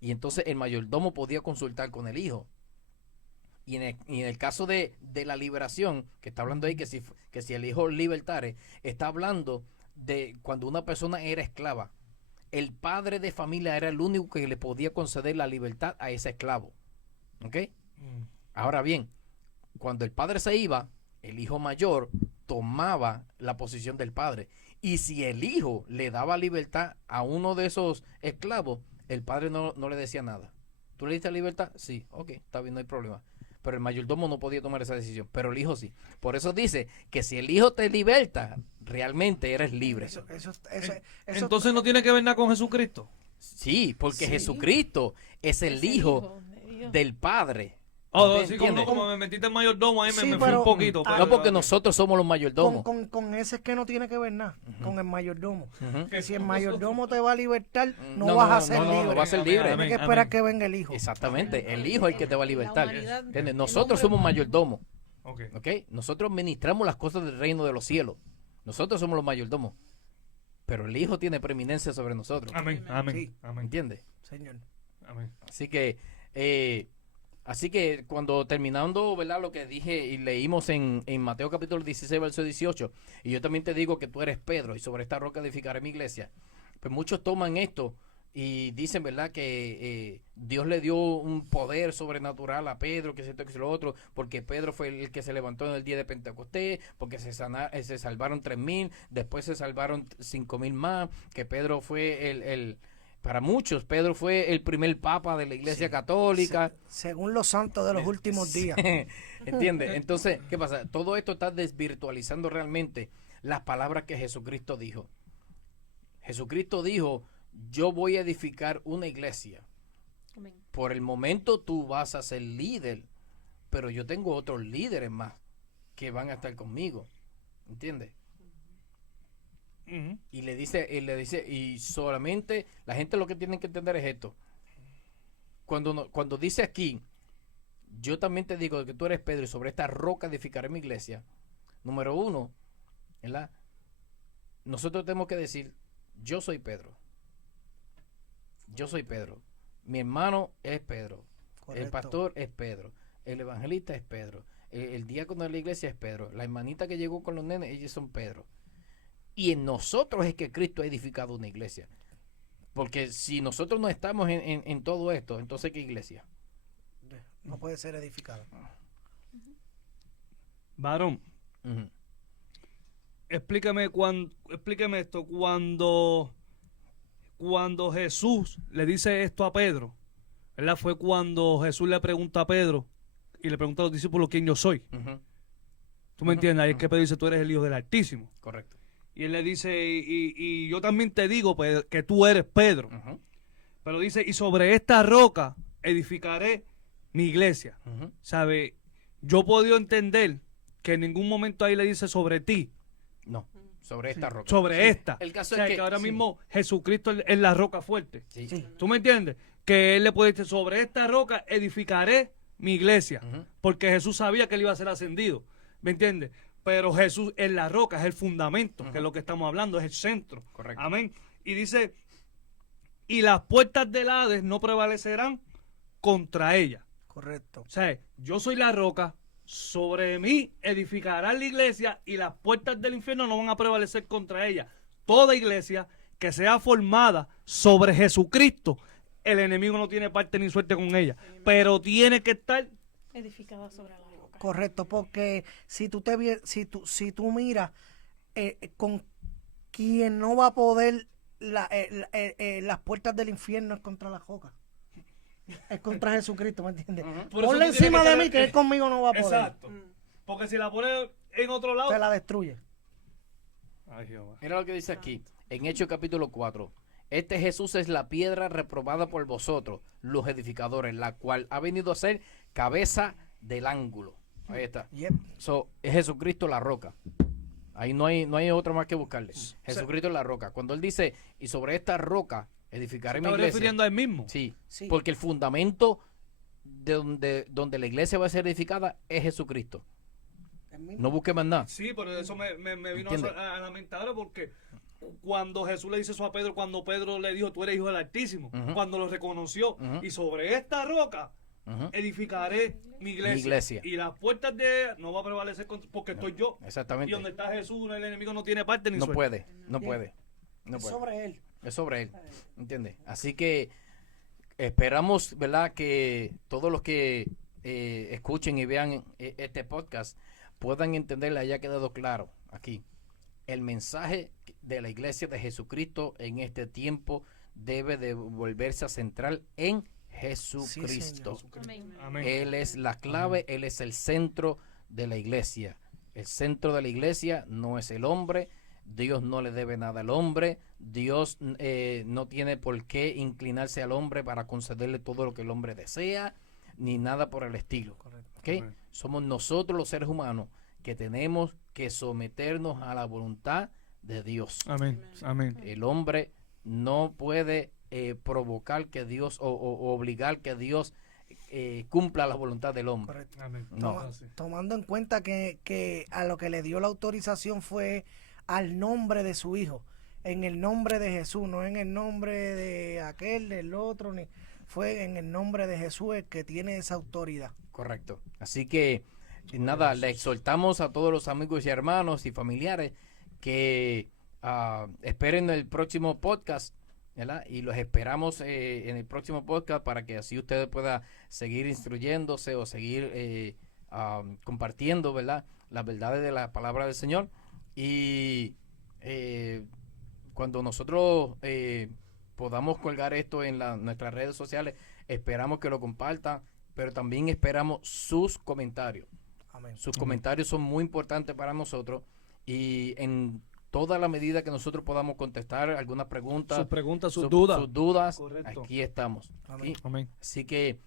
Y entonces el mayordomo podía consultar con el hijo. Y en el caso de la liberación, que está hablando ahí, que si el hijo libertare, está hablando de cuando una persona era esclava. El padre de familia era el único que le podía conceder la libertad a ese esclavo. ¿Ok? Ahora bien, cuando el padre se iba, el hijo mayor tomaba la posición del padre. Y si el hijo le daba libertad a uno de esos esclavos, el padre no le decía nada. ¿Tú le diste libertad? Sí, ok, está bien, no hay problema. Pero el mayordomo no podía tomar esa decisión, pero el hijo sí. Por eso dice que si el hijo te liberta, realmente eres libre. Eso Entonces no tiene que ver nada con Jesucristo. Sí, porque Sí. Jesucristo es el Es el hijo de Dios. del Padre. Oh, sí, ¿Entiendes? como me metiste en mayordomo, ahí Sí, me fui pero- un poquito. Ah, No porque ok. nosotros somos los mayordomos. Con ese es que no tiene que ver nada, con el mayordomo. Ujú. Que si el mayordomo te va a libertar, no, No, vas no, a ser no, no, libre. no va a ser libre. Tienes Amén, que esperar amén. que venga el hijo. Exactamente, el hijo es el que te va a La libertar. humanidad, ¿Entiendes? el Nosotros hombre somos humano. mayordomos, Ok. ¿ok? Nosotros ministramos las cosas del reino de los cielos. Nosotros somos los mayordomos. Pero el hijo tiene preeminencia sobre nosotros. Amén, amén, Sí. amén, ¿Entiendes? Señor. amén. Así que cuando terminando, ¿verdad? Lo que dije y leímos en Mateo capítulo 16, verso 18, y yo también te digo que tú eres Pedro y sobre esta roca edificaré mi iglesia. Pues muchos toman esto y dicen, ¿verdad? Que Dios le dio un poder sobrenatural a Pedro, que es esto, que es lo otro, porque Pedro fue el que se levantó en el día de Pentecostés, porque se salvaron 3,000, después se salvaron 5,000 más, que Pedro fue para muchos, Pedro fue el primer papa de la iglesia Sí. católica. Según los santos de los últimos días. ¿Entiendes? Entonces, ¿qué pasa? Todo esto está desvirtualizando realmente las palabras que Jesucristo dijo. Jesucristo dijo, yo voy a edificar una iglesia. Amén. Por el momento tú vas a ser líder, pero yo tengo otros líderes más que van a estar conmigo. ¿Entiendes? Ujú. Y le dice, y solamente la gente lo que tiene que entender es esto. Cuando dice aquí, yo también te digo que tú eres Pedro y sobre esta roca edificaré mi iglesia. Número uno, ¿verdad? Nosotros tenemos que decir, yo soy Pedro. Yo soy Pedro. Mi hermano es Pedro. Correcto. El pastor es Pedro. El evangelista es Pedro. El diácono de la iglesia es Pedro. La hermanita que llegó con los nenes, ellos son Pedro. Y en nosotros es que Cristo ha edificado una iglesia. Porque si nosotros no estamos en todo esto, entonces ¿qué iglesia? No puede ser edificado. Varón, Ujú. explícame esto. Cuando Jesús le dice esto a Pedro, ¿verdad? Fue cuando Jesús le pregunta a Pedro y le pregunta a los discípulos quién yo soy. Ujú. ¿Tú me entiendes? Ahí es que Pedro dice, tú eres el Hijo del Altísimo. Correcto. Y él le dice, y yo también te digo pues, que tú eres Pedro. Ujú. Pero dice, y sobre esta roca edificaré mi iglesia. Ujú. ¿Sabe? Yo he podido entender que en ningún momento ahí le dice sobre ti, No, sobre esta roca. sobre esta. El caso O sea, es que ahora sí. mismo Jesucristo es la roca fuerte. Sí. Sí. ¿Tú me entiendes? Que él le puede decir, sobre esta roca edificaré mi iglesia. Ujú. Porque Jesús sabía que él iba a ser ascendido. ¿Me entiendes? Pero Jesús es la roca, es el fundamento, que es lo que estamos hablando, es el centro. Correcto. Amén. Y dice, y las puertas del Hades no prevalecerán contra ella. Correcto. O sea, yo soy la roca, sobre mí edificará la iglesia y las puertas del infierno no van a prevalecer contra ella. Toda iglesia que sea formada sobre Jesucristo, el enemigo no tiene parte ni suerte con ella, pero tiene que estar Edificada sobre la roca. Correcto, porque si tú miras con quien no va a poder las puertas del infierno es contra la roca. Es contra Jesucristo, ¿me entiendes? Por eso Ponle tú tienes encima que de estar- mí que él conmigo no va a poder. Exacto. Porque si la pone en otro lado. Te la destruye. Ay, Jehová. Mira lo que dice aquí, en Hechos capítulo 4. Este Jesús es la piedra reprobada por vosotros, los edificadores, la cual ha venido a ser cabeza del ángulo. Ahí está. Yep. So, es Jesucristo la roca. Ahí no hay otro más que buscarle. Jesucristo es la roca. Cuando él dice, y sobre esta roca edificaré mi ¿Está iglesia. refiriendo a él mismo? Sí, Sí. porque el fundamento donde la iglesia va a ser edificada es Jesucristo. El mismo. No busque más nada. Sí, pero eso me vino ¿Entiende? a la mente ahora porque cuando Jesús le dice eso a Pedro, cuando Pedro le dijo, tú eres hijo del Altísimo, Ujú. cuando lo reconoció, Ujú. y sobre esta roca Ujú. edificaré mi iglesia. Mi iglesia. Y las puertas de ella no va a prevalecer porque estoy yo. Exactamente. Y donde está Jesús, el enemigo no tiene parte ni No suerte. puede, no puede. No Es puede. sobre él. Es sobre él. ¿Entiendes? Así que esperamos, ¿verdad? Que todos los que escuchen y vean este podcast puedan entender, le haya quedado claro aquí. El mensaje de la iglesia de Jesucristo en este tiempo debe de volverse a centrar en Jesucristo. Amén. Amén. Él es la clave, Él es el centro de la iglesia. El centro de la iglesia no es el hombre. Dios no le debe nada al hombre. Dios no tiene por qué inclinarse al hombre para concederle todo lo que el hombre desea. ni nada por el estilo. Correcto. ¿Ok? Amén. Somos nosotros los seres humanos que tenemos que someternos a la voluntad de Dios. Amén. Amén. El hombre no puede provocar que Dios o obligar que Dios cumpla la voluntad del hombre. Correcto. Amén. No. Tomando en cuenta que a lo que le dio la autorización fue al nombre de su hijo, en el nombre de Jesús, no en el nombre de aquel, del otro, ni fue en el nombre de Jesús el que tiene esa autoridad. Correcto. Así que nada, le exhortamos a todos los amigos y hermanos y familiares que esperen el próximo podcast, ¿verdad? Y los esperamos en el próximo podcast para que así ustedes puedan seguir instruyéndose o seguir compartiendo, ¿verdad? Las verdades de la palabra del Señor. Y cuando nosotros podamos colgar esto en nuestras redes sociales, esperamos que lo compartan, pero también esperamos sus comentarios. Amén. Sus comentarios son muy importantes para nosotros y en toda la medida que nosotros podamos contestar algunas preguntas, Sus preguntas, sus sus dudas. dudas, Correcto. aquí estamos. Amén. Aquí. Amén. Así que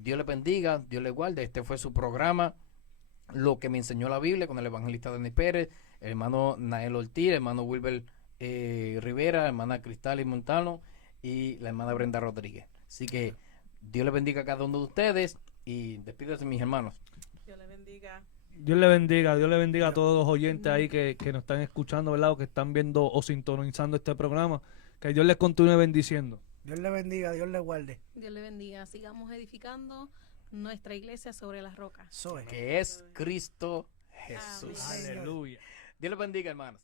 Dios le bendiga, Dios le guarde. Este fue su programa, Lo que me enseñó la Biblia, con el evangelista Denis Pérez, el hermano Nael Ortiz, el hermano Wilber Rivera, la hermana Cristal y Montano y la hermana Brenda Rodríguez. Así que Dios le bendiga a cada uno de ustedes y despídase, mis hermanos. Dios le bendiga. Dios le bendiga a todos los oyentes ahí que nos están escuchando, ¿verdad? O que están viendo o sintonizando este programa. Que Dios les continúe bendiciendo. Dios le bendiga, Dios le guarde. Dios le bendiga. Sigamos edificando nuestra iglesia sobre las rocas. Eso es. Que es Cristo Jesús. Amén. Aleluya. Dios le bendiga, hermanos.